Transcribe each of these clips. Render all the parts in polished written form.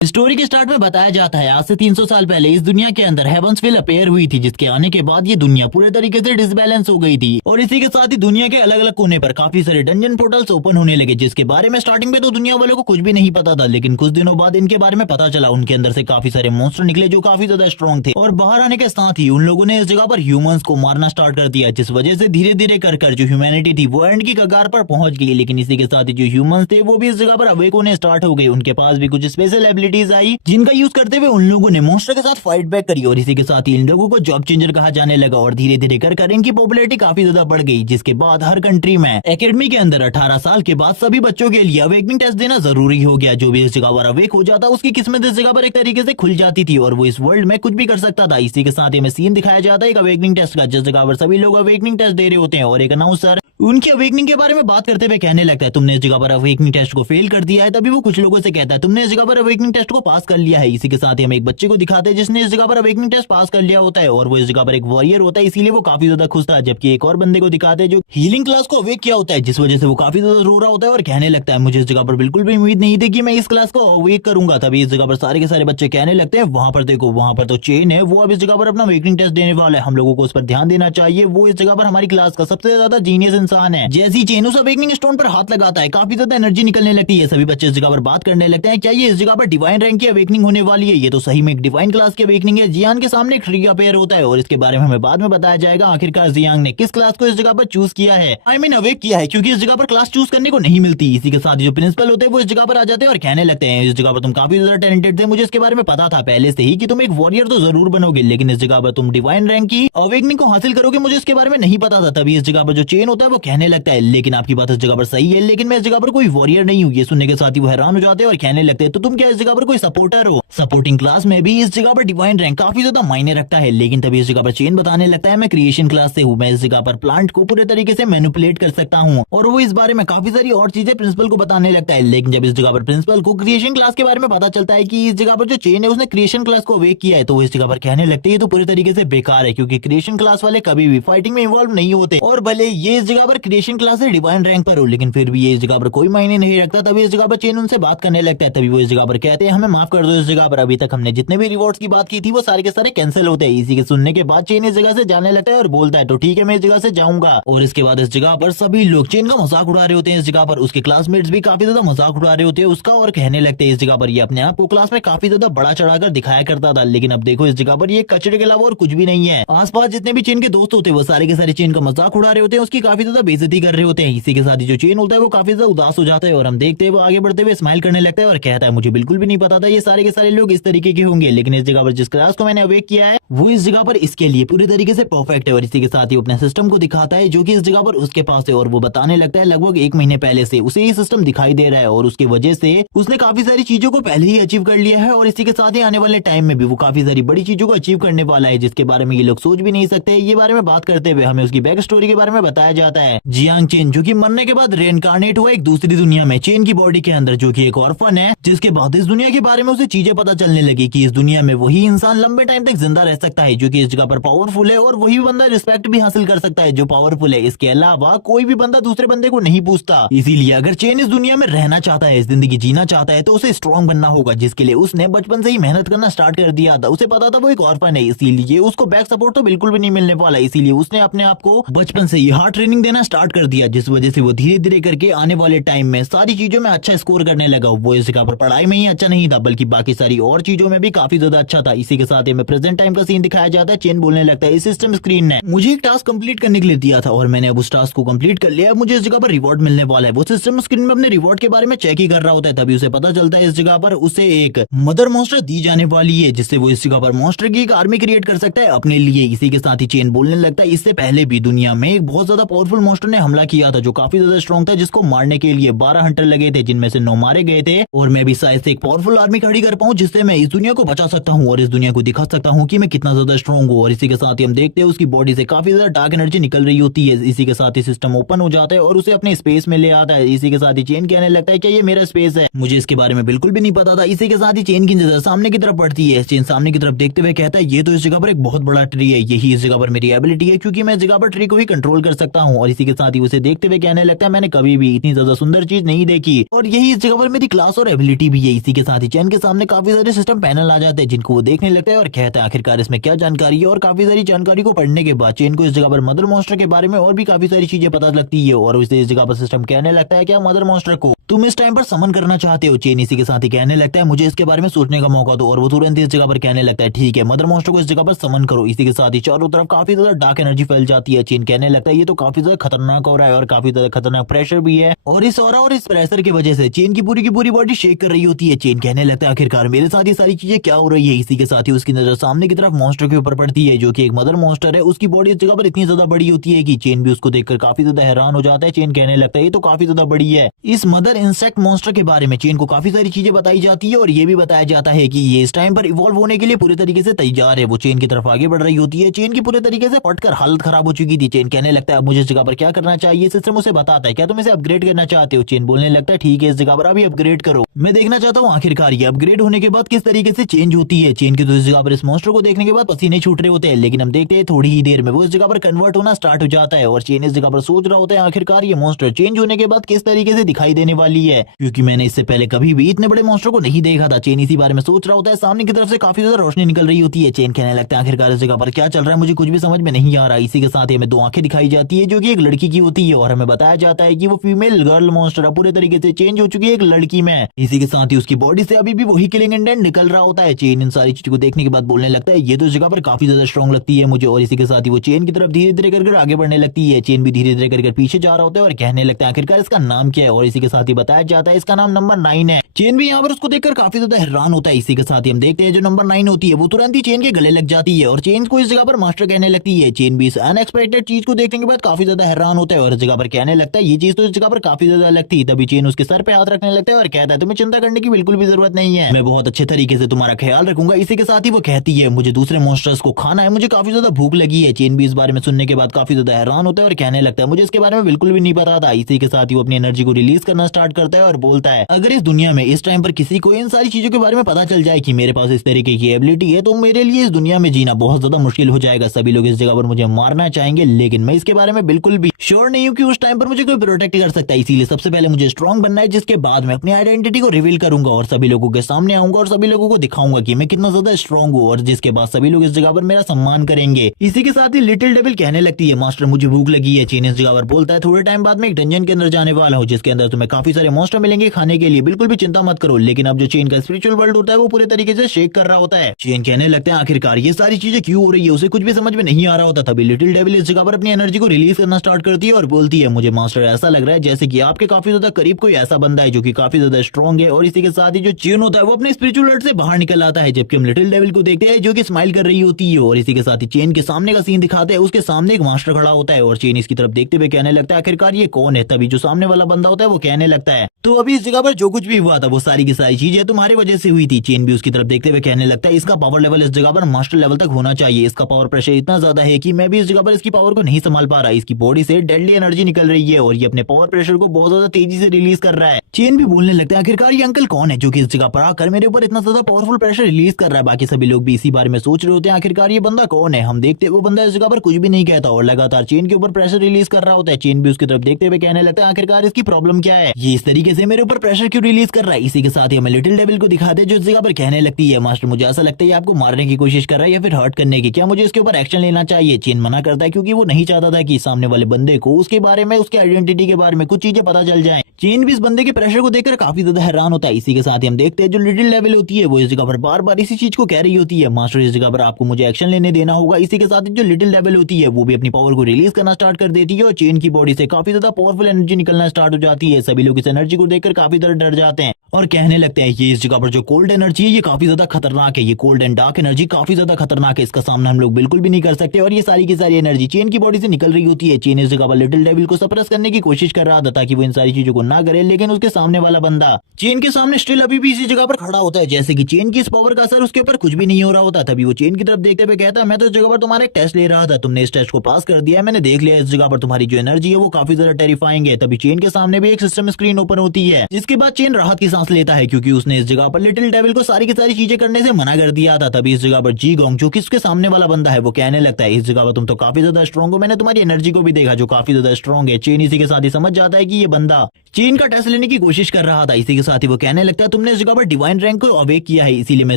Story के start में बताया जाता है आज से 300 साल पहले इस दुनिया के अंदर हेवंसविल अपीयर हुई थी, जिसके आने के बाद ये दुनिया पूरे तरीके से डिसबैलेंस हो गई थी और इसी के साथ ही दुनिया के अलग अलग कोने पर काफी सारे डंजन पोर्टल्स ओपन होने लगे, जिसके बारे में स्टार्टिंग में तो दुनिया वालों को कुछ भी नहीं पता था। लेकिन कुछ दिनों बाद इनके बारे में पता चला, उनके अंदर से काफी सारे मॉन्स्टर निकले जो काफी ज्यादा स्ट्रॉन्ग थे और बाहर आने के साथ ही उन लोगों ने इस जगह पर ह्यूमंस को मारना स्टार्ट कर दिया, जिस वजह से धीरे धीरे कर जो ह्यूमैनिटी थी वो एंड की कगार पर पहुंच गई। लेकिन इसी के साथ ही जो ह्यूमंस थे वो भी इस जगह पर अवेक होने स्टार्ट हो गए, उनके पास भी कुछ स्पेशल एबिलिटीज आई जिनका यूज करते हुए उन लोगों ने मॉन्स्टर के साथ फाइट बैक करी और इसी के साथ ही इन लोगों को जॉब चेंजर कहा जाने लगा और धीरे धीरे कर इनकी पॉपुलैरिटी काफी ज्यादा बढ़ गई। जिसके बाद हर कंट्री में एकेडमी के अंदर 18 साल के बाद सभी बच्चों के लिए अवेकनिंग टेस्ट देना जरूरी हो गया। जो भी इस जगह पर अवेक हो जाता उसकी किस्मत इस जगह पर एक तरीके से खुल जाती थी और वो इस वर्ल्ड में कुछ भी कर सकता था। इसी के साथ ही हमें सीन दिखाया जाता है एक अवेकनिंग टेस्ट का, जिस जगह पर सभी लोग अवेकनिंग टेस्ट दे रहे होते हैं और एक अनाउंसर उनकी अवेकनिंग के बारे में बात करते हुए कहने लगता है तुमने इस जगह पर अवेकनिंग टेस्ट को फेल कर दिया है। तभी वो कुछ लोगों से कहता है तुमने इस जगह पर अवेकनिंग टेस्ट को पास कर लिया है। इसी के साथ ही हम एक बच्चे को दिखाते हैं जिसने इस जगह पर अवेकनिंग टेस्ट पास कर लिया होता है और वो इस जगह पर एक वॉरियर होता है, इसीलिए वो काफी ज्यादा खुश था। जबकि एक और बंदे को दिखाते हैं जो हीलिंग क्लास को अवेक किया होता है, जिस वजह से वो काफी ज्यादा रो रहा होता है और कहने लगता है मुझे इस जगह पर बिल्कुल भी उम्मीद नहीं थी कि मैं इस क्लास को अवेक करूंगा। तभी इस जगह पर सारे के सारे बच्चे कहने लगते हैं वहां पर देखो, वहां पर तो चेन है, वो अब इस जगह पर अपना अवेकनिंग टेस्ट देने वाला है, हम लोगों को उस पर ध्यान देना चाहिए। वो इस जगह पर हमारी क्लास का सबसे ज्यादा जीनियस इंसान है। जैसी चेन उस अवेकनिंग स्टोन पर हाथ लगाता है काफी ज्यादा एनर्जी निकलने लगती है। सभी बच्चे इस जगह पर बात करने लगते हैं क्या ये इस जगह पर डिवाइन रैंक की अवेकनिंग होने वाली है? ये तो सही में एक डिवाइन क्लास की अवेकनिंग है। जियांग के सामने एक ट्री अपेयर होता है और इसके बारे में हमें बाद में बताया जाएगा आखिरकार जियांग ने किस क्लास को इस जगह पर चूज किया है, आई मीन अवेक किया है, क्योंकि इस जगह पर क्लास चूज करने को नहीं मिलती। इसी के साथ जो प्रिंसिपल होते हैं वो इस जगह पर आ जाते हैं और कहने लगते हैं इस जगह पर तुम काफी ज्यादा टैलेंटेड थे, मुझे इसके बारे में पता था पहले से ही कि तुम एक वॉरियर तो जरूर बनोगे, लेकिन इस जगह पर तुम डिवाइन रैंक की अवेकनिंग को हासिल करोगे, मुझे इसके बारे में नहीं पता था। तभी इस जगह पर जो चेन होता है वो कहने लगता है लेकिन आपकी बात इस जगह पर सही है, लेकिन मैं इस जगह पर कोई वॉरियर नहीं हूँ। ये सुनने के साथ ही वो हैरान हो जाते हैं और कहने लगते हैं तो तुम क्या इस जगह पर कोई सपोर्टर हो? सपोर्टिंग क्लास में भी इस जगह पर डिवाइन रैंक काफी ज्यादा मायने रखता है। लेकिन तभी इस जगह पर चेन बताने लगता है मैं क्रिएशन क्लास से हूँ, मैं इस जगह पर प्लांट को पूरे तरीके से मैनिपुलेट कर सकता हूँ और वो इस बारे में काफी सारी और चीजें प्रिंसिपल को बताने लगता है। लेकिन जब इस जगह पर प्रिंसिपल को क्रिएशन क्लास के बारे में पता चलता है कि इस जगह पर जो चेन है उसने क्रिएशन क्लास को अवेक किया है, तो वो इस जगह पर कहने लगते हैं ये तो पूरे तरीके से बेकार है, क्योंकि क्रिएशन क्लास वाले कभी भी फाइटिंग में इन्वॉल्व नहीं होते और भले ये इस जगह पर क्रिएशन क्लास से डिवाइन रैंक पर हो, लेकिन फिर भी ये इस जगह पर कोई मायने नहीं रखता। तभी इस जगह पर चेन उनसे बात करने लगता है। तभी वो इस जगह पर कहते हैं हमें माफ कर दो, इस जगह पर अभी तक हमने जितने भी रिवॉर्ड्स की बात की थी वो सारे के सारे कैंसिल होते हैं। इसी के सुनने के बाद चेन इस जगह से जाने लगता है और बोलता है तो ठीक है मैं इस जगह से जाऊंगा। और इसके बाद इस जगह पर सभी लोग चेन का मजाक उड़ा रहे होते हैं। इस जगह पर उसके क्लासमेट्स भी काफी ज्यादा मजाक उड़ा रहे होते हैं उसका और कहने लगते हैं इस जगह पर ये अपने आप को क्लास में काफी ज्यादा बड़ा चढ़ाकर दिखाया करता था, लेकिन अब देखो इस जगह पर ये कचरे के अलावा और कुछ भी नहीं है। आसपास जितने भी चेन के दोस्त होते हैं वो सारे के सारे चेन का मजाक उड़ा रहे होते हैं, उसकी काफी ज्यादा बेइज्जती कर रहे होते हैं। इसी के साथ ही जो चेन होता है वो काफी ज्यादा उदास हो जाता है और हम देखते हैं वो आगे बढ़ते हुए स्माइल करने लगता है और कहता है मुझे बिल्कुल भी नहीं पता था ये सारे के सारे लोग इस तरीके के होंगे, लेकिन इस जगह पर जिस क्लास को मैंने अवेक किया है वो इस जगह पर इसके लिए पूरे तरीके से परफेक्ट है। और इसी के साथ ही अपने सिस्टम को दिखाता है जो कि इस जगह पर उसके पास है और वो बताने लगता है लगभग 1 महीने पहले से उसे ये सिस्टम दिखाई दे रहा है और उसकी वजह से उसने काफी सारी चीजों को पहले ही अचीव कर लिया है और इसी के साथ ही आने वाले टाइम में भी वो काफी सारी बड़ी चीजों को अचीव करने वाला है, जिसके बारे में ये लोग सोच भी नहीं सकते। ये बारे में बात करते हुए हमें उसकी बैक स्टोरी के बारे में बताया जाता है। जियांग चेन जो कि मरने के बाद रेइनकार्नेट हुआ एक दूसरी दुनिया में चेन की बॉडी के अंदर, जो कि एक ऑर्फन है, जिसके बाद इस दुनिया के बारे में उसे चीजें पता चलने लगी कि इस दुनिया में वही इंसान लंबे टाइम तक जिंदा रह सकता है जो कि इस जगह पर पावरफुल है और वही बंदा रिस्पेक्ट भी हासिल कर सकता है जो पावरफुल है। इसके अलावा कोई भी बंदा दूसरे बंदे को नहीं पूछता। इसीलिए अगर चेन इस दुनिया में रहना चाहता है, इस जिंदगी जीना चाहता है, तो उसे स्ट्रॉन्ग बनना होगा, जिसके लिए उसने बचपन से ही मेहनत करना स्टार्ट कर दिया था। उसे पता था वो एक ऑर्फन है, इसीलिए उसको बैक सपोर्ट तो बिल्कुल भी नहीं मिलने वाला, इसीलिए उसने अपने आप को बचपन से ही हार्ड ट्रेनिंग देना स्टार्ट कर दिया, जिस वजह से वो धीरे धीरे करके आने वाले टाइम में सारी चीजों में अच्छा स्कोर करने लगा। वो इस जगह पर पढ़ाई में ही अच्छा नहीं था बल्कि बाकी सारी और चीजों में भी काफी ज्यादा अच्छा था। इसी के साथ ही प्रेजेंट टाइम का सीन दिखाया जाता है। चेन बोलने लगता है इस सिस्टम स्क्रीन ने मुझे एक टास्क कंप्लीट करने के लिए दिया था और मैंने अब उस टास्क को कंप्लीट कर लिया, मुझे इस जगह पर रिवॉर्ड मिलने वाला है। वो सिस्टम स्क्रीन में अपने रिवॉर्ड के बारे में चेक ही कर रहा होता है। तभी उसे पता चलता है इस जगह पर उसे एक मदर मॉन्स्टर दी जाने वाली है, जिससे वो इस जगह पर मॉन्स्टर की एक आर्मी क्रिएट कर सकता है अपने लिए। इसी के साथ ही चेन बोलने लगता है इससे पहले भी दुनिया में एक बहुत ज्यादा पावरफुल मॉन्स्टर ने हमला किया था जो काफी ज्यादा स्ट्रॉन्ग था, जिसको मारने के लिए 12 हंटर लगे थे जिनमें से 9 मारे गए थे और मैं भी शायद से एक पावरफुल आर्मी खड़ी कर पाऊं जिससे मैं इस दुनिया को बचा सकता हूं और इस दुनिया को दिखा सकता हूं कि मैं कितना ज्यादा स्ट्रॉन्ग हूं। और इसी के साथ ही हम देखते हैं उसकी बॉडी से काफी ज्यादा डार्क एनर्जी निकल रही होती है। इसी के साथ ही सिस्टम ओपन हो जाता है और उसे अपने स्पेस में ले आता है। इसी के साथ ही चेन कहने लगता है कि ये मेरा स्पेस है, मुझे इसके बारे में बिल्कुल भी नहीं पता था। इसी के साथ ही चेन की नजर सामने की तरफ पड़ती है। चेन सामने की तरफ देखते हुए कहता है ये तो इस जगह पर एक बहुत बड़ा ट्री है, यही इस जगह पर मेरी एबिलिटी है क्योंकि मैं इस जगह पर ट्री को भी कंट्रोल कर सकता हूँ और और इसी के साथ ही उसे देखते हुए कहने लगता है मैंने कभी भी इतनी ज्यादा सुंदर चीज नहीं देखी और यही इस जगह पर मेरी क्लास और एबिलिटी भी है। इसी के साथ ही चैन के सामने काफी सारे सिस्टम पैनल आ जाते हैं जिनको वो देखने लगता है और कहता है आखिरकार इसमें क्या जानकारी है। और काफी सारी जानकारी को पढ़ने के बाद चैन को इस जगह पर मदर मॉन्स्टर के बारे में और भी काफी सारी चीजें पता लगती है और उसे इस जगह पर सिस्टम कहने लगता है क्या मदर मॉन्स्टर को तुम इस टाइम पर समन करना चाहते हो। चेन इसी के साथ ही कहने लगता है मुझे इसके बारे में सोचने का मौका दो और वो तुरंत इस जगह पर कहने लगता है ठीक है मदर मॉन्स्टर को इस जगह पर समन करो। इसी के साथ ही चारों तरफ काफी ज्यादा डार्क एनर्जी फैल जाती है। चेन कहने लगता है ये तो काफी ज्यादा खतरनाक हो रहा है और काफी ज्यादा खतरनाक प्रेशर भी है और इस ऑरा और इस प्रेशर की वजह से चेन की पूरी बॉडी शेक कर रही होती है। चेन कहने लगता है आखिरकार मेरे साथ ये सारी चीजें क्या हो रही है। इसी के साथ ही उसकी नजर सामने की तरफ मॉन्स्टर के ऊपर पड़ती है जो कि एक मदर मॉन्स्टर है। उसकी बॉडी इस जगह पर इतनी ज्यादा बड़ी होती है कि चेन भी उसको देखकर काफी ज्यादा हैरान हो जाता है। चेन कहने लगता है ये तो काफी ज्यादा बड़ी है। इस मदर इंसेक्ट मॉन्स्टर के बारे में चेन को काफी सारी चीजें बताई जाती है और ये भी बताया जाता है कि ये इस टाइम पर इवॉल्व होने के लिए पूरे तरीके से तैयार है। वो चेन की तरफ आगे बढ़ रही होती है। चेन की पूरे तरीके से फटकर हालत खराब हो चुकी थी। चेन कहने लगता है अब मुझे इस जगह पर क्या करना चाहिए। सिस्टम उसे बताता है क्या तुम इसे अपग्रेड करना चाहते हो। चेन बोलने लगता है ठीक है इस जगह पर अभी अपग्रेड करो। मैं देखना चाहता हूँ आखिरकार ये अपग्रेड होने के बाद किस तरीके से चेंज होती है। चेन की तो इस जगह पर इस मॉन्स्टर को देखने के बाद पसीने छूट रहे होते हैं लेकिन हम देखते हैं थोड़ी ही देर में वो इस जगह पर कन्वर्ट होना स्टार्ट हो जाता है और चेन इस जगह पर सोच रहा होता है आखिरकार ये मॉन्स्टर चेंज होने के बाद किस तरीके से दिखाई देने वाली है क्योंकि मैंने इससे पहले कभी भी इतने बड़े मॉन्स्टर को नहीं देखा था। चेन इसी बारे में सोच रहा होता है। सामने की तरफ से काफी ज्यादा रोशनी निकल रही होती है। चेन कहने लगता है आखिरकार इस जगह पर क्या चल रहा है मुझे कुछ भी समझ में नहीं आ रहा। इसी के साथ ही हमें दो आंखें दिखाई जाती है जो कि एक लड़की की होती है और हमें बताया जाता है कि वो फीमेल गर्ल मॉन्स्टर पूरे तरीके से चेंज हो चुकी है एक लड़की में। इसी के साथ ही उसकी बॉडी से अभी भी वही किलिंग इंटेंट निकल रहा होता है। चेन इन सारी चीजों को देखने के बाद बोलने लगता है ये तो इस जगह पर काफी ज्यादा स्ट्रॉन्ग लगती है मुझे और इसी के साथ ही वो चेन की तरफ धीरे धीरे कर आगे बढ़ने लगती है। चेन भी धीरे धीरे कर पीछे जा रहा होता है और कहने लगता है आखिरकार इसका नाम क्या है और इसी के साथ ही बताया जाता है इसका नाम नंबर 9 है। चेन भी यहाँ पर उसको देखकर काफी ज्यादा हैरान होता है। इसी के साथ ही हम देखते हैं जो नंबर 9 होती है वो तुरंत ही चेन के गले लग जाती है और चेन को इस जगह पर मास्टर कहने लगती है। चेन भी इस अनएक्सपेक्टेड चीज को देखने के बाद काफी ज्यादा हैरान होता है और इस जगह पर कहने लगता है ये चीज तो इस जगह पर काफी ज्यादा अलग थी। तभी चेन उसके सर पे हाथ रखने लगता है और कहता है तुम्हें चिंता करने की बिल्कुल भी जरूरत नहीं है मैं बहुत अच्छे तरीके से तुम्हारा ख्याल रखूंगा। इसी के साथ ही वो कहती है मुझे दूसरे मॉन्स्टर्स को खाना है मुझे काफी ज्यादा भूख लगी है। चेन भी इस बारे में सुनने के बाद काफी ज्यादा हैरान होता है और कहने लगता है मुझे इसके बारे में बिल्कुल भी नहीं पता था। इसी के साथ ही वो अपनी एनर्जी को रिलीज करना स्टार्ट करता है और बोलता है अगर इस दुनिया में इस टाइम पर किसी को इन सारी चीजों के बारे में पता चल जाए कि मेरे पास इस तरीके की एबिलिटी है तो मेरे लिए इस दुनिया में जीना बहुत ज्यादा मुश्किल हो जाएगा। सभी लोग इस जगह पर मुझे मारना चाहेंगे लेकिन मैं इसके बारे में बिल्कुल भी श्योर नहीं हूँ कि उस टाइम पर मुझे कोई प्रोटेक्ट कर सकता है। इसीलिए सबसे पहले मुझे स्ट्रॉन्ग बनना है जिसके बाद मैं अपनी आइडेंटिटी को रिवील करूंगा और सभी लोगों के सामने आऊंगा और सभी लोगों को दिखाऊंगा कि मैं कितना ज्यादा स्ट्रॉन्ग हूँ और जिसके बाद सभी लोग इस जगह पर मेरा सम्मान करेंगे। इसी के साथ ही लिटिल डेविल कहने लगती है मास्टर मुझे भूख लगी है। चेन इस जगह पर बोलता है थोड़े टाइम बाद में एक डंजन के अंदर जाने वाला हूँ जिसके अंदर तुम्हें काफी सारे मॉन्स्टर मिलेंगे खाने के लिए बिल्कुल भी चिंता मत करो। लेकिन अब जो चेन का स्पिरिचुअल वर्ल्ड होता है वो पूरे तरीके से शेक कर रहा होता है। चेन कहने लगते हैं आखिरकार ये सारी चीजें क्यों हो रही है उसे कुछ भी समझ में नहीं आ रहा होता। तभी लिटिल डेविल इस जगह पर अपनी एनर्जी को रिलीज करना स्टार्ट करती है और बोलती है मुझे मास्टर ऐसा लग रहा है जैसे कि आपके काफी ज्यादा करीब कोई ऐसा बंदा है जो कि काफी ज्यादा स्ट्रॉन्ग है और इसी के साथ ही जो चेन होता है वो अपने स्पिरिचुअल वर्ल्ड से बाहर निकल आता है। जबकि हम लिटिल डेविल को देखते हैं जो कि स्माइल कर रही होती है और इसी के साथ ही चेन के सामने का सीन दिखाते हैं। उसके सामने एक मास्टर खड़ा होता है और चेन इसकी तरफ देखते हुए कहने लगता है आखिरकार ये कौन है। तभी जो सामने वाला बंदा होता है वो कहने लगता है तो अभी इस जगह पर जो कुछ भी हुआ था वो सारी की सारी चीजें तुम्हारी वजह से हुई थी। चेन भी उसकी तरफ देखते हुए कहने लगता है इसका पावर लेवल इस जगह पर मास्टर लेवल तक होना चाहिए। इसका पावर प्रेशर इतना ज्यादा है कि मैं भी इस जगह पर इसकी पावर को नहीं संभाल पा रहा। इसकी बॉडी से डेडली एनर्जी निकल रही है और ये अपने पावर प्रेशर को बहुत ज्यादा तेजी से रिलीज कर रहा है। चेन भी बोलने लगता है आखिरकार ये अंकल कौन है जो कि इस जगह पर आकर मेरे ऊपर इतना ज्यादा पावरफुल प्रेशर रिलीज कर रहा है। बाकी सभी लोग भी इसी बारे में सोच रहे होते हैं आखिरकार ये बंदा कौन है। हम देखते हैं वो बंदा इस जगह पर कुछ भी नहीं कहता और लगातार चेन के ऊपर प्रेशर रिलीज कर रहा होता है। चेन भी उसकी तरफ देखते हुए कहने लगता है आखिरकार इसकी प्रॉब्लम क्या है ये इस तरीके से मेरे ऊपर प्रेशर क्यों रिलीज कर रहा है। इसी के साथ ही हमें लिटिल डेविल को दिखाते हैं जो इस जगह पर कहने लगती है मास्टर मुझे ऐसा लगता है आपको मारने की कोशिश कर रहा है या फिर हर्ट करने की, क्या मुझे इसके ऊपर एक्शन लेना चाहिए। चेन मना करता है क्योंकि वो नहीं चाहता था कि सामने वाले बंदे को उसके बारे में उसके आइडेंटिटी के बारे में कुछ चीजें पता चल जाएं। चेन भी इस बंदे के प्रेशर को देखकर काफी ज्यादा हैरान होता है। इसी के साथ ही हम देखते हैं जो लिटिल डेविल होती है वो इस जगह पर बार बार इसी चीज को कह रही होती है मास्टर इस जगह पर आपको मुझे एक्शन लेने देना होगा। इसी के साथ ही जो लिटिल डेविल होती है वो भी अपनी पावर को रिलीज करना स्टार्ट कर देती है और चेन की बॉडी से काफी ज्यादा पावरफुल एनर्जी निकलना स्टार्ट हो जाती है। सभी लोग इस एनर्जी को देखकर काफी ज्यादा डर जाते हैं और कहने लगते हैं ये इस जगह पर जो कोल्ड एनर्जी है ये काफी ज्यादा खतरनाक है। ये कोल्ड एंड डार्क एनर्जी काफी ज्यादा खतरनाक है, इसका सामना हम लोग बिल्कुल भी नहीं कर सकते। और ये सारी की सारी एनर्जी चेन की बॉडी से निकल रही होती है। चेन इस जगह पर लिटिल डेविल को सप्रेस करने की कोशिश कर रहा था ताकि वो इन सारी चीजों को ना करे, लेकिन उसके सामने वाला बंदा चेन के सामने स्टिल अभी भी इसी जगह पर खड़ा होता है जैसे कि चेन की इस पावर का असर उसके ऊपर कुछ भी नहीं हो रहा होता। तभी वो चेन की तरफ देखते हुए कहता है मैं तो इस जगह पर तुम्हारा एक टेस्ट ले रहा था, तुमने इस टेस्ट को पास कर दिया है, मैंने देख लिया इस जगह पर तुम्हारी जो एनर्जी है वो काफी ज्यादा टेरिफाइंग है। तभी चेन के सामने भी एक सिस्टम स्क्रीन ओपन होती है जिसके बाद चेन राहत की सांस लेता है क्योंकि उसने इस जगह पर लिटिल डेविल को सारी की सारी चीजें करने से मना कर दिया था। तभी इस जगह पर जी गोंग जो कि उसके सामने वाला बंदा है वो कहने लगता है इस जगह पर तुम तो काफी ज्यादा स्ट्रॉन्ग हो, मैंने तुम्हारी एनर्जी को भी देखा जो काफी ज्यादा स्ट्रॉन्ग है। चेन इसी के साथ ही समझ जाता है कि ये बंदा चेन का टेस्ट लेने की कोशिश कर रहा था। इसी के साथ ही वो कहने लगता है तुमने इस जगह पर डिवाइन रैंक को अवेक किया है, इसीलिए मैं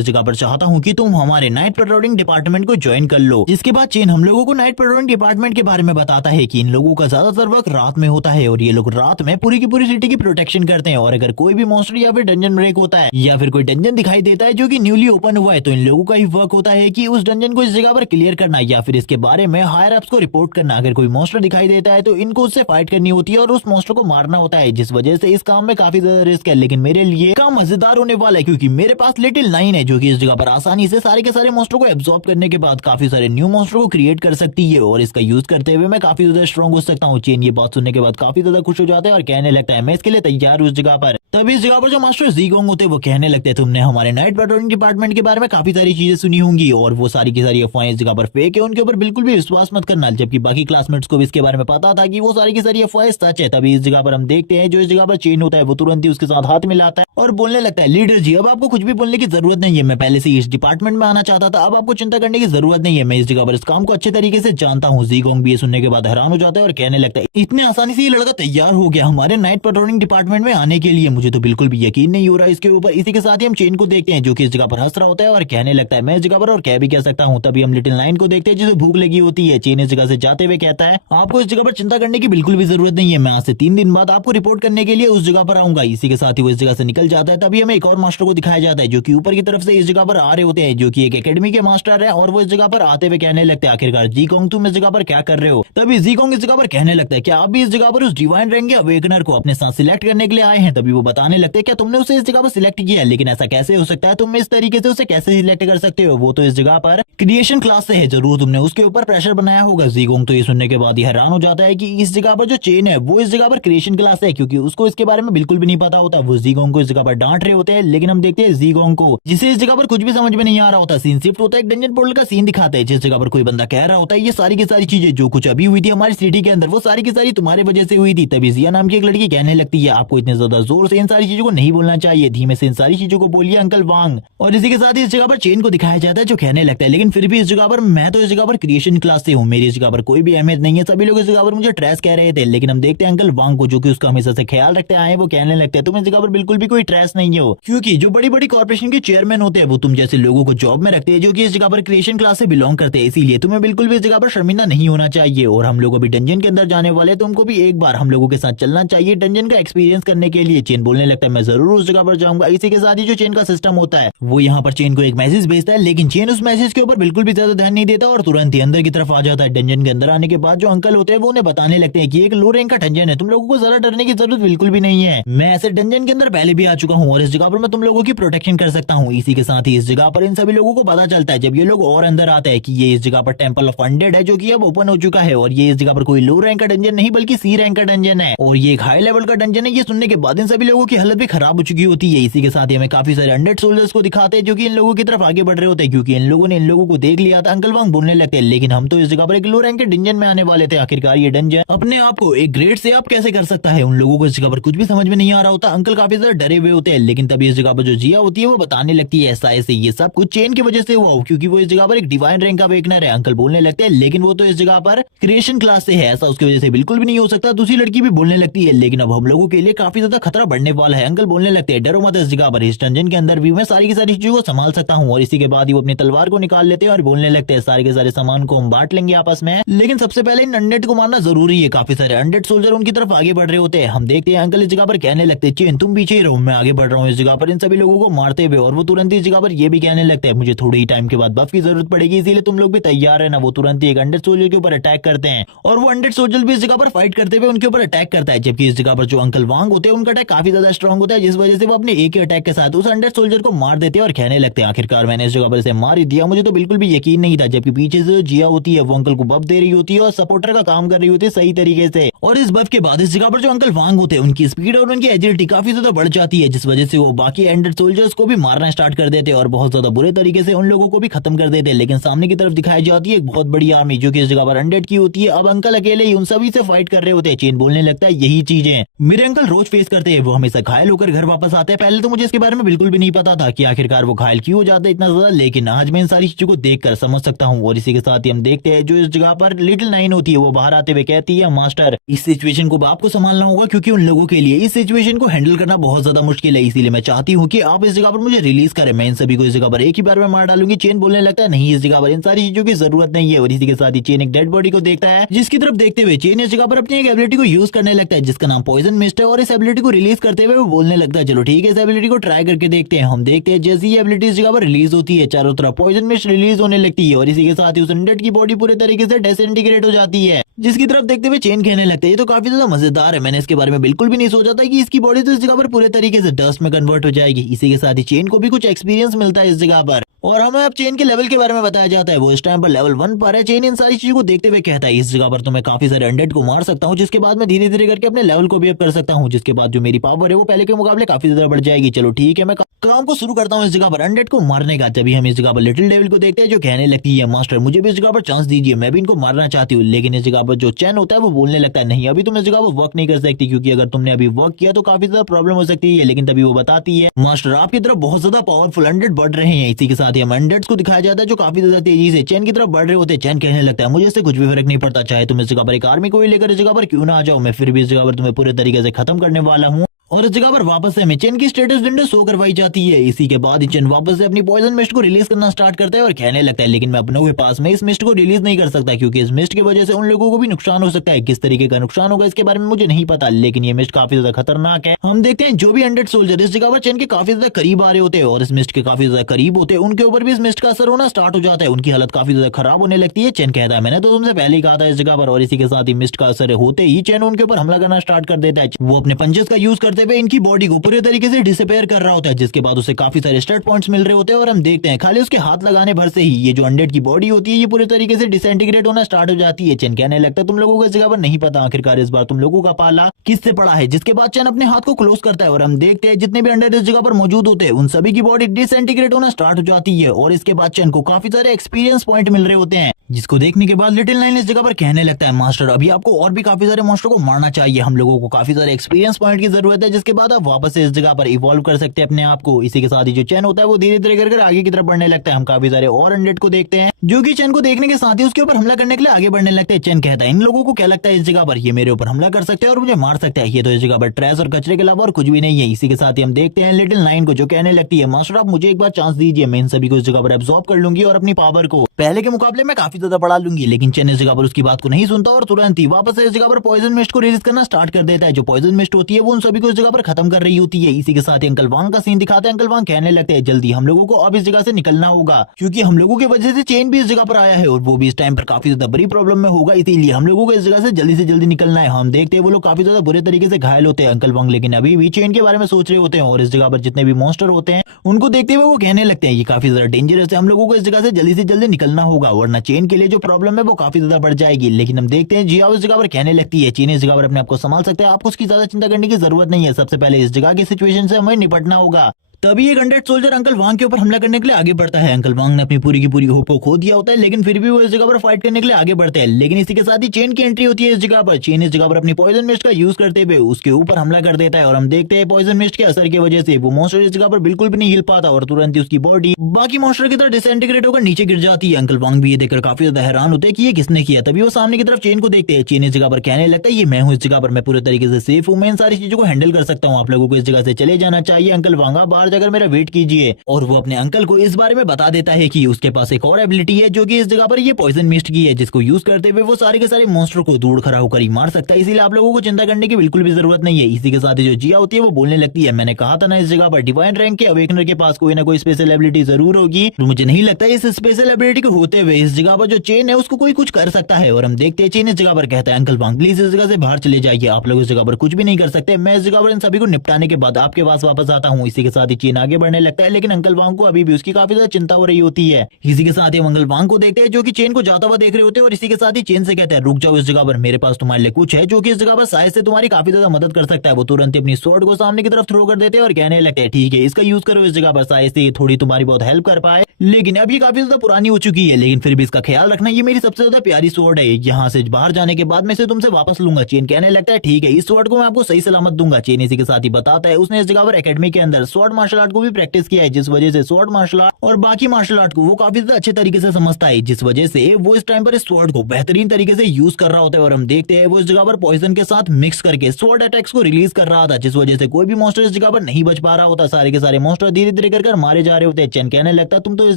इस जगह पर चाहता हूँ कि तुम हमारे नाइट पेट्रोलिंग डिपार्टमेंट को ज्वाइन कर लो। जिसके बाद चेन हम लोगों को नाइट पेट्रोलिंग डिपार्टमेंट के बारे में बताता है कि इन लोगों का ज्यादातर वक्त रात में होता है और ये लोग रात में पूरी की पूरी सिटी की प्रोटेक्शन करते हैं। और अगर कोई भी मॉन्स्टर या फिर डंजन ब्रेक होता है या फिर कोई डंजन दिखाई देता है जो कि न्यूली ओपन हुआ है तो इन लोगों का ही वर्क होता है कि उस डंजन को इस जगह पर क्लियर करना या फिर इसके बारे में हायर अप्स को रिपोर्ट करना। अगर कोई मॉन्स्टर दिखाई देता है तो इनको उससे फाइट करनी होती है और उस मॉन्स्टर को मारना होता है, जिस वजह से इस काम में काफी ज्यादा रिस्क है। लेकिन मेरे लिए काम मजेदार होने वाला है क्योंकि मेरे पास लिटिल नाइन है जो कि इस जगह पर आसानी से सारे के सारे मॉन्स्टर को एब्जॉर्ब करने के बाद काफी सारे न्यू मॉन्स्टर को क्रिएट कर सकती है और इसका यूज करते हुए मैं काफी ज्यादा स्ट्रॉन्ग हो सकता हूँ। चेन ये बात सुनने के बाद काफी ज्यादा खुश हो जाता है और कहने लगता है मैं इसके लिए तैयार हूँ इस जगह पर। तभी इस जगह पर जो मास्टर जी गोंग होते हैं वो कहने लगते हैं तुमने हमारे नाइट पेट्रोलिंग डिपार्टमेंट के बारे में काफी सारी चीजें सुनी होंगी और वो सारी की सारी अफवाहें इस जगह पर फेक है, उनके ऊपर बिल्कुल भी विश्वास मत करना। जबकि बाकी क्लासमेट्स को भी इसके बारे में पता था कि वो सारी की सारी अफवाहें सच है। तभी इस जगह पर हम देखते हैं जो इस जगह पर चेन होता है वो तुरंत ही उसके साथ हाथ मिलाता है और बोलने लगता है लीडर जी अब आपको कुछ भी बोलने की जरूरत नहीं है, मैं पहले से इस डिपार्टमेंट में आना चाहता था, अब आपको चिंता करने की जरूरत नहीं है, मैं इस जगह पर इस काम को अच्छे तरीके से जानता हूँ। जी गोंग भी ये सुनने के बाद हैरान हो जाता है और कहने लगता है इतने आसानी से ये लड़का तैयार हो गया हमारे नाइट पेट्रोलिंग डिपार्टमेंट में आने के लिए, मुझे तो बिल्कुल भी यकीन नहीं हो रहा इसके ऊपर। इसी के साथ ही हम चेन को देखते हैं जो कि इस जगह पर हंस रहा होता है और कहने लगता है मैं इस जगह पर और क्या भी कह सकता हूँ। तभी हम लिटिल नाइन को देखते हैं जिसे भूख लगी होती है। चेन इस जगह से जाते हुए कहता है आपको इस जगह पर चिंता करने की बिल्कुल भी जरूरत नहीं है, मैं आज से 3 दिन बाद आपको रिपोर्ट करने के लिए उस जगह पर आऊंगा। इसी के साथ ही वो इस जगह से निकल जाता है। तभी हमें एक और मास्टर को दिखाया जाता है जो कि ऊपर की तरफ से इस जगह पर आ रहे होते हैं जो कि एक एकेडमी के मास्टर है और वो इस जगह पर आते हुए कहने लगते हैं आखिरकार जी गोंग तुम इस जगह पर क्या कर रहे हो। तभी जी गोंग इस जगह पर कहने लगता है क्या आप भी इस जगह पर उस डिवाइन रैंक के अवेकनर को अपने साथ सिलेक्ट करने के लिए आए हैं। तभी वो बताने लगते हैं क्या तुमने उसे इस जगह पर सिलेक्ट किया है, लेकिन ऐसा कैसे हो सकता है, तुम इस तरीके से उसे कैसे सिलेक्ट कर सकते हो, वो तो इस जगह पर क्रिएशन क्लास से है, जरूर तुमने उसके ऊपर प्रेशर बनाया होगा। जी गोंग तो ये सुनने के बाद ही हैरान हो जाता है कि इस जगह पर जो चेन है वो इस जगह पर क्रिएशन क्लास है क्योंकि उसको इसके बारे में बिल्कुल भी नहीं पता होता। वो जी गोंग को इस जगह पर डांट रहे होते हैं लेकिन हम देखते हैं जी गोंग को जिसे इस जगह पर कुछ भी समझ में नहीं आ रहा होता। सीन शिफ्ट होता है, एक डंजन पोर्टल का सीन दिखाते हैं जिस जगह पर कोई बंदा कह रहा होता है ये सारी की सारी चीजें जो कुछ अभी हुई थी हमारी सिटी के अंदर वो सारी की सारी तुम्हारे वजह से हुई थी। तभी जिया नाम की एक लड़की कहने लगती है आपको इतने ज्यादा जोर से इन सारी चीजों को नहीं बोलना चाहिए, धीमे से इन सारी चीजों को बोलिए अंकल वांग। और इसी के साथ ही इस जगह पर चेन को दिखाया जाता है जो कहने लगता है लेकिन फिर भी इस जगह पर मैं तो इस जगह पर क्रिएशन क्लास से हूँ, मेरी इस जगह पर कोई भी अहमियत नहीं है, सभी लोग इस जगह पर मुझे ट्रेस कह रहे थे। लेकिन हम देखते हैं अंकल वांग को जो कि उसका हमेशा से ख्याल रखते आए वो कहने लगते हैं तुम इस जगह पर बिल्कुल भी कोई ट्रेस नहीं हो क्योंकि जो बड़ी बड़ी कॉर्पोरेशन के चेयरमैन होते हैं वो तुम जैसे लोगों को जॉब में रखते हैं जो कि इस जगह पर क्रिएशन क्लास से बिलोंग करते हैं, इसीलिए तुम्हें बिल्कुल भी इस जगह पर शर्मिंदा नहीं होना चाहिए। और हम लोग अभी डंजन के अंदर जाने वाले, तुमको भी एक बार हम लोगों के साथ चलना चाहिए डंजन का एक्सपीरियंस करने के लिए। चेन बोलने लगता है मैं जरूर उस जगह पर जाऊंगा। इसी के साथ ही जो चेन का सिस्टम होता है वो यहाँ पर चेन को एक मैसेज भेजता है लेकिन चेन उस मैसेज के ऊपर बिल्कुल भी ज्यादा ध्यान नहीं देता और तुरंत ही अंदर की तरफ आ जाता है। डंजन के अंदर आने के बाद जो अंकल होते हैं वो उन्हें बताने लगते हैं कि एक लो रैंक का डंजन है, तुम लोगों को ज्यादा डरने की जरूरत बिल्कुल भी नहीं है, मैं ऐसे डंजन के अंदर पहले भी आ चुका हूँ और इस जगह पर मैं तुम लोगों की प्रोटेक्शन कर सकता हूँ। इसी के साथ ही इस जगह पर इन सभी लोगों को पता चलता है जब ये लोग और अंदर आते हैं कि ये इस जगह पर टेंपल ऑफ अनडेड है जो कि अब ओपन हो चुका है और ये इस जगह पर कोई लो रैंक का डंजन नहीं बल्कि सी रैंक का डंजन है और ये एक हाई लेवल का डंजन है। ये सुनने के बाद इन सभी लोगों की हालत भी खराब हो चुकी होती है। इसी के साथ ही हमें काफी सारे अनडेड सोल्जर्स को दिखाते हैं जो कि इन लोगों की तरफ आगे बढ़ रहे होते हैं क्योंकि इन लोगों ने इन लोगों को देख लिया था। अंकल वांग बोलने लगते हैं लेकिन हम तो इस जगह पर एक लो रैंक के डंजन में आने वाले थे, आखिरकार ये डंजन अपने आप को एक ग्रेड से आप कैसे कर सकता है। उन लोगों को इस जगह पर कुछ भी समझ में नहीं आ रहा होता। अंकल काफी ज्यादा डरे हुए होते हैं लेकिन तभी इस जगह पर जो जिया होती है वो बताने लगती है ऐसा ऐसे ये सब कुछ चेन की वजह से हुआ क्योंकि वो इस जगह पर एक डिवाइन रैंक का वेकनर है। अंकल बोलने लगते हैं लेकिन वो तो इस जगह पर क्रिएशन क्लास से है, ऐसा उसकी वजह से बिल्कुल भी नहीं हो सकता। दूसरी लड़की भी बोलने लगती है लेकिन अब हम लोगों के लिए काफी ज्यादा खतरा बढ़ने वाला है। अंकल बोलने लगते हैं डरो मत, इस जगह पर इस डंजन के अंदर भी मैं सारी की सारी चीजों को संभाल सकता हूँ। और इसी के बाद ही वो अपनी तलवार को निकाल लेते हैं और बोलने लगते हैं सारे के सारे सामान को हम बांट लेंगे आपस में, लेकिन सबसे पहले इन अनडेड को मारना जरूरी है। काफी सारे अनडेड सोल्जर उनकी तरफ आगे बढ़ रहे होते हैं। हम देखते हैं अंकल इस जगह पर कहने लगते हैं चेन तुम पीछे ही रहो, मैं आगे बढ़ रहा हूँ इस जगह पर इन सभी लोगों को मारते हुए। और वो तुरंत ही इस जगह पर ये भी कहने लगते हैं मुझे थोड़ी ही टाइम के बाद बफ की जरूरत पड़ेगी इसीलिए तुम लोग भी तैयार है ना। वो तुरंत ही एक अनडेड सोल्जर के ऊपर अटैक करते हैं और वो अनडेड सोल्जर भी इस जगह पर फाइट करते हुए उनके ऊपर अटैक करता है। जबकि इस जगह पर जो अंकल वांग होते हैं उनका अटैक काफी ज्यादा स्ट्रॉन्ग होता है जिस वजह से वो अपने एक ही अटैक के साथ उस अनडेड सोल्जर को मार देते हैं और कहने लगते हैं आखिरकार मैंने इस जगह पर इसे मार ही दिया, मुझे तो बिल्कुल भी यकीन नहीं था। जबकि पीछे से जो जिया होती है वो अंकल को बफ दे रही होती है और सपोर्टर का काम कर रही होती है सही तरीके से। और इस बफ के बाद इस जगह पर जो अंकल वांग होते हैं उनकी स्पीड और उनकी एजिलिटी काफी ज्यादा बढ़ जाती है जिस वजह से वो बाकी अनडेड सोल्जर्स को भी मारना स्टार्ट कर देते हैं और बहुत ज्यादा बुरे तरीके से उन लोगों को भी खत्म कर देते हैं। लेकिन सामने की तरफ दिखाई जाती है एक बहुत बड़ी आर्मी जो कि इस जगह पर अनडेड की होती है। अब अंकल अकेले ही उन सभी से फाइट कर रहे होते हैं। चेन बोलने लगता है यही चीजें मेरे अंकल रोज फेस करते हैं, वो हमेशा घायल होकर घर वापस आते हैं। पहले तो मुझे इसके बारे में बिल्कुल भी नहीं पता था कि आखिरकार वो घायल क्यों हो जाता है इतना ज्यादा, लेकिन आज मैं इन सारी चीजों को देखकर समझ सकता हूँ। और इसी के साथ ही हम देखते हैं जो इस जगह पर लिटिल नाइन होती है वो बाहर आते हुए कहती है, मास्टर इस सिचुएशन को आपको संभालना होगा क्योंकि उन लोगों के लिए इस सिचुएशन को हैंडल करना बहुत ज्यादा मुश्किल है, इसीलिए मैं चाहती हूँ कि आप इस जगह पर मुझे रिलीज करें। मैं इन सभी को इस जगह पर एक ही बार में मार डालूंगी। चेन बोलने लगता है, नहीं इस जगह पर इन सारी चीजों की जरूरत नहीं है। और इसी के साथ ही चेन एक डेड बॉडी को देखता है, जिसकी तरफ देखते हुए चेन इस जगह पर अपनी एक एबिलिटी को यूज करने लगता है जिसका नाम पॉइजन मिस्ट है। और इस एबिलिटी को रिलीज करते हुए वो बोलने लगता है, चलो ठीक है इस एबिलिटी को ट्राई करके देखते हैं। हम देखते हैं जैसे ही एबिलिटी इस जगह पर रिलीज होती है चारों तरफ पॉइजन मिस्ट रिलीज होने लगती है और इसी के साथ ही उस अनडेड की बॉडी पूरे तरीके से डिसइंटीग्रेट हो जाती है, जिसकी तरफ देखते हुए चेन कहने लगते हैं, ये तो काफी ज्यादा मजेदार है, मैंने इसके बारे में बिल्कुल भी नहीं सोचा था कि इसकी बॉडी तो इस जगह पर पूरे तरीके से डस्ट में कन्वर्ट हो जाएगी। इसी के साथ ही चेन को भी कुछ एक्सपीरियंस मिलता है इस जगह पर और हमें अब चेन के लेवल के बारे में बताया जाता है। वो इस टाइम पर लेवल 1 पर है। चेन इन सारी चीजों को देखते हुए कहता है, इस जगह पर तो मैं काफी सारे अनडेड को मार सकता हूँ, जिसके बाद मैं धीरे धीरे करके अपने लेवल को भी अप कर सकता हूँ, जिसके बाद जो मेरी पावर है वो पहले के मुकाबले काफी ज्यादा बढ़ जाएगी। चलो ठीक है, मैं काम को शुरू करता हूँ इस जगह पर अनडेड को मारने का। तभी हम इस जगह पर लिटिल डेविल को देखते हैं जो कहने लगती है, मास्टर मुझे भी इस जगह पर चांस दीजिए, मैं भी इनको मारना चाहती हूँ। लेकिन इस जगह पर जो चैन होता है वो बोलने लगता है, नहीं अभी तुम इस जगह पर वर्क नहीं कर सकती क्योंकि अगर तुमने अभी वर्क किया तो काफी ज्यादा प्रॉब्लम हो सकती है। लेकिन तभी वो बताती है, मास्टर आपकी तरफ बहुत ज्यादा पावरफुल अनडेड बढ़ रहे हैं। इसी के साथ ही हम अनडेड्स को दिखाया जाता है जो काफी ज्यादा तेजी से चैन की तरफ बढ़ रहे होते हैं। चैन कहने लगता है, मुझे इससे कुछ भी फर्क नहीं पड़ता, चाहे तुम इस जगह पर एक आर्मी को ही लेकर इस जगह पर क्यों ना आ जाओ, मैं फिर भी इस जगह पर तुम्हें पूरे तरीके से खत्म करने वाला हूँ। और इस जगह पर वापस से हमें चेन की स्टेटस विंडो शो करवाई जाती है। इसी के बाद चेन वापस से अपनी पॉइजन मिस्ट को रिलीज करना स्टार्ट करता है और कहने लगता है, लेकिन मैं अपनों के पास में इस मिस्ट को रिलीज नहीं कर सकता क्योंकि इस मिस्ट की वजह से उन लोगों को भी नुकसान हो सकता है। किस तरीके का नुकसान होगा इसके बारे में मुझे नहीं पता, लेकिन ये मिस्ट काफी ज्यादा खतरनाक है। हम देखते हैं जो भी अनडेड सोल्जर इस जगह पर चेन के काफी ज्यादा करीब आ रहे होते हैं और इस मिस्ट के काफी ज्यादा करीब होते हैं, उनके ऊपर भी इस मिस्ट का असर होना स्टार्ट हो जाता है, उनकी हालत काफी ज्यादा खराब होने लगती है। चेन कहता है, मैंने तो तुमसे पहले ही कहा था इस जगह पर। और इसी के साथ ही मिस्ट का असर होते ही चेन उनके ऊपर हमला करना स्टार्ट कर देता है। वो अपने पंचेस का यूज करते हुए इनकी बॉडी को पूरे तरीके से डिसअपेयर कर रहा होता है, जिसके बाद उसे काफी सारे स्टेट पॉइंट्स मिल रहे होते हैं। और हम देखते हैं खाली उसके हाथ लगाने भर से ही ये जो अनडेड की बॉडी होती है ये पूरे तरीके से डिसइंटीग्रेट होना स्टार्ट हो जाती है। चेन कहने लगता है, तुम लोगों को इस जगह पर नहीं पता आखिरकार इस बार तुम लोगों का पाला किससे पड़ा है। जिसके बाद चेन अपने हाथ को क्लोज करता है और हम देखते हैं जितने भी अनडेड इस जगह पर मौजूद होते हैं उन सभी की बॉडी डिसइंटीग्रेट होना स्टार्ट हो जाती है। और इसके बाद चेन को काफी सारे एक्सपीरियंस पॉइंट मिल रहे होते हैं, जिसको देखने के बाद लिटिल नाइन इस जगह पर कहने लगता है, मास्टर अभी आपको और भी काफी सारे मॉन्स्टर को मारना चाहिए, हम लोगों को काफी सारे एक्सपीरियंस पॉइंट की जरूरत है, जिसके बाद आप वापस से इस जगह पर इवॉल्व कर सकते हैं अपने आप को। इसी के साथ ही जो चैन होता है वो धीरे धीरे कर आगे की तरफ बढ़ने लगता है। हम काफी सारे और अनडेड को देखते हैं जो कि चैन को देखने के साथ ही उसके ऊपर हमला करने के लिए आगे बढ़ने लगते हैं। चैन कहता है, इन लोगों को क्या लगता है इस जगह पर ये मेरे ऊपर हमला कर सकते हैं और मुझे मार सकते हैं, ये तो इस जगह पर ट्रैश और कचरे के अलावा और कुछ भी नहीं है। इसी के साथ ही हम देखते हैं लिटिल नाइन को जो कहने लगती है, मास्टर आप मुझे एक बार चांस दीजिए, मैं इन सभी को इस जगह पर एब्जॉर्ब कर लूंगी और अपनी पावर को पहले के मुकाबले में काफी ज्यादा बढ़ा लूंगी। लेकिन चैन इस जगह पर उसकी बात को नहीं सुनता और तुरंत ही वापस इस जगह पर पॉइजन मिस्ट को रिलीज करना स्टार्ट कर देता है। जो पॉइजन मिस्ट होती है वो उन सभी को इस जगह पर खत्म कर रही होती है। इसी के साथ ही अंकल वांग का सीन दिखाते हैं। अंकल वांग कहने लगते हैं, जल्दी हम लोगों को अब इस जगह से निकलना होगा क्योंकि हम लोगों की वजह से चेन भी इस जगह पर आया है और वो भी इस टाइम पर काफी ज्यादा बड़ी प्रॉब्लम में होगा, इसीलिए हम लोगों को इस जगह से जल्दी निकलना है। हम देखते हैं वो लोग काफी ज्यादा बुरे तरीके से घायल होते हैं अंकल वांग, लेकिन अभी भी चेन के बारे में सोच रहे होते हैं और इस जगह पर जितने भी मॉन्स्टर होते हैं उनको देखते हुए वो कहने लगते हैं, ये काफी ज्यादा डेंजरस है, हम लोगों को इस जगह से जल्दी निकलना होगा वरना चेन के लिए जो प्रॉब्लम है वो काफी ज्यादा बढ़ जाएगी। लेकिन हम देखते हैं जियाओ इस जगह पर कहने लगती है, चीन इस जगह पर अपने आप को संभाल सकते हैं, आपको उसकी ज्यादा चिंता करने की जरूरत नहीं है, सबसे पहले इस जगह की सिचुएशन से हमें निपटना होगा। तभी एक अनडेड सोल्जर अंकल वांग के ऊपर हमला करने के लिए आगे बढ़ता है। अंकल वांग ने अपनी पूरी की पूरी होप को खो दिया होता है, लेकिन फिर भी वो इस जगह पर फाइट करने के लिए आगे बढ़ते हैं। लेकिन इसी के साथ ही चेन की एंट्री होती है इस जगह पर। चेन इस जगह पर अपनी पॉइजन मिस्ट का यूज करते हुए उसके ऊपर हमला कर देता है और हम देखते हैं पॉइजन मिस्ट के असर की वजह से वो मॉन्स्टर इस जगह पर बिल्कुल भी नहीं हिल पाता और तुरंत ही उसकी बॉडी बाकी मॉन्स्टर की तरह डिसइंटीग्रेट होकर नीचे गिर जाती है। अंकल वांग भी ये देखकर काफी ज्यादा हैरान होते हैं कि ये किसने किया। तभी वो सामने की तरफ चेन को देखते हैं। चेन इस जगह पर कहने लगता है, ये मैं हूँ इस जगह पर, मैं पूरे तरीके से सेफ हूँ, मैं इन सारी चीजों को हैंडल कर सकता हूँ, आप लोगों को इस जगह से चले जाना चाहिए। अंकल वांग आप बाहर जाकर मेरा वेट कीजिए। और वो अपने अंकल को इस बारे में बता देता है कि उसके पास एक और एबिलिटी है जो कि इस जगह पर ये पॉइजन मिस्ट की है, जिसको यूज करते हुए वो सारे के सारे मॉन्स्टर को दूर खड़ा होकर ही मार सकता है, इसीलिए आप लोगों को चिंता करने की बिल्कुल भी जरूरत नहीं है। इसी के साथ ही जो जिया होती है वो बोलने लगती है, मैंने कहा था ना इस जगह पर डिवाइन रैंक के अवेकनर के पास कोई ना कोई स्पेशल एबिलिटी जरूर होगी, तो मुझे नहीं लगता इस स्पेशल एबिलिटी को होते हुए इस जगह पर जो चेन है उसको कोई कुछ कर सकता है। और हम देखते हैं चेन इस जगह पर कहता है, अंकल वांग प्लीज इस जगह से बाहर चले जाइए, आप लोग इस जगह पर कुछ भी नहीं कर सकते, मैं इस जगह पर इन सभी को निपटाने के बाद आपके पास वापस आता हूँ। इसी के साथ ही चेन आगे बढ़ने लगता है, लेकिन अंकल वांग को अभी भी उसकी काफी ज्यादा चिंता हो रही होती है। इसी के साथ ही अंकल वांग को देखते हैं जो कि चेन को जाता हुआ देख रहे होते हैं और इसी के साथ ही चेन से कहते हैं, रुक जाओ इस जगह पर, मेरे पास तुम्हारे लिए कुछ है जो कि इस जगह पर शायद से तुम्हारी काफी ज्यादा मदद कर सकता है। वो तुरंत अपनी स्वॉर्ड को सामने की तरफ थ्रो कर देते हैं और कहने लगते हैं, ठीक है इसका यूज करो इस जगह पर, शायद से थोड़ी तुम्हारी बहुत हेल्प कर पाए। लेकिन अब ये काफी ज्यादा पुरानी हो चुकी है, लेकिन फिर भी इसका ख्याल रखना, ये मेरी सबसे ज्यादा प्यारी स्वॉर्ड है। यहाँ से बाहर जाने के बाद मैं इसे तुमसे वापस लूंगा। चेन कहने लगता है ठीक है, इस स्वॉर्ड को मैं आपको सही सलामत दूंगा। चेन इसी के साथ ही बताता है उसने इस जगह पर एकेडमी के अंदर स्वॉर्ड मार्शल आर्ट को भी प्रैक्टिस किया है, जिस वजह से स्वॉर्ड मार्शल आर्ट और बाकी मार्शल आर्ट को वो काफी ज्यादा अच्छे तरीके से समझता है, जिस वजह से वो इस टाइम पर इस स्वॉर्ड को बेहतरीन तरीके से यूज कर रहा होता है। और हम देखते हैं वो इस जगह पर पॉइजन के साथ मिक्स करके स्वॉर्ड अटैक्स को रिलीज कर रहा था, जिस वजह से कोई भी मॉन्स्टर इस जगह पर नहीं बच पा रहा होता। सारे के सारे मॉन्स्टर धीरे धीरे कर मारे जा रहे होते हैं। चेन कहने लगता है तुम तो इस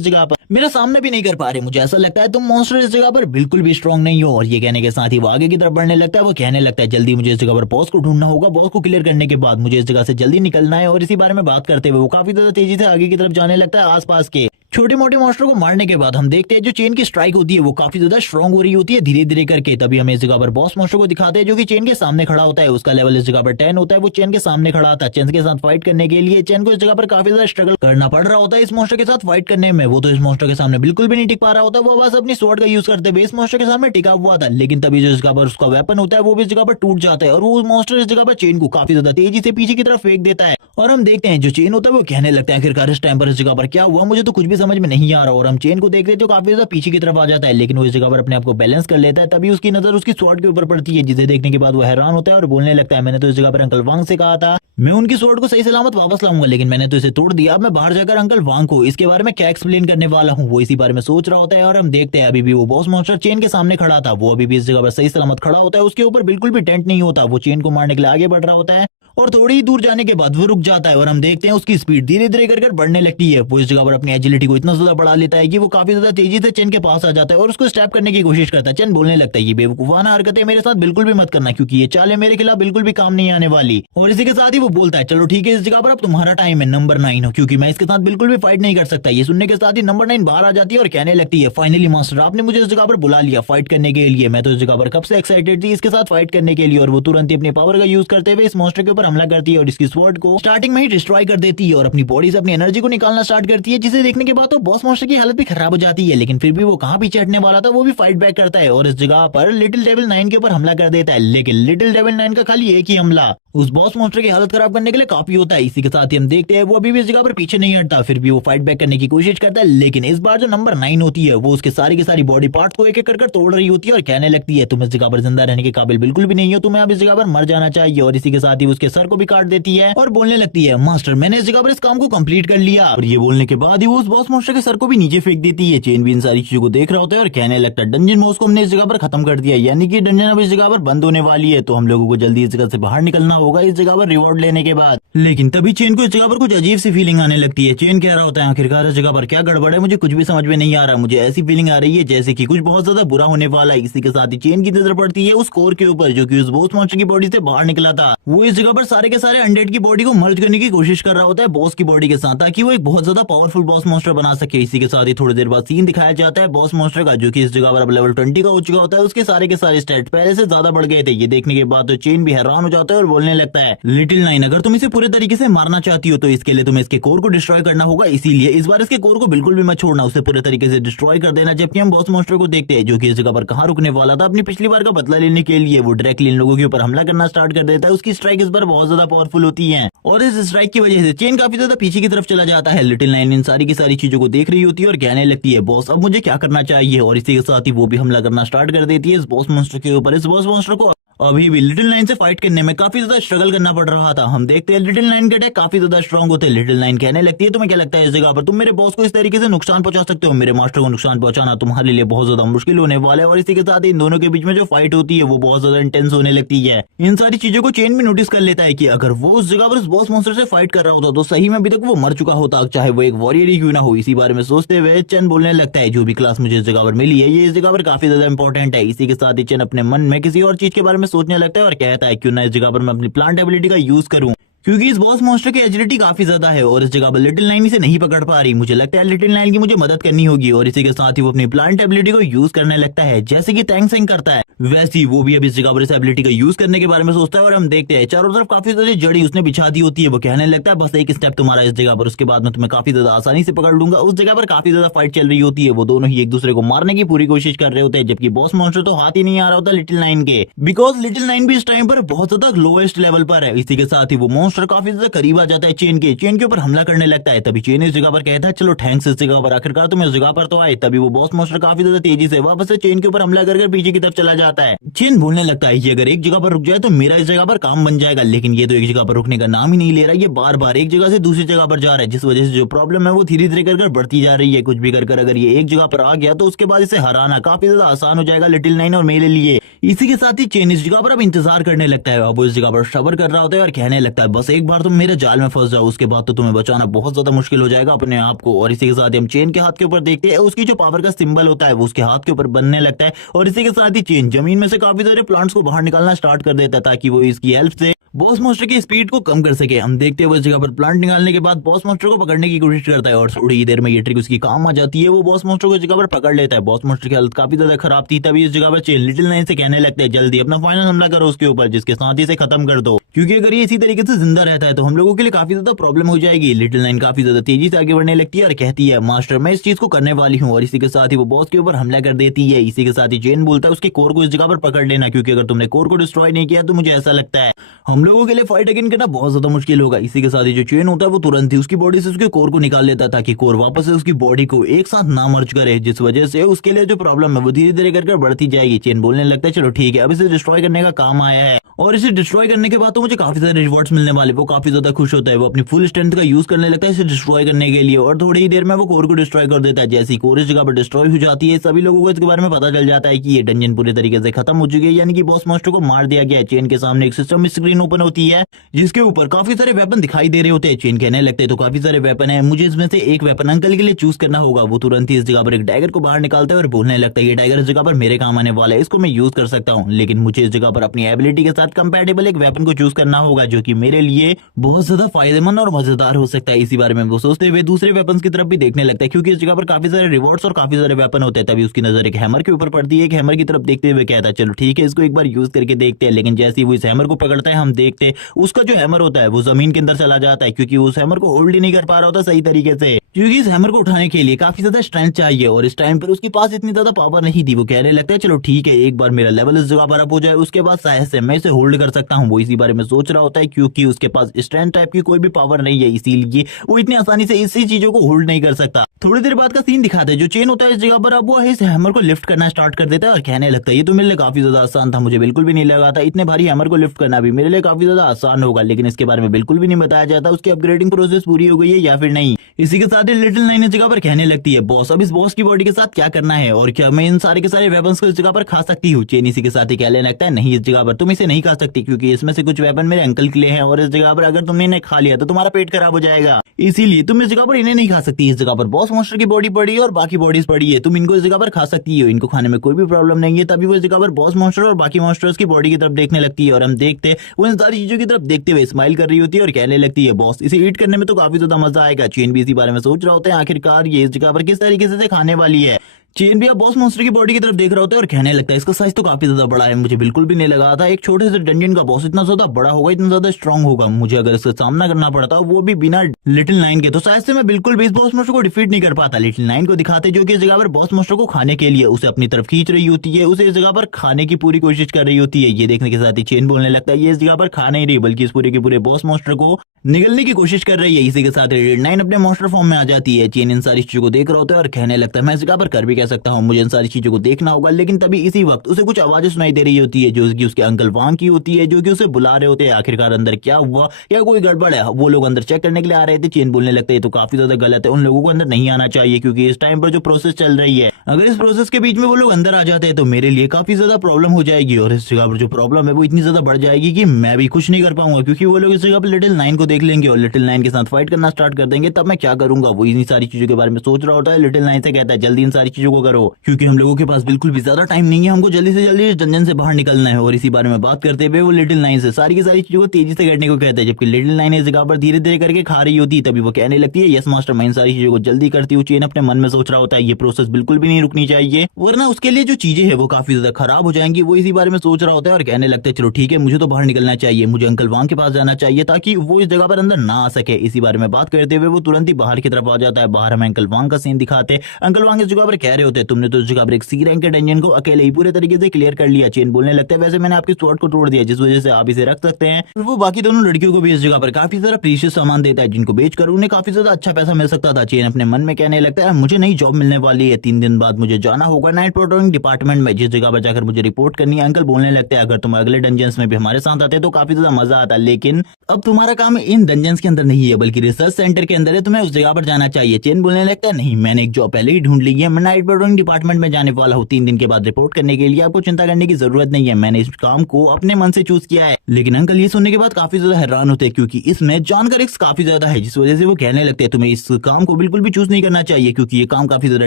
जगह पर मेरा सामना भी नहीं कर पा रहे, मुझे ऐसा लगता है तुम मॉन्स्टर इस जगह पर बिल्कुल भी स्ट्रांग नहीं हो। और ये कहने के साथ ही वो आगे की तरफ बढ़ने लगता है। वो कहने लगता है जल्दी मुझे इस जगह पर बॉस को ढूंढना होगा, बॉस को क्लियर करने के बाद मुझे इस जगह से जल्दी निकलना है। और इसी बारे में बात करते हुए वो काफी ज्यादा तेजी से आगे की तरफ जाने लगता है। आसपास के छोटे मोटे मॉन्स्टर को मारने के बाद हम देखते हैं जो चेन की स्ट्राइक होती है वो काफी ज्यादा स्ट्रांग हो रही होती है धीरे धीरे करके। तभी हमें इस जगह पर बॉस मॉन्स्टर को दिखाते हैं जो कि चेन के सामने खड़ा होता है। उसका लेवल इस जगह पर 10 होता है। वो चेन के सामने खड़ा था। चेन के साथ फाइट करने के लिए चेन को इस जगह पर काफी ज्यादा स्ट्रगल करना पड़ रहा होता है इस मॉन्स्टर के साथ फाइट करने में। वो तो इस मॉन्स्टर के सामने बिल्कुल भी नहीं टिक पा रहा होता। वो बस अपनी स्वॉर्ड का यूज करते हुए इस मॉन्स्टर के सामने टिका हुआ था। लेकिन तभी जो इस जगह पर उसका वेपन होता है वो भी इस जगह पर टूट जाता है और वो मॉन्स्टर इस जगह पर चेन को काफी ज्यादा तेजी से पीछे की तरफ फेंक देता है। और हम देखते हैं जो चेन होता है वो कहने लगता है आखिरकार इस टाइम पर इस जगह पर क्या हुआ, मुझे तो कुछ भी समझ में नहीं आ रहा। और हम चेन को देखते हैं तो काफी ज्यादा पीछे की तरफ आ जाता है, लेकिन वो इस जगह पर अपने आप को बैलेंस कर लेता है। तभी उसकी नजर उसकी स्वॉर्ड के ऊपर पड़ती है, जिसे देखने के बाद वो हैरान होता है और बोलने लगता है मैंने तो इस जगह पर अंकल वांग से कहा था मैं उनकी स्वॉर्ड को सही सलामत वापस लाऊंगा, लेकिन मैंने तो इसे तोड़ दिया। अब मैं बाहर जाकर अंकल वांग को इसके बारे में क्या एक्सप्लेन करने वाला हूँ, वो इसी बारे में सोच रहा होता है। और हम देखते हैं अभी भी वो बॉस मॉन्स्टर चेन के सामने खड़ा था, वो अभी भी इस जगह पर सही सलामत खड़ा होता है। उसके ऊपर बिल्कुल भी टेंट नहीं होता। वो चेन को मारने के लिए आगे बढ़ रहा होता है और थोड़ी ही दूर जाने के बाद वो रुक जाता है। और हम देखते हैं उसकी स्पीड धीरे धीरे कर बढ़ने लगती है। वो इस जगह पर अपनी एजिलिटी को इतना ज्यादा बढ़ा लेता है कि वो काफी ज्यादा तेजी से चेन के पास आ जाता है और उसको स्टैप करने की कोशिश करता है। चेन बोलने लगता है ये बेवकूफाना हरकतें मेरे साथ बिल्कुल भी मत करना, क्योंकि ये चालें मेरे खिलाफ बिल्कुल भी काम नहीं आने वाली। और इसी के साथ ही वो बोलता है चलो ठीक है, इस जगह पर अब तुम्हारा टाइम है नंबर 9 हो, क्योंकि मैं इसके साथ बिल्कुल भी फाइट नहीं कर सकता। ये सुनने के साथ ही नंबर 9 बाहर आ जाती है और कहने लगती है फाइनली मास्टर आपने मुझे इस जगह पर बुला लिया फाइट करने के लिए। मैं तो इस जगह पर कब से एक्साइटेड थी इसके साथ फाइट करने के लिए। और वो तुरंत ही अपनी पावर का यूज करते हुए इस मॉन्स्टर के ऊपर हमला करती है और इसकी स्वॉर्ड को स्टार्टिंग में ही डिस्ट्रॉय कर देती है और अपनी बॉडी से अपनी एनर्जी को निकालना स्टार्ट करती है, जिसे देखने के बाद तो बॉस मॉन्स्टर की हालत भी खराब हो जाती है। लेकिन फिर भी वो कहाँ पीछे हटने वाला था, वो भी फाइट बैक करता है और इस जगह पर लिटिल डेविल 9 के ऊपर हमला कर देता है। लेकिन लिटिल डेविल 9 का खाली एक ही हमला उस बॉस मॉन्स्टर की हालत खराब करने के लिए काफी होता है। इसी के साथ ही हम देखते हैं वो अभी भी इस जगह पर पीछे नहीं हटता, फिर भी वो फाइट बैक करने की कोशिश करता है। लेकिन इस बार जो नंबर 9 होती है वो उसके सारी की सारी बॉडी पार्ट को एक एक कर तोड़ रही होती है और कहने लगती है तुम इस जगह पर जिंदा रहने के काबिल बिल्कुल भी नहीं हो, तुम्हें अब इस जगह पर मर जाना चाहिए। और इसी के साथ ही उसके सर को भी काट देती है और बोलने लगती है मास्टर मैंने इस जगह पर इस काम को कंप्लीट कर लिया। और ये बोलने के बाद ही वो उस बॉस मॉन्स्टर के सर को भी नीचे फेंक देती है। चेन भी इन सारी चीजों को देख रहा होता है और कहने लगता है डंजन बॉस को हमने इस जगह पर खत्म कर दिया, यानी कि डंजन अब इस जगह पर बंद होने वाली है, तो हम लोगों को जल्दी इस जगह से बाहर निकलना होगा इस जगह पर रिवॉर्ड लेने के बाद। लेकिन तभी चेन को इस जगह पर कुछ अजीब सी फीलिंग आने लगती है। चेन कह रहा होता है आखिरकार इस जगह पर क्या गड़बड़ है, मुझे कुछ भी समझ में नहीं आ रहा, मुझे ऐसी फीलिंग आ रही है जैसे कि कुछ बहुत ज्यादा बुरा होने वाला है। इसी के साथ ही चेन की नजर पड़ती है उस कोर के ऊपर जो कि उस बॉस मॉन्स्टर की बॉडी से बाहर निकला था। वो इस जगह पर सारे के सारे अनडेड की बॉडी को मर्ज करने की कोशिश कर रहा होता है बॉस की बॉडी के साथ, ताकि वो एक बहुत ज्यादा पावरफुल बॉस मॉन्स्टर बना सके। इसी के साथ ही थोड़ी देर बाद सीन दिखाया जाता है बॉस मॉन्स्टर का, जो कि इस जगह पर अब लेवल 20 का हो चुका होता है। उसके सारे के सारे स्टैट पहले से ज्यादा बढ़ गए थे। ये देखने के बाद तो चेन भी हैरान हो जाता है और बोलने लगता है लिटिल 9 अगर तुम इसे पूरे तरीके से मारना चाहती हो तो इसके लिए तुम्हें इसके कोर को डिस्ट्रॉय करना होगा, इसीलिए इस बार इसके कोर को बिल्कुल भी मत छोड़ना, उसे पूरे तरीके से डिस्ट्रॉय कर देना। जबकि हम बॉस मॉन्स्टर को देखते हैं जो कि इस जगह पर कहां रुकने वाला था, अपनी पिछली बार का बदला लेने के लिए वो डायरेक्टली इन लोगों के ऊपर हमला करना स्टार्ट कर देता है। उसकी स्ट्राइक इस बार बहुत ज्यादा पावरफुल होती है और इस स्ट्राइक की वजह से चेन काफी ज्यादा पीछे की तरफ चला जाता है। लिटिल 9 इन सारी की सारी चीजों को देख रही होती है और कहने लगती है बॉस अब मुझे क्या करना चाहिए। और इसी के साथ ही वो भी हमला करना स्टार्ट कर देती है इस बॉस मॉन्स्टर के ऊपर। इस बॉस मॉन्स्टर को अभी भी लिटिल 9 से फाइट करने में काफी ज्यादा स्ट्रगल करना पड़ रहा था। हम देखते हैं लिटिल 9 के अटैक काफी ज्यादा स्ट्रांग होते हैं। लिटिल 9 कहने लगती है तुम्हें क्या लगता है इस जगह पर तुम मेरे बॉस को इस तरीके से नुकसान पहुंचा सकते हो, मेरे मास्टर को नुकसान पहुंचाना तुम्हारे लिए बहुत ज्यादा मुश्किल होने वाला है। और इसी के साथ इन दोनों के बीच में जो फाइट होती है वो बहुत ज्यादा इंटेंस होने लगती है। इन सारी चीजों को चेन भी नोटिस कर लेता है कि अगर वो उस जगह पर बॉस मॉन्स्टर से फाइट कर रहा होता तो सही में अभी तक वो मर चुका होता, चाहे वो एक वॉरियर ही क्यों ना हो। इसी बारे में सोचते हुए चेन बोलने लगता है जो भी क्लास मुझे इस जगह पर मिली है ये इस जगह पर काफी ज्यादा इंपॉर्टेंट है। इसी के साथ ही चेन अपने मन में किसी और चीज के बारे में सोचने लगता है और कहता है क्यों ना इस जगह पर मैं अपनी प्लांट एबिलिटी का यूज करूं, क्योंकि इस बॉस मॉन्स्टर की एजिलिटी काफी ज्यादा है और इस जगह पर लिटिल 9 इसे नहीं पकड़ पा रही। मुझे लगता है लिटिल 9 की मुझे मदद करनी होगी। और इसी के साथ ही वो अपनी प्लांट एबिलिटी को यूज करने लगता है, जैसे कि टैंग सेंग करता है वैसे ही वो भी अब इस जगह पर इस एबिलिटी का यूज करने के बारे में सोचता है। और हम देखते हैं चारों तरफ काफी सारी जड़ी उसने बिछा दी होती है। वो कहने लगता है बस एक स्टेप तुम्हारा इस जगह पर, उसके बाद मैं तुम्हें काफी ज्यादा आसानी से पकड़ लूंगा। उस जगह पर काफी ज्यादा फाइट चल रही होती है, वो दोनों ही एक दूसरे को मारने की पूरी कोशिश कर रहे होते हैं, जबकि बॉस मॉन्स्टर तो हाथ ही नहीं आ रहा होता लिटिल 9 के, बिकॉज लिटिल 9 भी इस टाइम पर बहुत ज्यादा लोएस्ट लेवल पर है। इसी के साथ ही वो मॉन्स्टर मॉन्स्टर काफी ज्यादा करीब आ जाता है चेन के ऊपर हमला करने लगता है। तभी चेन इस जगह पर कहता है चलो थैंक्स इस जगह पर, आखिरकार तुम इस जगह पर तो आए। तभी वो बॉस मॉन्स्टर काफी ज्यादा तेजी से वापस से चेन के ऊपर हमला कर पीछे की तरफ चला जाता है। चेन बोलने लगता है ये अगर एक जगह पर रुक जाए तो मेरा इस जगह पर काम बन जाएगा, लेकिन ये तो एक जगह पर रुकने का नाम ही नहीं ले रहा, ये बार बार एक जगह से दूसरी जगह पर जा रहा है, जिस वजह से जो प्रॉब्लम है वो धीरे धीरे कर बढ़ती जा रही है। कुछ भी कर अगर ये एक जगह पर आ गया तो उसके बाद इसे हराना काफी ज्यादा आसान हो जाएगा लिटिल नाइन और मेरे लिए। इसी के साथ ही चेन इस जगह पर अब इंतजार करने लगता है। अब वो इस जगह पर सब्र कर रहा होता है और कहने लगता है बस एक बार तुम मेरे जाल में फंस जाओ, उसके बाद तो तुम्हें बचाना बहुत ज्यादा मुश्किल हो जाएगा अपने आप को। और इसी के साथ ही हम चेन के हाथ के ऊपर देखते हैं उसकी जो पावर का सिंबल होता है वो उसके हाथ के ऊपर बनने लगता है। और इसी के साथ ही चेन जमीन में से काफी सारे प्लांट्स को बाहर निकालना स्टार्ट कर देता है ताकि वो इसकी हेल्प से बॉस मॉन्स्टर की स्पीड को कम कर सके। हम देखते हैं वो इस जगह पर प्लांट निकालने के बाद बॉस मॉन्स्टर को पकड़ने की कोशिश करता है और थोड़ी ही देर में ये ट्रिक उसकी काम आ जाती है। वो बॉस मॉन्स्टर को इस जगह पर पकड़ लेता है। बॉस मॉन्स्टर की हालत काफी ज्यादा खराब थी। तभी इस जगह पर चेन लिटिल नाइन से कहने लगते हैं जल्दी अपना फाइनल हमला करो उसके ऊपर, जिसके साथ ही इसे खत्म कर दो, क्योंकि अगर ये इसी तरीके से जिंदा रहता है तो हम लोगों के लिए काफी ज्यादा प्रॉब्लम हो जाएगी। लिटिल नाइन काफी ज्यादा तेजी से आगे बढ़ने लगती है और कहती है मास्टर मैं इस चीज को करने वाली हूँ, और इसी के साथ ही वो बॉस के ऊपर हमला कर देती है। इसी के साथ ही चेन बोलता है उसके कोर को इस जगह पर पकड़ लेना, क्योंकि अगर तुमने कोर को डिस्ट्रॉय नहीं किया तो मुझे ऐसा लगता है हम लोगों के लिए फाइट अगेन करना बहुत ज्यादा मुश्किल होगा। इसी के साथ ही जो चेन होता है वो तुरंत ही उसकी बॉडी से उसके कोर को निकाल लेता है ताकि कोर वापस से उसकी बॉडी को एक साथ ना मर्ज करे, जिस वजह से उसके लिए जो प्रॉब्लम है वो धीरे धीरे करके बढ़ती जाएगी। चेन बोलने लगता है चलो ठीक है अब इसे डिस्ट्रॉय करने का काम आया है, और इसे डिस्ट्रॉय करने के बाद तो मुझे काफी सारे रिवॉर्ड्स मिलने वाले। वो काफी ज्यादा खुश होता है, वो अपनी फुल स्ट्रेंथ का यूज करने लगता है इसे डिस्ट्रॉय करने के लिए, और थोड़ी ही देर में वो कोर को डिस्ट्रॉय कर देता है। जैसी कोर इस जगह पर डिस्ट्रॉय हो जाती है सभी लोगों को इसके बारे में पता चल जाता है कि ये डंजन पूरी तरीके से खत्म हो चुकी है, यानी कि बॉस मॉन्स्टर को मार दिया गया है। चेन के सामने एक सिस्टम स्क्रीन ओपन होती है जिसके ऊपर काफी सारे वेपन दिखाई दे रहे होते हैं। चेन कहने लगते हैं तो काफी सारे वेपन है, मुझे इसमें से एक वेपन अंकल के लिए चूज करना होगा। वो तुरंत ही इस जगह पर एक डैगर को बाहर निकालता है और बोलने लगता है ये डैगर इस जगह पर मेरे काम आने वाला है, इसको मैं यूज कर सकता हूँ, लेकिन मुझे इस जगह पर अपनी एबिलिटी के साथ कंपैटिबल एक वेपन को चूज करना होगा जो कि मेरे लिए बहुत ज्यादा फायदेमंद और मजेदार हो सकता है। इसी बारे में वो सोचते हुए दूसरे वेपन की तरफ भी देखने लगता है, क्योंकि इस जगह पर काफी सारे रिवॉर्ड्स और काफी सारे वेपन होते हैं। तभी उसकी नजर एक हैमर के ऊपर पड़ती है। एक हैमर की तरफ देखते हुए कहता है चलो ठीक है इसको एक बार यूज करके देखते हैं, लेकिन जैसे ही वो इस हैमर को पकड़ता है हम देखते हैं उसका जो हैमर होता है वो जमीन के अंदर चला जाता है, क्योंकि उस हैमर को होल्ड ही नहीं कर पा रहा होता सही तरीके से, क्योंकि इस हैमर को उठाने के लिए काफी ज्यादा स्ट्रेंथ चाहिए और इस टाइम पर उसके पास इतनी ज्यादा पावर नहीं थी। वो कहने लगता है चलो ठीक है एक बार मेरा लेवल इस जगह पर अप हो जाए उसके बाद शायद से मैं इसे होल्ड कर सकता हूँ। वो इसी बारे में सोच रहा होता है क्योंकि उसके पास स्ट्रेंथ टाइप की कोई भी पावर नहीं है, इसीलिए वो इतनी आसानी से इसी चीजों को होल्ड नहीं कर सकता। थोड़ी देर बाद का सीन दिखाते हैं जो चेन होता है इस जगह पर अब वो इस हैमर को लिफ्ट करना स्टार्ट कर देता है और कहने लगता है ये तो मेरे लिए काफी ज्यादा आसान था, मुझे बिल्कुल भी नहीं लगा था इतने भारी हैमर को लिफ्ट करना भी मेरे लिए काफी ज्यादा आसान होगा, लेकिन इसके बारे में बिल्कुल भी नहीं बताया जाता उसकी अपग्रेडिंग प्रोसेस पूरी हो गई है या फिर नहीं। इसी के साथ ही लिटिल नाइन इस जगह पर कहने लगती है बॉस अब इस बॉस की बॉडी के साथ क्या करना है और क्या मैं इन सारे के सारे वेपन्स को इस जगह पर खा सकती हूँ। चेन इसी के साथ ही कहने लगता है नहीं इस जगह पर तुम इसे नहीं खा सकती, क्योंकि इसमें से कुछ वेपन मेरे अंकल के लिए हैं और इस जगह पर अगर तुमने इन्हें खा लिया तो तुम्हारा पेट खराब हो जाएगा, इसीलिए तुम इस जगह पर इन्हें नहीं खा सकती। इस जगह पर बॉस मॉन्स्टर की बॉडी पड़ी है और बाकी बॉडीज पड़ी है, तुम इनको इस जगह पर खा सकती हो, इनको खाने में कोई भी प्रॉब्लम नहीं है। तभी वो इस जगह पर बॉस मॉन्स्टर और बाकी मॉन्स्टर्स की बॉडी की तरफ देखने लगती है और हम देखते वो इन सारी चीजों की तरफ देखते हुए स्माइल कर रही होती है और कहने लगती है बॉस इसे ईट करने में तो काफी ज्यादा मजा आएगा। चेन भी इसी बारे में सोच रहा होता है आखिरकार ये इस जगह पर किस तरीके से खाने वाली है। चेन भी अब बॉस मॉन्स्टर की बॉडी की तरफ देख रहा होता है और कहने लगता है इसका साइज तो काफी ज्यादा बड़ा है, मुझे बिल्कुल भी नहीं लगा था एक छोटे से डंजन का बॉस इतना ज्यादा बड़ा होगा इतना ज्यादा स्ट्रांग होगा, मुझे अगर इसका सामना करना पड़ता वो भी बिना लिटिल नाइन के तो शायद से मैं बिल्कुल भी इस बॉस मॉन्स्टर को डिफीट नहीं कर पाता। लिटिल नाइन को दिखाते जो कि इस जगह पर बॉस मॉन्स्टर को खाने के लिए उसे अपनी तरफ खींच रही होती है, उसे इस जगह पर खाने की पूरी कोशिश कर रही होती है। ये देखने के साथ ही चेन बोलने लगता है ये इस जगह पर खा नहीं रही बल्कि इस पूरे के पूरे बॉस मॉन्स्टर को निगलने की कोशिश कर रही है। इसी के साथ लिटिल नाइन अपने मॉन्स्टर फॉर्म में आ जाती है। चेन इन सारी चीजों को देख रहा होता है और कहने लगता है मैं इस जगह पर कर भी कह सकता हूँ, मुझे इन सारी चीजों को देखना होगा। लेकिन तभी इसी वक्त उसे कुछ आवाजें सुनाई दे रही होती है जो कि उसके अंकल वांग की होती है, जो कि उसे बुला रहे होते हैं। आखिरकार अंदर क्या हुआ या कोई गड़बड़ है, वो लोग अंदर चेक करने के लिए आ रहे थे। चेन बोलने लगता है तो काफी ज्यादा गलत है, उन लोगों को अंदर नहीं आना चाहिए क्योंकि इस टाइम पर जो प्रोसेस चल रही है अगर इस प्रोसेस के बीच में वो लोग अंदर आ जाते हैं तो मेरे लिए काफी ज्यादा प्रॉब्लम हो जाएगी और इस जगह पर जो प्रॉब्लम है वो इतनी ज्यादा बढ़ जाएगी कि मैं भी कुछ नहीं कर पाऊंगा, क्योंकि वो लोग इस जगह पर लिटिल नाइन को देख लेंगे और लिटिल नाइन के साथ फाइट करना स्टार्ट कर देंगे। तब मैं क्या करूंगा, वो इन सारी चीजों के बारे में सोच रहा होता है। लिटिल नाइन से कहता है जल्दी इन सारी चीजों को करो क्योंकि हम लोगों के पास बिल्कुल भी ज्यादा टाइम नहीं है, हमको जल्दी से जल्दी इस डंजन से बाहर निकलना है। और इसी बारे में बात करते हुए वो लिटिल नाइन से सारी की सारी चीजों को तेजी से करने को कहता है, जबकि लिटिल नाइन इस जगह पर धीरे धीरे करके खा रही होती है। तभी वो कहने लगती है यस मास्टर मैं इन सारी चीजों को जल्दी करती हूँ। चेन अपने मन में सोच रहा होता है ये प्रोसेस बिल्कुल भी नहीं रुकनी चाहिए वरना उसके लिए जो चीजें है वो काफी ज्यादा खराब हो जाएंगी। वो इसी बारे में सोच रहा होता है और कहने लगता है चलो ठीक है मुझे तो बाहर निकलना चाहिए, मुझे अंकल वांग के पास जाना चाहिए ताकि वो इस जगह पर अंदर ना आ सके। इसी बारे में बात करते हुए वो तुरंत ही बाहर की तरफ आ जाता है। बाहर हमें अंकल वांग का सीन दिखाते, अंकल वांग इस जगह पर कह रहे होते, तुमने तो इस जगह पर एक सी रैंक के डंजन को अकेले ही पूरे तरीके से क्लियर कर लिया। चेन बोलने लगता है वैसे मैंने आपकी स्वॉर्ड को तोड़ दिया जिस वजह से आप इसे रख सकते हैं। वो बाकी दोनों लड़कियों को भी इस जगह पर काफी सारा प्रीशियस सामान देता है जिनको बेचकर उन्हें काफी ज्यादा अच्छा पैसा मिल सकता था। चेन अपने मन में कहने लगता है मुझे नई जॉब मिलने वाली है, 3 दिन बाद मुझे जाना होगा नाइट पेट्रोलिंग डिपार्टमेंट में, जिस जगह पर जाकर मुझे रिपोर्ट करनी है। अंकल बोलने लगते हैं अगर तुम अगले डंजन्स में भी हमारे साथ आते तो काफी ज्यादा मजा आता, लेकिन अब तुम्हारा काम इन डंजन्स के अंदर नहीं है बल्कि रिसर्च सेंटर के अंदर है, तुम्हें उस जगह पर जाना चाहिए। चेन बोलने लगता है नहीं, मैंने एक जॉब पहले ही ढूंढ ली है, मैं नाइट पेट्रोलिंग डिपार्टमेंट में जाने वाला हूँ 3 दिन के बाद रिपोर्ट करने के लिए, आपको चिंता करने की जरूरत नहीं है, मैंने इस काम को अपने मन से चूज किया है। लेकिन अंकल ये सुनने के बाद काफी ज्यादा हैरान होते हैं क्योंकि इसमें जानकर रिस्क काफी ज्यादा है, जिस वजह से वो कहने लगते हैं तुम्हें इस काम को बिल्कुल भी चूज नहीं करना चाहिए क्योंकि ये काम काफी ज्यादा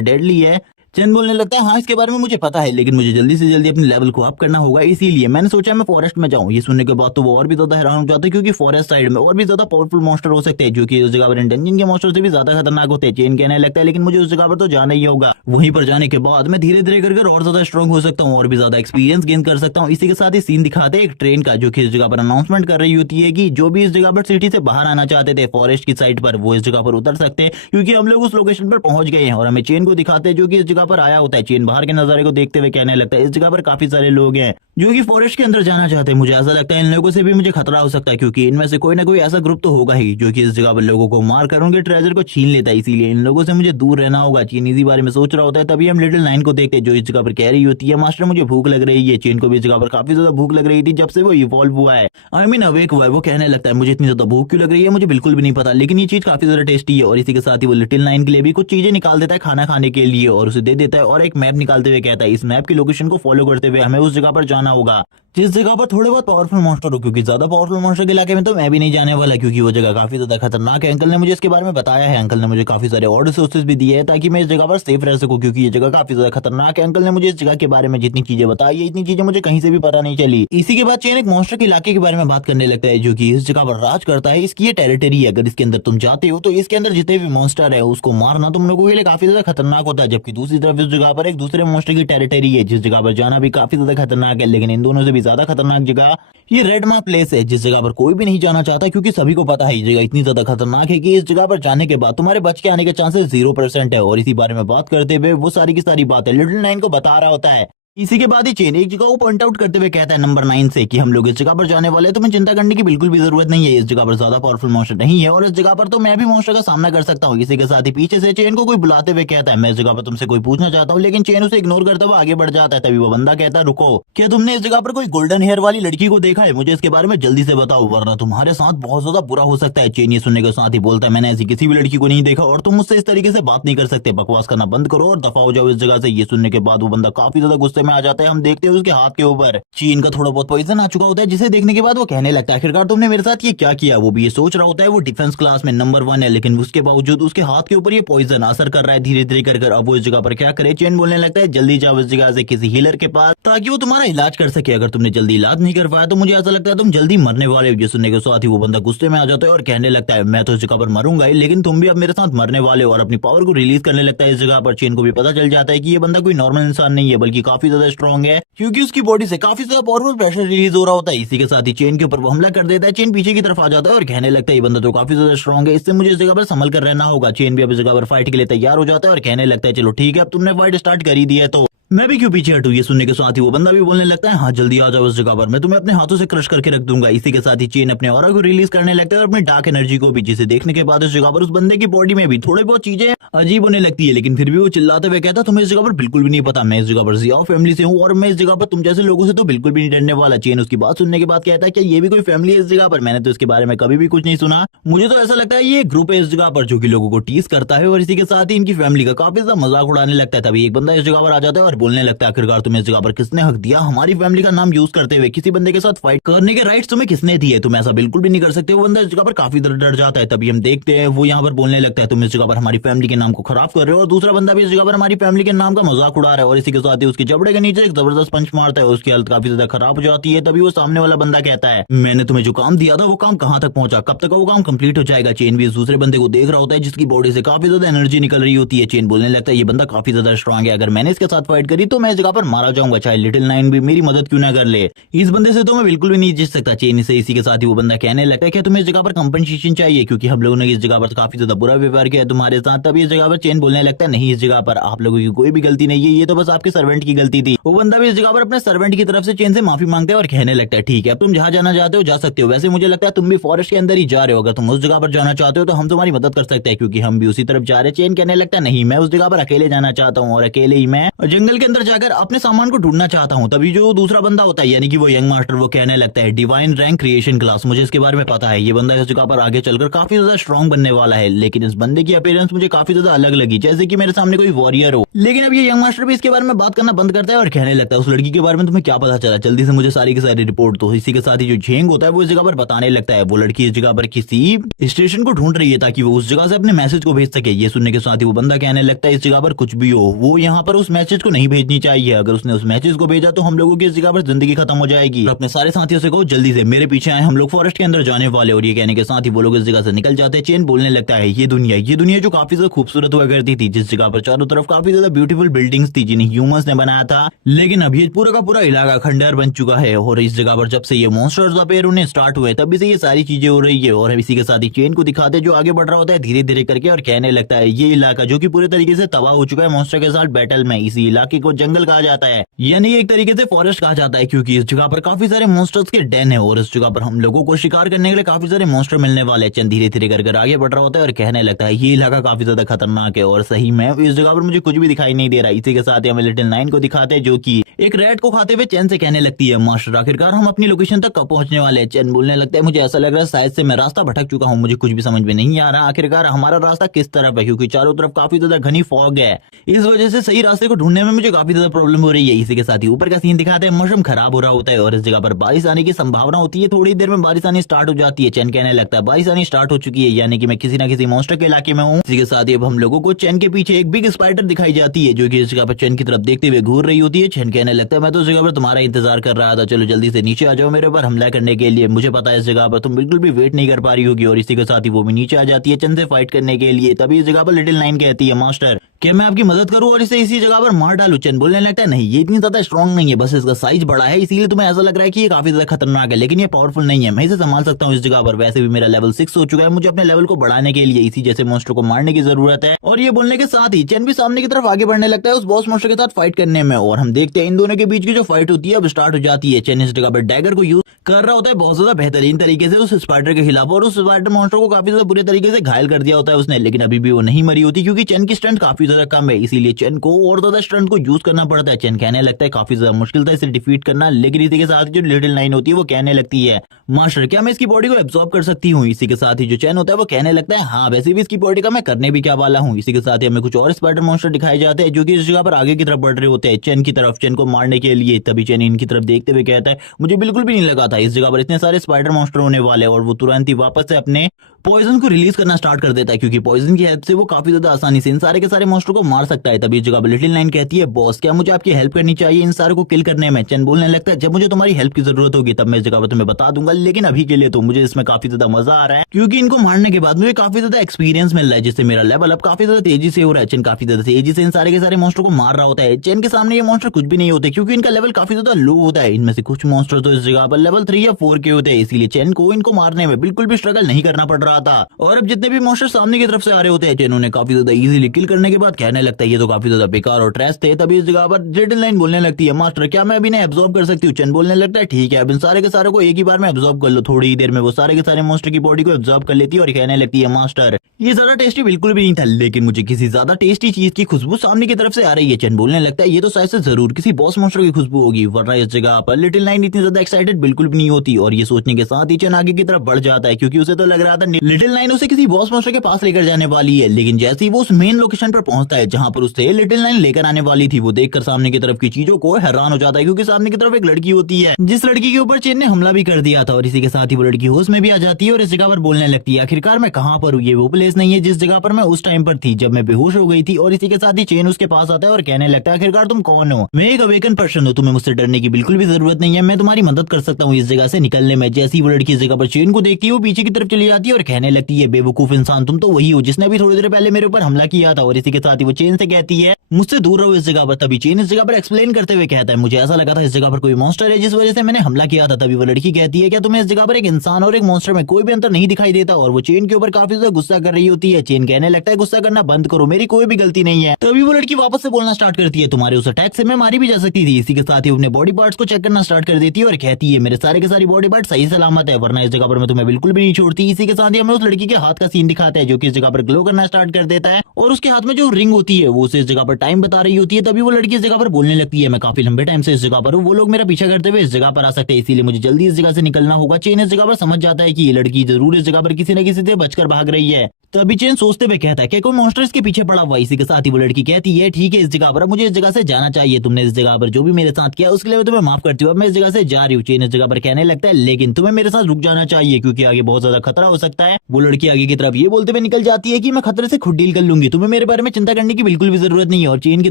डेडली है। चेन बोलने लगता है हाँ इसके बारे में मुझे पता है, लेकिन मुझे जल्दी से जल्दी अपने लेवल को अप करना होगा, इसीलिए मैंने सोचा मैं फॉरेस्ट में जाऊं। ये सुनने के बाद तो वो और भी ज्यादा हैरान हो जाते हैं क्योंकि फॉरेस्ट साइड में और भी ज्यादा पावरफुल मॉन्स्टर हो सकते हैं जो कि उस जगह पर डंजन के मॉन्स्टर से भी ज्यादा खतरनाक होते हैं। चेन कहने लगता है लेकिन मुझे उस जगह पर तो जाना ही होगा, वहीं पर जाने के बाद मैं धीरे धीरे कर और ज्यादा स्ट्रॉन्ग हो सकता हूँ और भी ज्यादा एक्सपीरियंस गेन कर सकता हूँ। इसी के साथ ही सीन दिखाते हैं एक ट्रेन का जो कि इस जगह पर अनाउंसमेंट कर रही होती है कि जो भी इस जगह पर सिटी से बाहर आना चाहते थे फॉरेस्ट की साइड पर वो इस जगह पर उतर सकते हैं क्योंकि हम लोग उस लोकेशन पर पहुंच गए हैं। और हमें चेन को दिखाते हैं जो कि इस जगह पर आया होता है। चेन बाहर के नजारे को देखते हुए कहने लगता है इस जगह पर काफी सारे लोग हैं जो कि फॉरेस्ट के अंदर जाना चाहते हैं, मुझे ऐसा लगता है इन लोगों से भी मुझे खतरा हो सकता है क्योंकि इनमें से कोई ना कोई ऐसा ग्रुप तो होगा ही जो कि इस जगह पर लोगों को मार कर उनके ट्रेजर को छीन लेता है, इसीलिए इन लोगों से मुझे दूर रहना होगा। चेन इसी बारे में सोच रहा होता है तभी हम लिटिल नाइन को देखते हैं जो इस जगह पर कह रही होती है मास्टर मुझे भूख लग रही है। चेन को भी इस जगह पर काफी ज्यादा भूख लग रही थी जब से वो इवॉल्व हुआ है, आई मीन अवेक हुआ है। वो कहने लगता है मुझे इतनी ज्यादा भूख क्यों लग रही है मुझे बिल्कुल भी नहीं पता, लेकिन ये चीज काफी ज्यादा टेस्टी है। और इसी के साथ ही वो लिटिल नाइन के लिए भी कुछ चीजें निकाल देता है खाना खाने के लिए और उसे दे देता है और एक मैप निकालते हुए कहता है इस मैप की लोकेशन को फॉलो करते हुए हमें उस जगह पर जाना होगा जिस जगह पर थोड़े बहुत पावरफुल मॉन्स्टर हो, क्योंकि ज्यादा पावरफुल मॉन्स्टर के इलाके में तो मैं भी नहीं जाने वाला क्योंकि वो जगह काफी ज्यादा खतरनाक है। अंकल ने मुझे इसके बारे में बताया है, अंकल ने मुझे काफी सारे और रिसोर्सेज भी दिए हैं ताकि मैं इस जगह पर सेफ रह सकूं क्योंकि ये जगह काफी ज्यादा खतरनाक है। अंकल ने मुझे इस जगह के बारे में जितनी चीजें बताई है इतनी चीजें मुझे कहीं से भी पता नहीं चली। इसी के बाद चेन एक मॉन्स्टर के इलाके के बारे में बात करने लगता है जो कि इस जगह पर राज करता है, इसकी ये टेरिटरी है, अगर इसके अंदर तुम जाते हो तो इसके अंदर जितने भी मॉन्स्टर है उसको मारना तुम लोगों के लिए काफी ज्यादा खतरनाक होता है। जबकि दूसरी तरफ इस जगह पर एक दूसरे मॉन्स्टर की टेरिटरी है जिस जगह पर जाना भी काफी ज्यादा खतरनाक है, लेकिन इन दोनों से भी ज्यादा खतरनाक जगह ये रेड मार्क प्लेस है जिस जगह पर कोई भी नहीं जाना चाहता क्योंकि सभी को पता है ये जगह इतनी ज्यादा खतरनाक है कि इस जगह पर जाने के बाद तुम्हारे बच के आने के चांसेस 0% है। और इसी बारे में बात करते हुए वो सारी की सारी बातें लिटिल नाइन को बता रहा होता है। इसी के बाद ही चेन एक जगह को पॉइंट आउट करते हुए कहता है नंबर 9 से कि हम लोग इस जगह पर जाने वाले हैं, तुम्हें चिंता करने की बिल्कुल भी जरूरत नहीं है, इस जगह पर ज्यादा पावरफुल मॉन्स्टर नहीं है और इस जगह पर तो मैं भी मॉन्स्टर का सामना कर सकता हूँ। इसी के साथ ही पीछे से चेन को कोई बुलाते हुए कहता है मैं इस जगह पर तुमसे कोई पूछना चाहता हूँ, लेकिन चेन उसे इग्नोर करते हुए आगे बढ़ जाता है। तभी वो बंदा कहता है रुको, क्या तुमने इस जगह पर कोई गोल्डन हेयर वाली लड़की को देखा है, मुझे इसके बारे में जल्दी से बताओ वरना तुम्हारे साथ बहुत ज्यादा बुरा हो सकता है। चेन ये सुनने के साथ ही बोलता है मैंने ऐसी किसी भी लड़की को नहीं देखा और तुम मुझसे इस तरीके से बात नहीं कर सकते, बकवास करना बंद करो और दफा हो जाओ इस जगह से। ये सुनने के बाद वो बंदा काफी ज्यादा गुस्से में आ जाता है, हम देखते हैं उसके हाथ के ऊपर चीन का थोड़ा बहुत पॉइजन आ चुका होता है जिसे देखने के बाद वो कहने लगता है आखिरकार तुमने मेरे साथ ये क्या किया। वो भी ये सोच रहा होता है वो डिफेंस क्लास में नंबर 1 है लेकिन उसके बावजूद उसके हाथ के ऊपर ये पॉइजन असर कर रहा है धीरे धीरे कर। अब वो इस जगह पर क्या करे, चेन बोलने लगता है जल्दी जाओ इस जगह से किसी हीलर के पास ताकि वो तुम्हारा इलाज कर सके, अगर तुमने जल्दी इलाज नहीं कर पाया तो मुझे ऐसा लगता है तुम जल्दी मरने वाले हो। ये सुनने के साथ ही वो बंदा गुस्से में आ जाता है और कहने लगता है मैं तो इस जगह पर मरूंगा ही लेकिन तुम भी अब मेरे साथ मरने वाले हो और अपनी पावर को रिलीज करने लगता है इस जगह पर। चेन को भी पता चल जाता है कि ये बंदा कोई नॉर्मल इंसान नहीं है बल्कि काफी ज्यादा स्ट्रॉन्ग है क्योंकि उसकी बॉडी से काफी ज्यादा पावरफुल प्रेशर रिलीज हो रहा होता है। इसी के साथ ही चेन के ऊपर वो हमला कर देता है, चेन पीछे की तरफ आ जाता है और कहने लगता है ये बंदा तो काफी ज्यादा स्ट्रॉन्ग है, इससे मुझे इस जगह पर संभल कर रहना होगा। चेन भी अब इस जगह पर फाइट के लिए तैयार हो जाता है और कहने लगता है चलो ठीक है अब तुमने फाइट स्टार्ट कर ही दी है तो मैं भी क्यों पीछे हटूं। ये सुनने के साथ ही वो बंदा भी बोलने लगता है हाँ जल्दी आ जाओ इस जगह पर, मैं तुम्हें अपने हाथों से क्रश करके रख दूंगा। इसी के साथ ही चेन अपने ऑरा को रिलीज करने लगता है और अपनी डार्क एनर्जी को भी, जिसे देखने के बाद इस जगह पर उस बंदे की बॉडी में भी थोड़ी बहुत चीजें अजीब होने लगती है, लेकिन फिर भी वो चिल्लाते हुए कहता तुम्हें इस जगह पर बिल्कुल भी नहीं पता, मैं इस जगह पर जियाओ फैमिली से हूँ और मैं इस जगह पर तुम जैसे लोगों से तो बिल्कुल भी नहीं डरने वाला। चेन उसकी बात सुनने के बाद कहता है क्या ये भी कोई फैमिली है इस जगह पर, मैंने तो इसके बारे में कभी भी कुछ नहीं सुना, मुझे तो ऐसा लगता है ये ग्रुप है इस जगह पर जो कि लोगों को टीज करता है और इसी के साथ ही इनकी फैमिली का काफी ज्यादा मजाक उड़ाने लगता है। तभी एक बंदा इस जगह पर आ जाता है और बोलने लगता है आखिरकार तुम्हें इस जगह पर किसने हक दिया हमारी फैमिली का नाम यूज करते हुए किसी बंदे के साथ फाइट करने के राइट्स तुम्हें किसने दिए, तुम ऐसा बिल्कुल भी नहीं कर सकते। वो बंदा इस जगह पर काफी डर जाता है। तभी हम देखते हैं वो यहाँ पर बोलने लगता है तुम इस जगह पर हमारी फैमिली के नाम को खराब कर रहे हो और दूसरा बंदा भी इस जगह पर हमारी फैमिली के नाम का मजाक उड़ा रहा है और इसी के साथ ही उसके जबड़े के नीचे एक जबरदस्त पंच मारता है, उसकी हालत काफी ज्यादा खराब हो जाती है। तभी वो सामने वाला बंदा कहता है मैंने तुम्हें जो काम दिया था वो काम कहाँ तक पहुंचा, कब तक वो काम कंप्लीट हो जाएगा। चेन भी इस दूसरे बंदे को देख रहा होता है जिसकी बॉडी से काफी ज्यादा एनर्जी निकल रही होती है। चेन बोलने लगता है ये बंदा काफी ज्यादा स्ट्रॉन्ग है, अगर मैंने इसके साथ फाइट करी तो मैं इस जगह पर मारा जाऊंगा, चाहे लिटिल नाइन भी मेरी मदद क्यों ना कर ले। इस बंदे से तो मैं बिल्कुल भी नहीं जीत सकता। चेन से इसी के साथ ही वो बंदा कहने लगता है कि तुम्हें इस जगह पर कंपनसेशन चाहिए क्योंकि हम लोगों ने इस जगह पर काफी ज्यादा बुरा व्यवहार किया तुम्हारे साथ। तभी इस जगह पर चेन बोलने लगता है नहीं, इस जगह पर आप लोगों की कोई भी गलती नहीं है, ये तो बस आपके सर्वेंट की गलती थी। वो बंदा भी इस जगह पर अपने सर्वेंट की तरफ से चेन से माफी मांगता है और कहने लगता है ठीक है, अब तुम जहां जाना चाहते हो जा सकते हो। वैसे मुझे लगता है तुम भी फॉरेस्ट के अंदर ही जा रहे हो, अगर तुम उस जगह पर जाना चाहते हो तो हम तुम्हारी मदद कर सकते हैं क्योंकि हम भी उसी तरफ जा रहे हैं। चेन कहने लगता है नहीं, मैं उस जगह पर अकेले जाना चाहता हूँ और अकेले ही मैं जंगल के अंदर जाकर अपने सामान को ढूंढना चाहता हूँ। तभी जो दूसरा बंदा होता है यानी कि वो यंग मास्टर वो कहने लगता है डिवाइन रैंक क्रिएशन क्लास, मुझे इसके बारे में पता है। ये बंदा इस जगह पर आगे चलकर काफी ज्यादा स्ट्रॉन्ग बनने वाला है, लेकिन इस बंदे की अपीयरेंस मुझे काफी ज्यादा अलग लगी, जैसे कि मेरे सामने कोई वॉरियर हो। लेकिन अब ये यंग मास्टर भी इसके बारे में बात करना बंद करता है और कहने लगता है उस लड़की के बारे में तुम्हें क्या पता चला, जल्दी से मुझे सारी की सारी रिपोर्ट। तो इसी के साथ ही जो झेंग होता है वो इस जगह पर बताने लगता है वो लड़की इस जगह पर किसी स्टेशन को ढूंढ रही है ताकि वो उस जगह से अपने मैसेज को भेज सके। ये सुनने के साथ ही वो बंदा कहने लगता है इस जगह पर कुछ भी हो वो यहाँ पर उस मैसेज को नहीं भेजनी चाहिए, अगर उसने उस मैसेज को भेजा तो हम लोगों की इस जगह पर जिंदगी खत्म हो जाएगी। अपने सारे साथियों से कहो जल्दी से मेरे पीछे आए, हम लोग फॉरेस्ट के अंदर जाने वाले। और ये कहने के साथ ही वो लोग इस जगह से निकल जाते हैं। चेन बोलने लगता है ये दुनिया जो काफी ज्यादा खूबसूरत हुआ करती थी, जिस जगह पर चारों तरफ काफी ज्यादा ब्यूटीफुल बिल्डिंग्स थी जिन्हें ह्यूमंस ने बनाया था, लेकिन अब ये पूरा का पूरा इलाका खंडहर बन चुका है। और इस जगह पर जब से ये मॉन्स्टर्स अपीयर होने स्टार्ट हुए तभी से ये सारी चीजें हो रही है। और इसी के साथ ही चेन को दिखाते जो आगे बढ़ रहा होता है धीरे धीरे करके और कहने लगता है ये इलाका जो कि पूरे तरीके से तबाह हो चुका है मॉन्स्टर के साथ बैटल में, इसी इलाके को जंगल कहा जाता है, यानी एक तरीके से फॉरेस्ट कहा जाता है क्योंकि इस जगह पर काफी सारे मॉन्स्टर्स के डेन है और इस जगह पर हम लोगों को शिकार करने के लिए काफी सारे मॉन्स्टर मिलने वाले हैं। चंद धीरे धीरे कर आगे बढ़ रहा होता है और कहने लगता है ये इलाका काफी ज्यादा खतरनाक है और सही में इस जगह पर मुझे कुछ भी दिखाई नहीं दे रहा। इसी के साथ ही हमें लिटिल नाइन को दिखाते हैं जो कि एक रैट को खाते हुए चैन से कहने लगती है मास्टर आखिरकार हम अपनी लोकेशन तक कब पहुंचने वाले हैं। चैन बोलने लगता है मुझे ऐसा लग रहा है शायद से मैं रास्ता भटक चुका हूँ, मुझे कुछ भी समझ में नहीं आ रहा आखिरकार हमारा रास्ता किस तरफ है क्योंकि चारों तरफ काफी ज्यादा घनी फॉग है, इस वजह से सही रास्ते को ढूंढने में मुझे काफी ज्यादा प्रॉब्लम हो रही है। इसी के साथ ही ऊपर का सीन दिखाते हैं मौसम खराब हो रहा होता है और इस जगह पर बारिश आने की संभावना होती है, थोड़ी देर में बारिश आनी स्टार्ट हो जाती है। चैन कहने लगता है बारिश आनी स्टार्ट हो चुकी है यानी कि मैं किसी न किसी मॉन्स्टर के इलाके में हूँ। इसी के साथ ही अब हम लोगों को चैन के पीछे एक बिग स्पाइडर दिखाई जाती है जो कि इस जगह पर चैन की तरफ देखते हुए घूर रही होती है। चैन कहने लगता है मैं तो इस जगह पर तुम्हारा इंतजार कर रहा था, चलो जल्दी से नीचे आ जाओ मेरे ऊपर हमला करने के लिए, मुझे पता है इस जगह पर तुम बिल्कुल भी वेट नहीं कर पा रही होगी। और इसी के साथ ही वो भी नीचे आ जाती है चैन से फाइट करने के लिए। तभी इस जगह पर लिटिल नाइन कहती है मास्टर कि मैं आपकी मदद करूं और इसे इसी जगह पर मार डालूं। चैन बोलने लगता है नहीं ये इतनी ज्यादा स्ट्रॉन्ग नहीं है, बस इसका साइज बड़ा है इसीलिए तुम्हें ऐसा लग रहा है कि ये काफी ज्यादा खतरनाक है, लेकिन ये पावरफुल नहीं है, मैं इसे संभाल सकता हूँ इस जगह पर। वैसे भी मेरा लेवल 6 हो चुका है, मुझे अपने लेवल को बढ़ाने के लिए इसी जैसे मॉन्स्टर को मारने की जरूरत है। और ये बोलने के साथ ही चैन भी सामने की तरफ आगे बढ़ने लगता है उस बॉस मॉन्स्टर के साथ फाइट करने में। और हम देखते हैं इन दोनों के बीच की जो फाइट होती है अब स्टार्ट हो जाती है। चैन इस जगह पर डैगर को यूज कर रहा होता है बहुत ज्यादा बेहतरीन तरीके से उस स्पाइडर के खिलाफ और उस स्पाइडर मॉन्स्टर को काफी ज्यादा बुरे तरीके से घायल कर दिया होता है उसने, लेकिन अभी भी वो नहीं मरी होती क्योंकि चैन की स्ट्रेंथ काफी ज्यादा कम है, इसीलिए चैन को और ज्यादा स्ट्रेंथ को यूज करना पड़ता है। चैन कहने लगता है काफी ज्यादा मुश्किल था इसे डिफीट करना, लेकिन इसी के साथ जो लिटिल नाइन होती है वो कहने लगती है मास्टर क्या मैं इसकी बॉडी को एब्जॉर्ब कर सकती हूँ। इसी के साथ ही जो चैन होता है वो कहने लगता है हाँ वैसे भी इसकी बॉडी का मैं करने भी क्या वाला हूँ। इसी के साथ ही हमें कुछ और स्पाइडर मॉन्स्टर दिखाए जाते हैं जो कि इस जगह पर आगे की तरफ बढ़ रहे होते हैं चैन की तरफ, चैन को मारने के लिए। तभी चैन इनकी तरफ देखते हुए कहता है मुझे बिल्कुल भी नहीं लगा था इस जगह पर इतने सारे स्पाइडर मॉन्स्टर होने वाले, और वो तुरंत ही वापस से अपने पॉइजन को रिलीज करना स्टार्ट कर देता है क्योंकि पॉइजन की हेल्प से वो काफी ज्यादा आसानी से इन सारे के सारे मॉन्स्टर को मार सकता है। तभी इस जगह पर लिटिल नाइन कहती है बॉस क्या मुझे आपकी हेल्प करनी चाहिए इन सारे को किल करने में। चैन बोलने लगता है जब मुझे तुम्हारी हेल्प की जरूरत होगी तब मैं इस जगह पर तुम्हें बता दूंगा, लेकिन अभी के लिए तो मुझे इसमें काफी ज्यादा मजा आ रहा है क्योंकि इनको मारने के बाद मुझे काफी ज्यादा एक्सपीरियंस मिल रहा है जिससे मेरा लेवल अब काफी ज्यादा तेजी से हो रहा है। चैन काफी ज्यादा तेजी से इन सारे के सारे मॉन्स्टर को मार रहा होता है। चैन के सामने ये मॉन्स्टर कुछ भी नहीं होते क्योंकि इनका लेवल काफी ज्यादा लो होता है, इनमें से कुछ मॉन्स्टर तो इस जगह पर लेवल 3 या 4 के होते हैं, इसीलिए चैन को इनको मारने में बिल्कुल भी स्ट्रगल नहीं करना पड़ रहा था। और अब जितने भी मॉन्स्टर सामने की तरफ से आ रहे होते हैं चैन उन्हें काफी ज्यादा इजीली किल करने के बाद कहने लगता है ये तो काफी ज्यादा बेकार और ट्रैश थे। तभी इस जगह पर लिटिल नाइन बोलने लगती है मास्टर क्या मैं अभी एब्जॉर्ब कर सकती हूँ। चैन बोलने लगता है ठीक है अब इन सारे के सारे को एक ही बार में एब्जॉर्ब कर लो। थोड़ी ही देर में वो सारे के सारे मॉन्स्टर की बॉडी को एब्जॉर्ब कर लेती है और कहने लगती है मास्टर ये ज्यादा टेस्टी बिल्कुल भी नहीं था, लेकिन मुझे किसी ज्यादा टेस्टी चीज की खुशबू सामने की तरफ से आ रही है। चैन बोलने लगता है ये तो शायद से जरूर किसी बॉस मॉन्स्टर की खुशबू होगी, वरना इस जगह पर लिटिल नाइन इतनी ज्यादा एक्साइटेड बिल्कुल भी नहीं होती। और ये सोचने के साथ ही चैन आगे की तरफ बढ़ जाता है क्योंकि उसे तो लग रहा था लिटिल नाइन उसे किसी बॉस मॉन्स्टर के पास लेकर जाने वाली है, लेकिन जैसे ही वो उस मेन लोकेशन पर पहुंचता है जहां पर उसे लिटिल नाइन लेकर आने वाली थी वो देखकर सामने की तरफ की चीजों को हैरान हो जाता है क्योंकि सामने की तरफ एक लड़की होती है जिस लड़की के ऊपर चैन ने हमला भी कर दिया था। और इसी के साथ ही वो लड़की होश में भी आ जाती है और इस जगह पर बोलने लगती है आखिरकार मैं कहाँ पर हूँ, ये वो प्लेस नहीं है जिस जगह पर मैं उस टाइम पर थी जब मैं बेहोश हो गई थी। और इसी के साथ ही चैन उसके पास आता है और कहने लगता है आखिरकार तुम कौन हो, मैं एक अवेकन पर्सन हूँ, तुम्हें मुझसे डरने की बिल्कुल भी जरूरत नहीं है, मैं तुम्हारी मदद कर सकता हूँ इस जगह से निकलने में। जैसी वो लड़की इस जगह पर चैन को देखती है वो पीछे की तरफ चली जाती है और कहने लगती है बेवकूफ इंसान, तुम तो वही हो जिसने अभी थोड़ी देर पहले मेरे ऊपर हमला किया था। और इसी के साथ ही वो चेन से कहती है मुझसे दूर रहो इस जगह पर। तभी चेन इस जगह पर एक्सप्लेन करते हुए कहता है मुझे ऐसा लगा था इस जगह पर कोई मॉन्स्टर है जिस वजह से मैंने हमला किया था। तभी वो लड़की कहती है क्या तुम्हें इस जगह पर एक इंसान और एक मॉन्स्टर में कोई भी अंतर नहीं दिखाई देता। और वो चेन के ऊपर काफी ज्यादा गुस्सा कर रही होती है। चेन कहने लगता है गुस्सा करना बंद करो, मेरी कोई भी गलती नहीं है। तभी वो लड़की वापस से बोलना स्टार्ट करती है तुम्हारे उस अटैक से मैं मारी भी जा सकती थी। इसी के साथ ही अपने बॉडी पार्ट्स को चेक करना स्टार्ट कर देती है और कहती है मेरे सारे के सारी बॉडी पार्ट सही सलामत है, वरना इस जगह पर मैं तुम्हें बिल्कुल भी नहीं छोड़ती। इसी के साथ ही हमें उस लड़की के हाथ का सीन दिखाते हैं जो कि इस जगह पर ग्लो करना स्टार्ट कर देता है और उसके हाथ में जो रिंग होती है वो उसे इस जगह पर टाइम बता रही होती है। तभी वो लड़की इस जगह पर बोलने लगती है मैं काफी लंबे टाइम से इस जगह पर हूँ, वो लोग मेरा पीछा करते हुए इस जगह पर आ सकते हैं, इसीलिए मुझे जल्दी इस जगह से निकलना होगा। चेन इस जगह पर समझ जाता है कि ये लड़की जरूर इस जगह पर किसी न किसी से बचकर भाग रही है। तभी चेन सोचते हुए कहता है कि कोई मॉन्स्टर इसके पीछे पड़ा हुआ। इसी के साथ ही वो लड़की कहती है ठीक है इस जगह पर अब मुझे इस जगह से जाना चाहिए, तुमने इस जगह पर जो भी मेरे साथ किया उसके लिए मैं तुम्हें माफ करती हूँ, अब मैं इस जगह से जा रही हूँ। चेन इस जगह पर कहने लगता है लेकिन तुम्हें मेरे साथ रुक जाना चाहिए क्योंकि आगे बहुत ज्यादा खतरा हो सकता है। वो लड़की आगे की तरफ ये बोलते हुए निकल जाती है कि मैं खतरे से खुद डील कर लूंगी, तुम्हें मेरे बारे में चिंता करने की बिल्कुल भी जरूरत नहीं है। और चेन की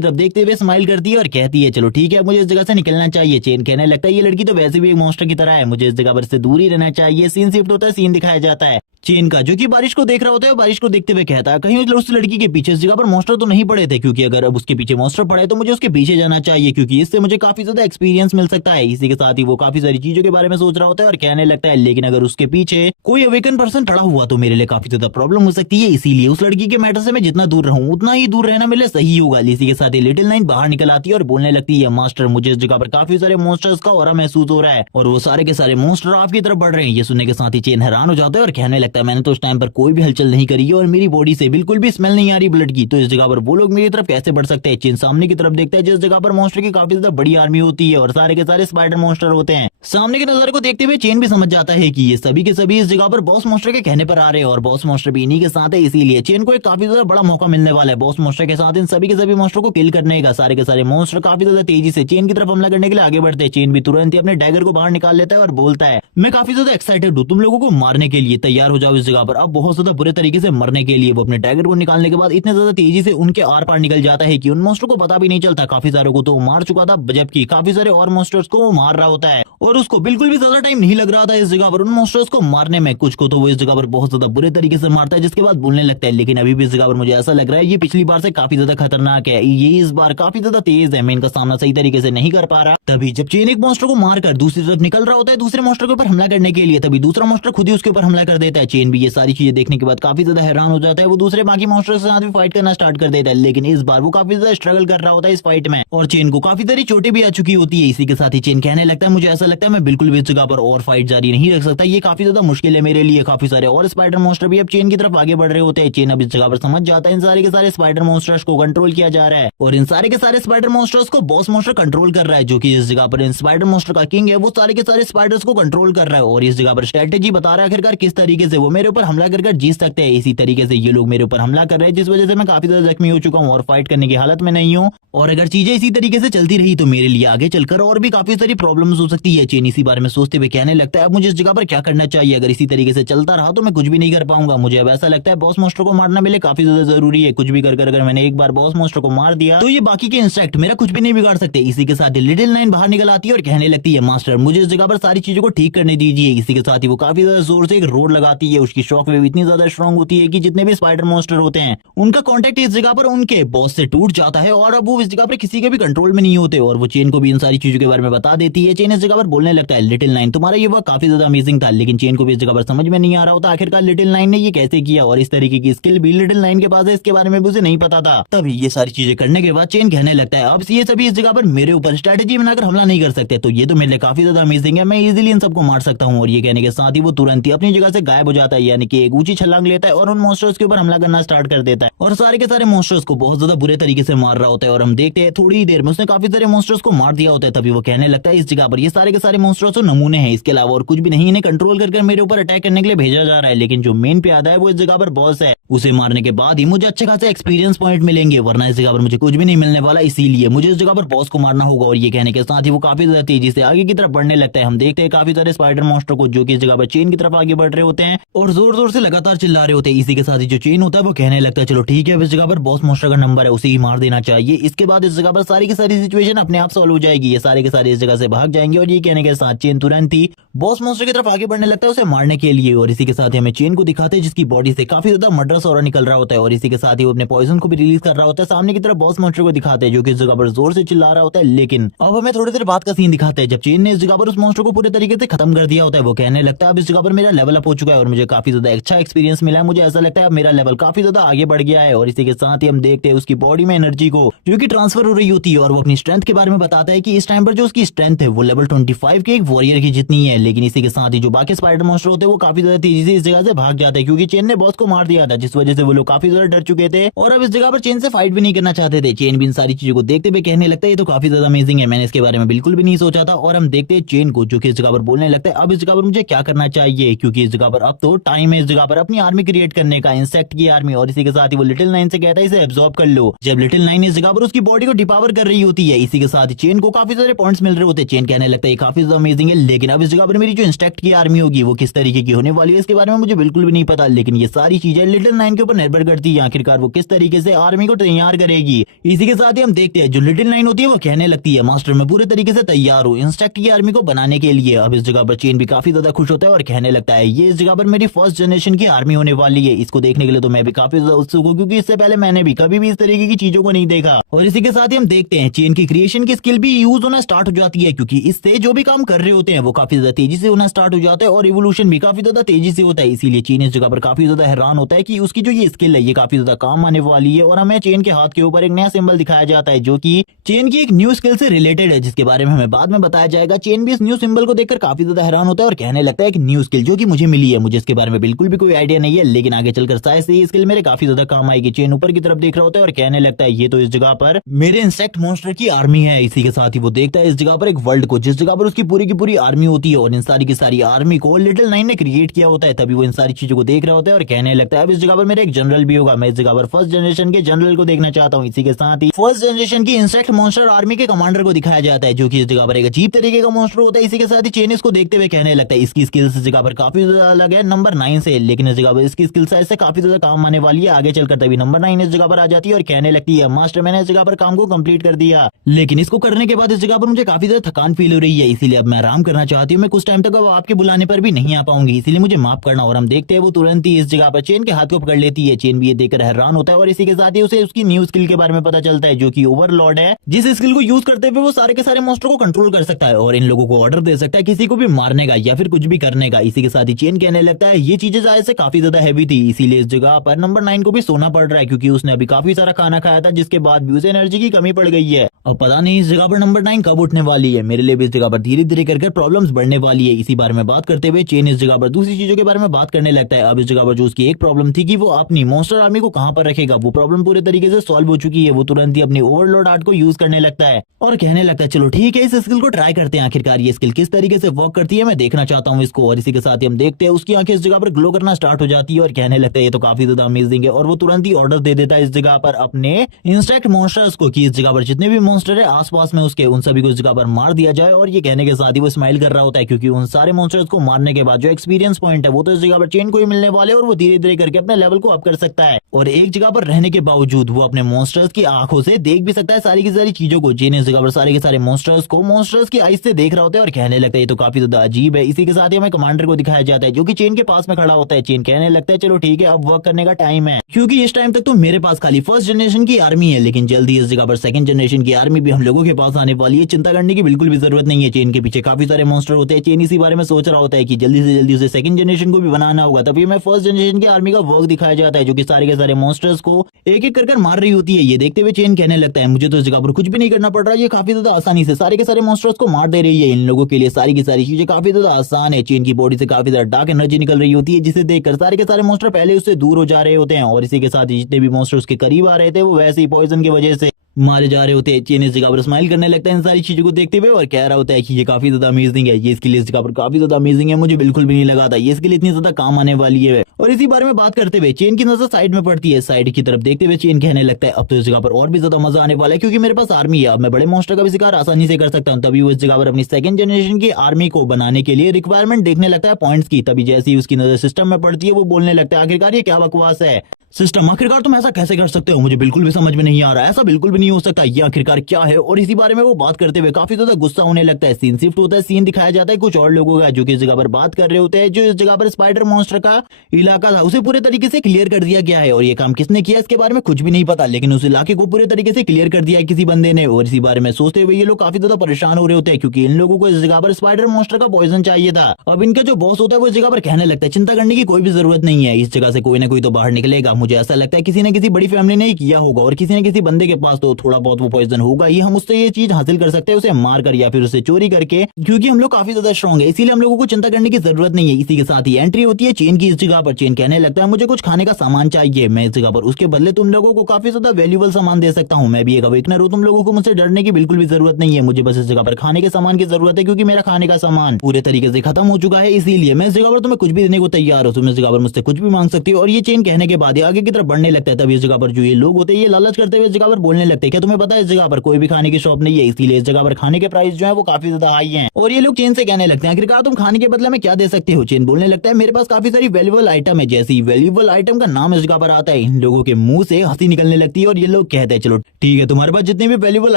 तरफ देखते हुए स्माइल करती है और कहती है चलो ठीक है मुझे इस जगह से निकलना चाहिए। चेन कहने लगता है ये लड़की तो वैसे भी एक मॉन्स्टर की तरह है, मुझे इस जगह पर से दूर ही रहना चाहिए। सीन शिफ्ट होता है, सीन दिखाया जाता है चेन का जो कि बारिश को देख रहा होता है। बारिश को देखते हुए कहता है कहीं उस लड़की के पीछे इस जगह पर मॉन्स्टर तो नहीं पड़े थे, क्योंकि अगर अब उसके पीछे मॉन्स्टर पड़े तो मुझे उसके पीछे जाना चाहिए क्योंकि इससे मुझे काफी ज्यादा एक्सपीरियंस मिल सकता है। इसी के साथ ही वो काफी सारी चीजों के बारे में सोच रहा होता है और कहने लगता है लेकिन अगर उसके पीछे कोई अवेकन पर्सन खड़ा हुआ तो मेरे लिए काफी ज्यादा प्रॉब्लम हो सकती है, इसीलिए उस लड़की के मैटर से मैं जितना दूर रहूं उतना ही दूर रहना मेरे लिए सही होगा। इसी के साथ ही लिटिल नाइन बाहर निकल आती है और बोलने लगती है मास्टर मुझे इस जगह पर काफी सारे मॉन्स्टर्स का ऑरा महसूस हो रहा है और वो सारे के सारे मॉन्स्टर आपकी तरफ बढ़ रहे हैं। ये सुनने के साथ ही चेन हैरान हो जाता है और कहने लगता है मैंने तो उस टाइम पर कोई भी हलचल नहीं करी है और मेरी बॉडी से बिल्कुल भी स्मेल नहीं आ रही ब्लड की, तो इस जगह पर वो लोग मेरी तरफ कैसे बढ़ सकते हैं। चेन सामने की तरफ देखता है जिस जगह पर मॉन्स्टर की काफी ज्यादा बड़ी आर्मी होती है और सारे के सारे स्पाइडर मॉन्स्टर होते हैं। सामने के नजारे को देखते हुए चेन भी समझ जाता है कि ये सभी के सभी इस जगह पर बॉस मॉन्स्टर के कहने पर आ रहे हैं और बॉस मॉन्स्टर भी इन्हीं के साथ है, इसीलिए चेन को एक काफी ज्यादा बड़ा मौका मिलने वाला है बॉस मॉन्स्टर के साथ इन सभी के सभी मॉन्स्टर को किल करने का। सारे के सारे मॉन्स्टर काफी ज्यादा तेजी से चेन की तरफ हमला करने के लिए आगे बढ़ते हैं। चेन भी तुरंत ही अपने डैगर को बाहर निकाल लेता है और बोलता है मैं काफी ज्यादा एक्साइटेड हूँ, तुम लोगों को मारने के लिए तैयार हो जाओ इस जगह पर अब बहुत ज्यादा बुरे तरीके से मरने के लिए। वो अपने डैगर को निकालने के बाद इतने ज्यादा तेजी से उनके आर पार निकल जाता है कि उन मॉन्स्टर को पता भी नहीं चलता, काफी सारे को तो मार चुका था जबकि काफी सारे और मॉन्स्टर्स को वो मार रहा होता है और उसको बिल्कुल भी ज्यादा टाइम नहीं लग रहा था इस जगह पर उन मॉन्स्टर्स को मारने में। कुछ को तो वो इस जगह पर बहुत ज्यादा बुरे तरीके से मारता है जिसके बाद बोलने लगता है लेकिन अभी भी इस जगह पर मुझे ऐसा लग रहा है ये पिछली बार से काफी ज्यादा खतरनाक है, ये इस बार काफी ज्यादा तेज है, मैं इनका सामना सही तरीके से नहीं कर पा रहा। तभी जब चेन एक मॉन्स्टर को मारकर दूसरी तरफ निकल रहा होता है दूसरे मॉन्स्टर के ऊपर हमला करने के लिए, तभी दूसरा मॉन्स्टर खुद ही उसके ऊपर हमला कर देता है। चेन भी ये सारी चीजें देखने के बाद काफी ज्यादा हैरान हो जाता है, वो दूसरे बाकी मॉन्स्टर के साथ भी फाइट करना स्टार्ट कर देता है लेकिन इस बार वो काफी ज्यादा स्ट्रगल कर रहा होता है इस फाइट में और चेन को काफी सारी चोटें भी आ चुकी होती है। इसी के साथ ही चेन कहने लगता है मुझे ऐसा लगता है मैं बिल्कुल भी इस जगह पर और फाइट जारी नहीं रख सकता, ये काफी ज्यादा मुश्किल है मेरे लिए। काफी सारे और स्पाइडर मॉन्स्टर भी अब चेन की तरफ आगे बढ़ रहे होते हैं। चेन अब इस जगह पर समझ जाता है इन सारे के सारे स्पाइडर मॉन्स्टर्स को कंट्रोल किया जा रहा है और इन सारे के सारे स्पाइडर मॉन्स्टर्स को बॉस मॉन्स्टर कंट्रोल कर रहा है जो कि इस जगह पर इन स्पाइडर मॉन्स्टर का किंग है, वो सारे के सारे स्पाइडर्स को कंट्रोल कर रहा है और इस जगह पर स्ट्रेटेजी बता रहा है आखिरकार किस तरीके से वो मेरे ऊपर हमला कर जीत सकते हैं। इसी तरीके से ये लोग मेरे ऊपर हमला कर रहे हैं जिस वजह से मैं काफी ज्यादा जख्मी हो चुका हूँ और फाइट करने की हालत में नहीं हूँ और अगर चीजें इसी तरीके से चलती रही तो मेरे लिए आगे चलकर और भी काफी सारी प्रॉब्लम्स हो सकती है। चेन इसी बारे में सोचते हुए कहने लगता है अब मुझे इस जगह पर क्या करना चाहिए, अगर इसी तरीके से चलता रहा तो मैं कुछ भी नहीं कर पाऊंगा। मुझे अब ऐसा लगता है बॉस मॉन्स्टर को मारना मेरे लिए काफी ज्यादा जरूरी है, कुछ भी कर अगर मैंने एक बार बॉस मॉन्स्टर को मार दिया तो ये बाकी के इंसेक्ट मेरा कुछ भी नहीं बिगाड़ सकते। इसी के साथ लिटिल नाइन बाहर निकल आती है और कहने लगती है मास्टर मुझे इस जगह पर सारी चीजों को ठीक करने दीजिए। इसी के साथ ही वो काफी ज्यादा जोर से एक रोड लगाती है, उसकी शॉक वेव इतनी ज्यादा स्ट्रॉन्ग होती है कि जितने भी स्पाइडर मॉन्स्टर होते हैं उनका कॉन्टेक्ट इस जगह पर उनके बॉस से टूट जाता है और अब वो इस जगह पर किसी के भी कंट्रोल में नहीं होते और वो चेन को भी इन सारी चीजों के बारे में बता देती है। चेन इस जगह पर बोलने लगता है लिटिल नाइन तुम्हारा ये वर्क काफी ज्यादा अमेजिंग था, लेकिन चेन को भी इस जगह पर समझ में नहीं आ रहा होता आखिरकार लिटिल नाइन ने ये कैसे किया और इस तरीके की स्किल भी लिटिल नाइन के पास है, इसके बारे में भी उसे नहीं पता था। तभी ये सारी चीजें करने के बाद चेन कहने लगता है अब ये सभी इस जगह पर मेरे ऊपर स्ट्रेटेजी बनाकर हमला नहीं कर सकते, तो ये तो मेरे लिए काफी ज्यादा अमेजिंग है, मैं इजीली इन सबको मार सकता हूँ। और ये कहने के साथ ही वो तुरंत ही अपनी जगह से गायब हो जाता है, यानी कि एक ऊंची छलांग लेता है और उन मॉन्स्टर्स के ऊपर हमला करना स्टार्ट कर देता है और सारे के सारे मॉन्स्टर्स को बहुत ज्यादा बुरे तरीके से मार रहा होता है और हम देखते हैं थोड़ी ही देर में उसने काफी सारे मॉन्स्टर्स को मार दिया होता है। तभी वो कहने लगता है इस जगह पर ये सारे के सारे मॉन्स्टर्स तो नमूने हैं, इसके अलावा और कुछ भी नहीं, इन्हें कंट्रोल करके मेरे ऊपर अटैक करने के लिए भेजा जा रहा है, लेकिन जो मेन पे आता है वो इस जगह पर बॉस है, उसे मारने के बाद ही मुझे अच्छे खासे एक्सपीरियंस पॉइंट मिलेंगे, वरना इस जगह पर मुझे कुछ भी नहीं मिलने वाला, इसीलिए मुझे इस जगह पर बॉस को मारना होगा। और ये कहने के साथ ही वो काफी ज्यादा तेजी से आगे की तरफ बढ़ने लगता है। हम देखते हैं काफी सारे स्पाइडर मॉन्स्टर को जो कि इस जगह पर चेन की तरफ आगे बढ़ रहे होते हैं और जोर जोर से लगातार चिल्ला रहे होते हैं। इसी के साथ ही जो चेन होता है वो कहने लगता है चलो ठीक है, इस जगह पर बॉस मॉन्स्टर का नंबर है, उसे ही मार देना चाहिए, इसके बाद इस जगह पर सारी की सारी सिचुएशन अपने आप सॉल्व हो जाएगी, ये सारे के सारे इस जगह से भाग जाएंगे। और ये कहने के साथ चेन तुरंत ही बॉस मॉन्स्टर की तरफ आगे बढ़ने लगता है उसे मारने के लिए, और इसी के साथ ही हमें चेन को दिखाते हैं जिसकी बॉडी से काफी ज्यादा मर्डरस ऑरा निकल रहा होता है, और इसी के साथ ही वो अपने पॉइजन को भी रिलीज कर रहा होता है। सामने की तरफ बॉस मॉन्स्टर को दिखाते हैं जो कि इस जगह पर जोर से चिल्ला रहा होता है। लेकिन अब हमें थोड़ी देर बाद का सीन दिखाते हैं जब चेन ने इस जगह पर उस मॉन्स्टर को पूरे तरीके से खत्म कर दिया होता है। वो कहने लगता है अब इस जगह पर मेरा लेवल अप हो चुका है और मुझे काफी ज्यादा अच्छा एक्सपीरियंस मिला है, मुझे ऐसा लगता है अब मेरा लेवल काफी ज्यादा आगे बढ़ गया है। और इसी के साथ ही हम देखते हैं उसकी बॉडी में एनर्जी को जो कि ट्रांसफर हो रही होती है, और वो अपनी स्ट्रेंथ के बारे में बताता है कि इस टाइम पर जो उसकी स्ट्रेंथ है वो लेवल 25 के एक वॉरियर की जितनी है। लेकिन इसी के साथ ही जो बाकी स्पाइडर मॉन्स्टर होते हैं वो काफी ज्यादा तेजी से इस जगह से भाग जाते हैं क्योंकि चेन ने बॉस को मार दिया था, जिस वजह से वो लोग काफी ज्यादा डर चुके थे और अब इस जगह पर चेन से फाइट भी नहीं करना चाहते थे। चेन भी इन सारी चीजों को देखते हुए कहने लगता है ये तो काफी ज्यादा अमेजिंग है, मैंने इसके बारे में बिल्कुल भी नहीं सोचा था। और हम देखते हैं चेन को जो कि इस जगह पर बोलने लगता है अब इस जगह पर मुझे क्या करना चाहिए, क्योंकि इस जगह पर अब तो टाइम है इस जगह पर अपनी आर्मी क्रिएट करने का, इंसेक्ट की आर्मी। और इसी के साथ ही वो लिटिल नाइन से कहता है इसे एब्जॉर्ब कर लो। जब लिटिल नाइन इस जगह पर उसकी बॉडी को डिपावर कर रही होती है, इसी के साथ ही चेन को काफी सारे पॉइंट्स मिल रहे होते हैं। चेन कहने लगता है काफी ज्यादा अमेजिंग है, लेकिन अब इस जगह पर मेरी जो इंसेक्ट की आर्मी होगी वो किस तरीके की होने वाली है इसके बारे में मुझे बिल्कुल भी नहीं पता। लेकिन ये सारी चीजें लिटिल नाइन के ऊपर निर्भर करती है आखिरकार वो किस तरीके से आर्मी को तैयार करेगी। इसी के साथ ही हम देखते हैं जो लिटिल नाइन होती है वो कहने लगती है मास्टर मैं पूरे तरीके से तैयार हूँ इंसेक्ट की आर्मी को बनाने के लिए। अब इस जगह पर चेन भी काफी ज्यादा खुश होता है और कहने लगता है ये इस जगह पर मेरी फर्स्ट जनरेशन की आर्मी होने वाली है, इसको देखने के लिए तो मैं भी काफी ज्यादा उत्सुक हूँ क्योंकि इससे पहले मैंने भी कभी भी इस तरीके की चीजों को नहीं देखा। और इसी के साथ ही हम देखते हैं चेन की क्रिएशन की स्किल भी यूज होना स्टार्ट हो जाती है क्योंकि इससे जो भी काम कर रहे होते हैं वो काफी ज्यादा तेजी से होना स्टार्ट हो जाता है और इवोल्यूशन भी काफी ज्यादा तेजी से होता है। इसीलिए चेन इस जगह पर काफी ज्यादा हैरान होता है कि उसकी जो ये स्किल है ये काफी ज्यादा काम आने वाली है। और हमें चेन के हाथ के ऊपर एक नया सिंबल दिखाया जाता है जो कि चेन की एक न्यू स्किल से रिलेटेड है जिसके बारे में हमें बाद में बताया जाएगा। चेन भी इस न्यू सिंबल को देखकर काफी ज्यादा हैरान होता है और कहने लगता है कि न्यू स्किल जो कि मुझे मिली है, मुझे इसके बारे में बिल्कुल भी कोई आइडिया नहीं है, लेकिन आगे चलकर शायद से ये स्किल मेरे काफी ज्यादा काम आएगी। चेन ऊपर की तरफ देख रहा होता है और कहने लगता है ये तो इस जगह पर मेरे इंसेक्ट मॉन्स्टर की आर्मी है। इसी के साथ ही वो देखता है इस जगह पर एक वर्ल्ड को जिस जगह पर उसकी पूरी की पूरी आर्मी होती है और इन सारी की सारी आर्मी को लिटिल नाइन ने क्रिएट किया होता है। तभी वो इन सारी चीजों को देख रहा होता है और कहने लगता है अब इस जगह पर मेरा एक जनरल भी होगा, मैं इस जगह पर फर्स्ट जनरेशन के जनरल को देखना चाहता हूँ। इसी के साथ ही फर्स्ट जनरेशन की इंसेक्ट मॉन्स्टर आर्मी के कमांडर को दिखाया जाता है जो कि इस जगह पर एक अजीब तरीके का मॉन्स्टर होता है। इसी के साथ ही चेन इसको देखते हुए कहने लगता है इसकी स्किल्स इस जगह पर काफी ज्यादा अलग है नंबर 9 से, लेकिन इस जगह पर इसकी स्किल्स ऐसे काफी ज्यादा काम आने वाली है आगे चलकर। तभी नंबर 9 इस जगह पर आ जाती है और कहने लगती है मास्टर मैंने इस जगह पर काम को कंप्लीट कर दिया, लेकिन इसको करने के बाद इस जगह पर मुझे काफी ज्यादा थकान फील हो रही है, इसीलिए अब मैं आराम करना चाहती हूँ, मैं कुछ टाइम तक अब आपके बुलाने पर भी नहीं आ पाऊंगी, इसीलिए मुझे माफ करना। और हम देखते हैं वो तुरंत ही इस जगह पर चेन के हाथ को पकड़ लेती है। चेन भी ये देखकर हैरान होता है और इसी के साथ ही उसे उसकी न्यू स्किल के बारे में पता चलता है जो कि ओवरलॉर्ड है, जिस स्किल को यूज करते हुए वो सारे के सारे मॉन्स्टर को कंट्रोल कर सकता है और इन लोगों को ऑर्डर दे सकता है किसी को भी मारने का या फिर कुछ भी करने का। इसी के साथ ही चेन कहने लगता है ये चीजें जायज से काफी ज्यादा हैवी थी, इसीलिए इस जगह पर नंबर 9 को भी सोना पड़ रहा है क्योंकि उसने अभी काफी सारा खाना खाया था जिसके बाद भी उसे एनर्जी की कमी पड़ गई है। अब पता नहीं इस जगह पर नंबर 9 कब उठने वाली है, मेरे लिए भी इस जगह पर धीरे धीरे कर प्रॉब्लम्स बढ़ने वाली है। इसी बारे में बात करते हुए चेन इस जगह पर दूसरी चीजों के बारे में बात करने लगता है। अब इस जगह पर जो उसकी एक प्रॉब्लम थी कि वो अपनी मॉन्स्टर आर्मी को कहां पर रखेगा, वो प्रॉब्लम पूरे तरीके से सॉल्व हो चुकी है। वो तुरंत ही अपनी ओवरलॉर्ड आर्ट को यूज करने लगता है और कहने लगता है चलो ठीक है इस स्किल को ट्राई करते हैं, आखिरकार ये स्किल किस तरीके से वर्क करती है मैं देखना चाहता हूँ इसको। और इसी के साथ ही हम देखते हैं उसकी आंखें इस जगह पर ग्लो करना स्टार्ट हो जाती है और कहने लगता है ये तो काफी ज्यादा अमेजिंग है। और वो तुरंत ही ऑर्डर दे देता है इस जगह पर अपने इंसेक्ट मॉन्स्टर्स को कि इस जगह पर जितने भी मॉन्स्टर है आसपास में उसके उन सभी को इस जगह पर मार दिया जाए। और ये कहने के साथ ही वो स्माइल कर रहा होता है क्योंकि उन सारे मॉन्स्टर्स को मारने के बाद जो एक्सपीरियंस पॉइंट है वो तो इस जगह पर चेन को ही मिलने वाले और वो धीरे धीरे करके अपने लेवल को अप कर सकता है। और एक जगह पर रहने के बावजूद वो अपने मॉन्स्टर्स की आंखों से देख भी सकता है सारी की सारी चीजों को। चेन इस जगह पर सारे के सारे मॉन्स्टर्स को मॉन्स्टर्स की आईज से देख रहा होता है और कहने लगता है ये तो काफी ज्यादा अजीब है। इसी के साथ ही हमें कमांडर को दिखाया जाता है जो कि चेन के पास में खड़ा होता है। चेन कहने लगता है चलो ठीक है अब वर्क करने का टाइम है क्योंकि इस टाइम तक तो मेरे पास खाली फर्स्ट जनरेशन की आर्मी है, लेकिन जल्दी इस जगह पर सेकंड जनरेशन की आर्मी भी हम लोगों के पास आने वाली है, चिंता करने की बिल्कुल भी जरूरत नहीं है। चेन के पीछे काफी सारे मॉन्स्टर होते हैं, चेन इसी बारे में सोच रहा होता है कि जल्दी से जल्दी उसे सेकंड जनरेशन को भी बनाना होगा। तभी हमें फर्स्ट जनरेशन की आर्मी का वर्क दिखाया जाता है जो कि सारे के सारे मॉन्स्टर्स को एक एक कर मार रही होती है। ये देखते हुए चेन कहने लगता है मुझे तो इस जगह पर कुछ भी नहीं करना पड़ रहा है, ये काफी ज्यादा आसानी से सारे के सारे मॉन्स्टर्स को मार दे रही है। इन लोगों के लिए सारी की सारी चीजें काफी ज्यादा आसान है। चेन की बॉडी से काफी ज्यादा डार्क एनर्जी निकल रही होती है जिसे देखकर सारे के सारे मॉन्स्टर पहले उससे दूर हो जा रहे होते हैं और इसी के साथ जितने भी मॉन्स्टर उसके करीब आ रहे थे वो वैसे ही पॉइजन की वजह से मारे जा रहे होते हैं। चेन इस जगह पर स्माइल करने लगता है इन सारी चीजों को देखते हुए और कह रहा होता है कि ये काफी ज्यादा अमेजिंग है, ये स्किल इस जगह पर काफी ज्यादा अमेजिंग है, मुझे बिल्कुल भी नहीं लगा था ये स्किल इतनी ज्यादा काम आने वाली है। और इसी बारे में बात करते हुए चेन की नजर साइड में पड़ती है, साइड की तरफ देखते हुए चेन कहने लगता है अब तो इस जगह पर और भी ज्यादा मजा आने वाला है क्योंकि मेरे पास आर्मी है, अब मैं बड़े मॉन्स्टर का भी शिकार आसानी से कर सकता हूँ। तभी वो इस जगह पर अपनी सेकंड जनरेशन की आर्मी को बनाने के लिए रिक्वायरमेंट देखने लगता है पॉइंट्स की। तभी जैसे ही उसकी नजर सिस्टम में पड़ती है वो बोलने लगता है आखिरकार ये क्या बकवास है सिस्टम, आखिरकार तुम ऐसा कैसे कर सकते हो, मुझे बिल्कुल भी समझ में नहीं आ रहा है, ऐसा बिल्कुल भी नहीं नहीं हो सकता, ये आखिरकार क्या है। और इसी बारे में वो बात करते हुए काफी ज्यादा गुस्सा होने लगता है। सीन शिफ्ट होता है, सीन दिखाया जाता है कुछ और लोगों का जो कि इस जगह पर बात कर रहे होते हैं। जो इस जगह पर स्पाइडर मॉन्स्टर का इलाका था उसे पूरे तरीके से क्लियर कर दिया गया है, और ये काम किसने किया इसके बारे में कुछ भी नहीं पता, लेकिन उस इलाके को पूरे तरीके से क्लियर कर दिया है किसी बंदे ने। और इसी बारे में सोचते हुए ये लोग काफी ज्यादा परेशान हो रहे होते हैं, क्योंकि इन लोगों को इस जगह पर स्पाइडर मॉन्स्टर का पॉइजन चाहिए था। अब इनका जो बॉस होता है वो इस जगह पर कहने लगता है चिंता करने की कोई भी जरूरत नहीं है, इस जगह से कोई ना कोई तो बाहर निकलेगा। मुझे ऐसा लगता है किसी न किसी बड़ी फैमिली ने किया होगा, और किसी न किसी बंदे के पास तो थोड़ा बहुत वो पॉइजन होगा ही। हम उससे ये चीज हासिल कर सकते हैं, उसे मार कर या फिर उसे चोरी करके, क्योंकि हम लोग काफी ज्यादा स्ट्रॉन्ग है, इसीलिए हम लोगों को चिंता करने की जरूरत नहीं है। इसी के साथ ही एंट्री होती है चेन की इस जगह पर। चेन कहने लगता है मुझे कुछ खाने का सामान चाहिए, मैं इस जगह पर उसके बदले तुम लोगों को काफी ज्यादा वैल्यूएबल सामान दे सकता हूँ। मैं भी एक अवेकनर हूँ, तुम लोगों को मुझसे डरने की बिल्कुल भी जरूरत नहीं है। मुझे बस इस जगह पर खाने के सामान की जरूरत है, क्योंकि मेरा खाने का सामान पूरे तरीके से खत्म हो चुका है, इसीलिए मैं इस जगह पर तुम्हें कुछ भी देने को तैयार हूँ। तुम इस जगह पर मुझसे कुछ भी मांग सकती हो। और ये चेन कहने के बाद आगे की तरफ बढ़ने लगता है। तब इस जगह पर जो ये लोग होते हैं ये लालच करते हुए इस जगह पर बोलने लगते हैं क्या तुम्हें पता है इस जगह पर कोई भी खाने की शॉप नहीं है, इसीलिए इस जगह पर खाने के प्राइस जो है वो काफी ज्यादा हाई है। और ये लोग चेन से कहने लगते हैं आखिरकार तुम खाने के बदले में क्या दे सकते हो। चेन बोलने लगता है मेरे पास काफी सारी वैल्यूएबल आइटम है। जैसे ही वैल्यूएबल आइटम का नाम इस जगह पर आता है इन लोगों के मुंह से हंसी निकलने लगती है, और ये लोग कहते हैं चलो ठीक है तुम्हारे पास जितने भी वैल्यूएबल